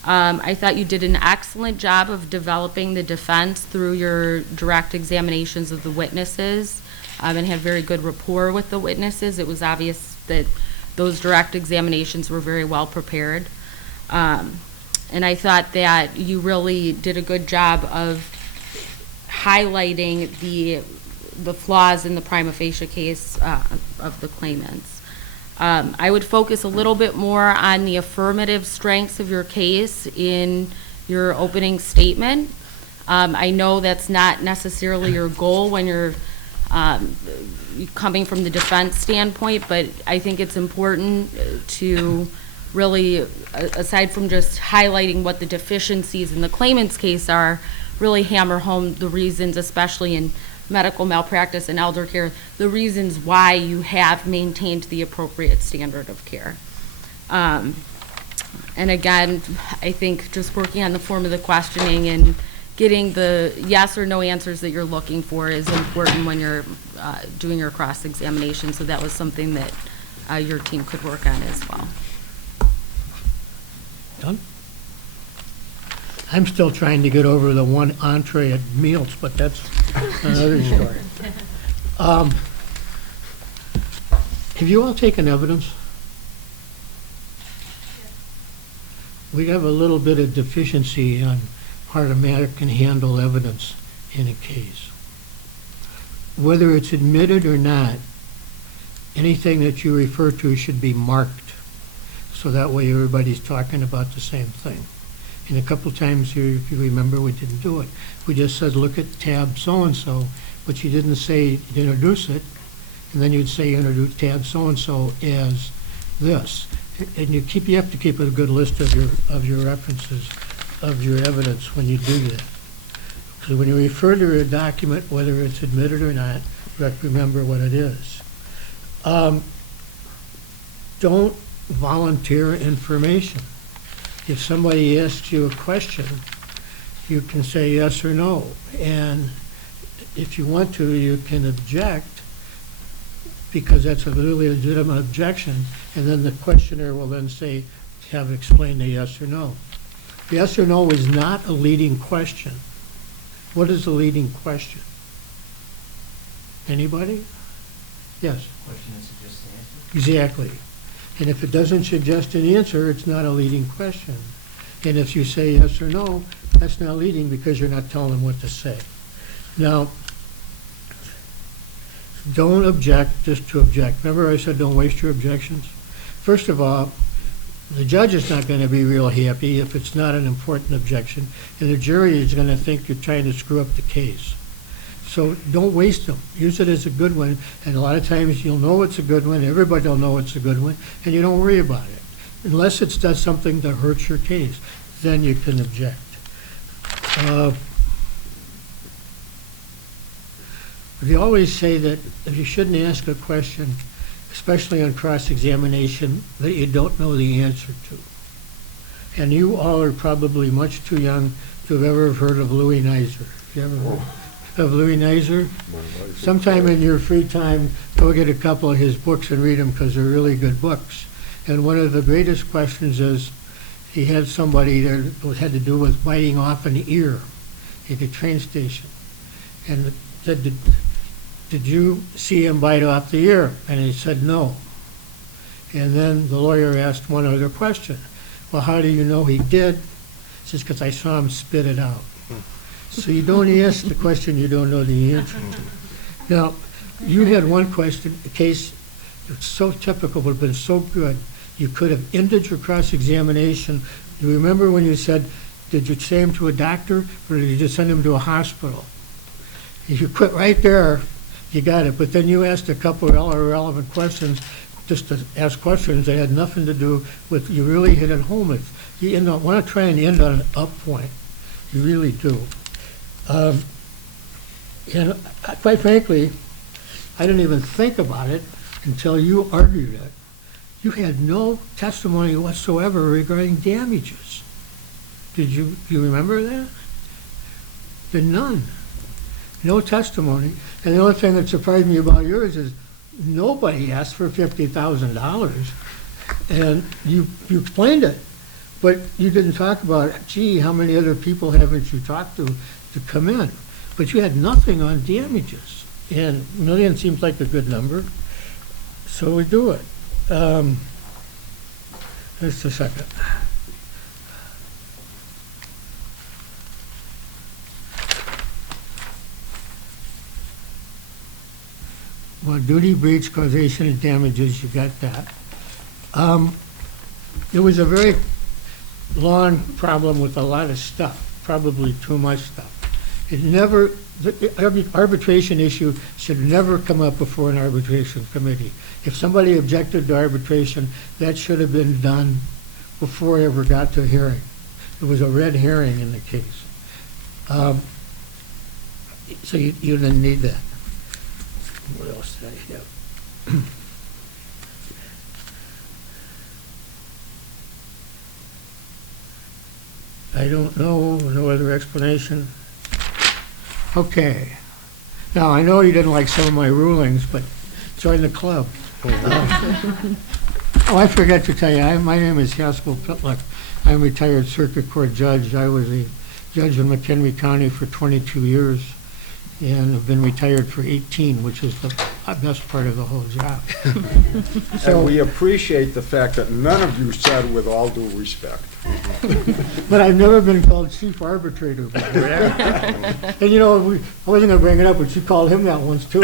I thought you did an excellent job of developing the defense through your direct examinations of the witnesses and had very good rapport with the witnesses. It was obvious that those direct examinations were very well prepared. And I thought that you really did a good job of highlighting the flaws in the prima facie case of the claimants. I would focus a little bit more on the affirmative strengths of your case in your opening statement. I know that's not necessarily your goal when you're coming from the defense standpoint, but I think it's important to really, aside from just highlighting what the deficiencies in the claimant's case are, really hammer home the reasons, especially in medical malpractice and elder care, the reasons why you have maintained the appropriate standard of care. And again, I think just working on the form of the questioning and getting the yes or no answers that you're looking for is important when you're doing your cross-examination, so that was something that your team could work on as well. Done? I'm still trying to get over the one entree at meals, but that's another story. Have you all taken evidence? We have a little bit of deficiency on how a matter can handle evidence in a case. Whether it's admitted or not, anything that you refer to should be marked, so that way everybody's talking about the same thing. And a couple times here, if you remember, we didn't do it. We just said, look at tab so-and-so, but you didn't say introduce it, and then you'd say introduce tab so-and-so as this. And you have to keep a good list of your references of your evidence when you do that. Because when you refer to a document, whether it's admitted or not, you have to remember what it is. Don't volunteer information. If somebody asks you a question, you can say yes or no. And if you want to, you can object, because that's a really legitimate objection, and then the questioner will then say, have explained a yes or no. Yes or no is not a leading question. What is a leading question? Anybody? Yes. Question that suggests an answer. Exactly. And if it doesn't suggest an answer, it's not a leading question. And if you say yes or no, that's not leading because you're not telling them what to say. Now, don't object just to object. Remember I said don't waste your objections? First of all, the judge is not going to be real happy if it's not an important objection, and the jury is going to think you're trying to screw up the case. So don't waste them. Use it as a good one, and a lot of times you'll know it's a good one, everybody will know it's a good one, and you don't worry about it. Unless it does something that hurts your case, then you can object. We always say that you shouldn't ask a question, especially on cross-examination, that you don't know the answer to. And you all are probably much too young to have ever heard of Louis Nizer. You ever heard of Louis Nizer? Sometime in your free time, go get a couple of his books and read them because they're really good books. And one of the greatest questions is, he had somebody there that had to do with biting off an ear at a train station. And said, did you see him bite off the ear? And he said, no. And then the lawyer asked one other question. Well, how do you know he did? He says, because I saw him spit it out. So you don't ask the question you don't know the answer to. Now, you had one question, a case that's so typical, but been so good. You could have ended your cross-examination. You remember when you said, did you say him to a doctor or did you just send him to a hospital? If you quit right there, you got it. But then you asked a couple of irrelevant questions, just to ask questions that had nothing to do with, you really hit it home. You want to try and end on an up point. You really do. And quite frankly, I didn't even think about it until you argued it. You had no testimony whatsoever regarding damages. Do you remember that? Then none. No testimony. And the only thing that surprised me about yours is nobody asked for $50,000. And you explained it. But you didn't talk about, gee, how many other people haven't you talked to come in? But you had nothing on damages. And $1 million seems like a good number. So we do it. Just a second. Well, duty, breach, causation, and damages, you got that. It was a very long problem with a lot of stuff, probably too much stuff. It never, the arbitration issue should never come up before an arbitration committee. If somebody objected to arbitration, that should have been done before it ever got to a hearing. It was a red herring in the case. So you didn't need that. What else did I have? I don't know, no other explanation. Okay. Now, I know you didn't like some of my rulings, but join the club. Oh, I forgot to tell you, my name is Haskell Pitluck. I'm a retired circuit court judge. I was a judge in McHenry County for 22 years and have been retired for 18, which is the best part of the whole job. And we appreciate the fact that none of you said with all due respect. But I've never been called chief arbitrator before. And you know, I wasn't going to bring it up, but you called him that once too.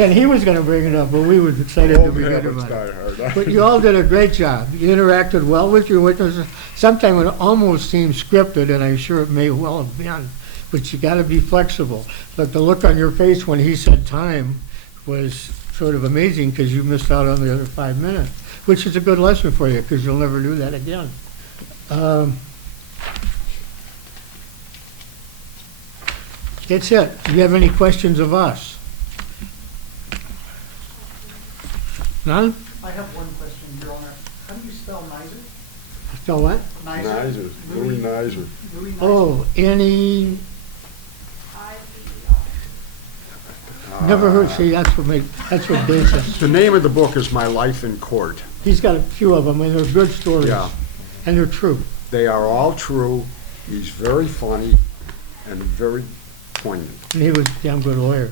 And he was going to bring it up, but we were excited to bring it up. But you all did a great job. You interacted well with your witnesses. Sometimes it almost seems scripted, and I'm sure it may well have been. But you got to be flexible. But the look on your face when he said time was sort of amazing because you missed out on the other 5 minutes, which is a good lesson for you because you'll never do that again. That's it. Do you have any questions of us? None? I have one question, Your Honor. How do you spell Nizer? Spell what? Nizer, Louis Nizer. Oh, Annie. Never heard. See, that's what basis. The name of the book is My Life in Court. He's got a few of them, and they're good stories. Yeah. And they're true. They are all true. He's very funny and very poignant. And he was a damn good lawyer.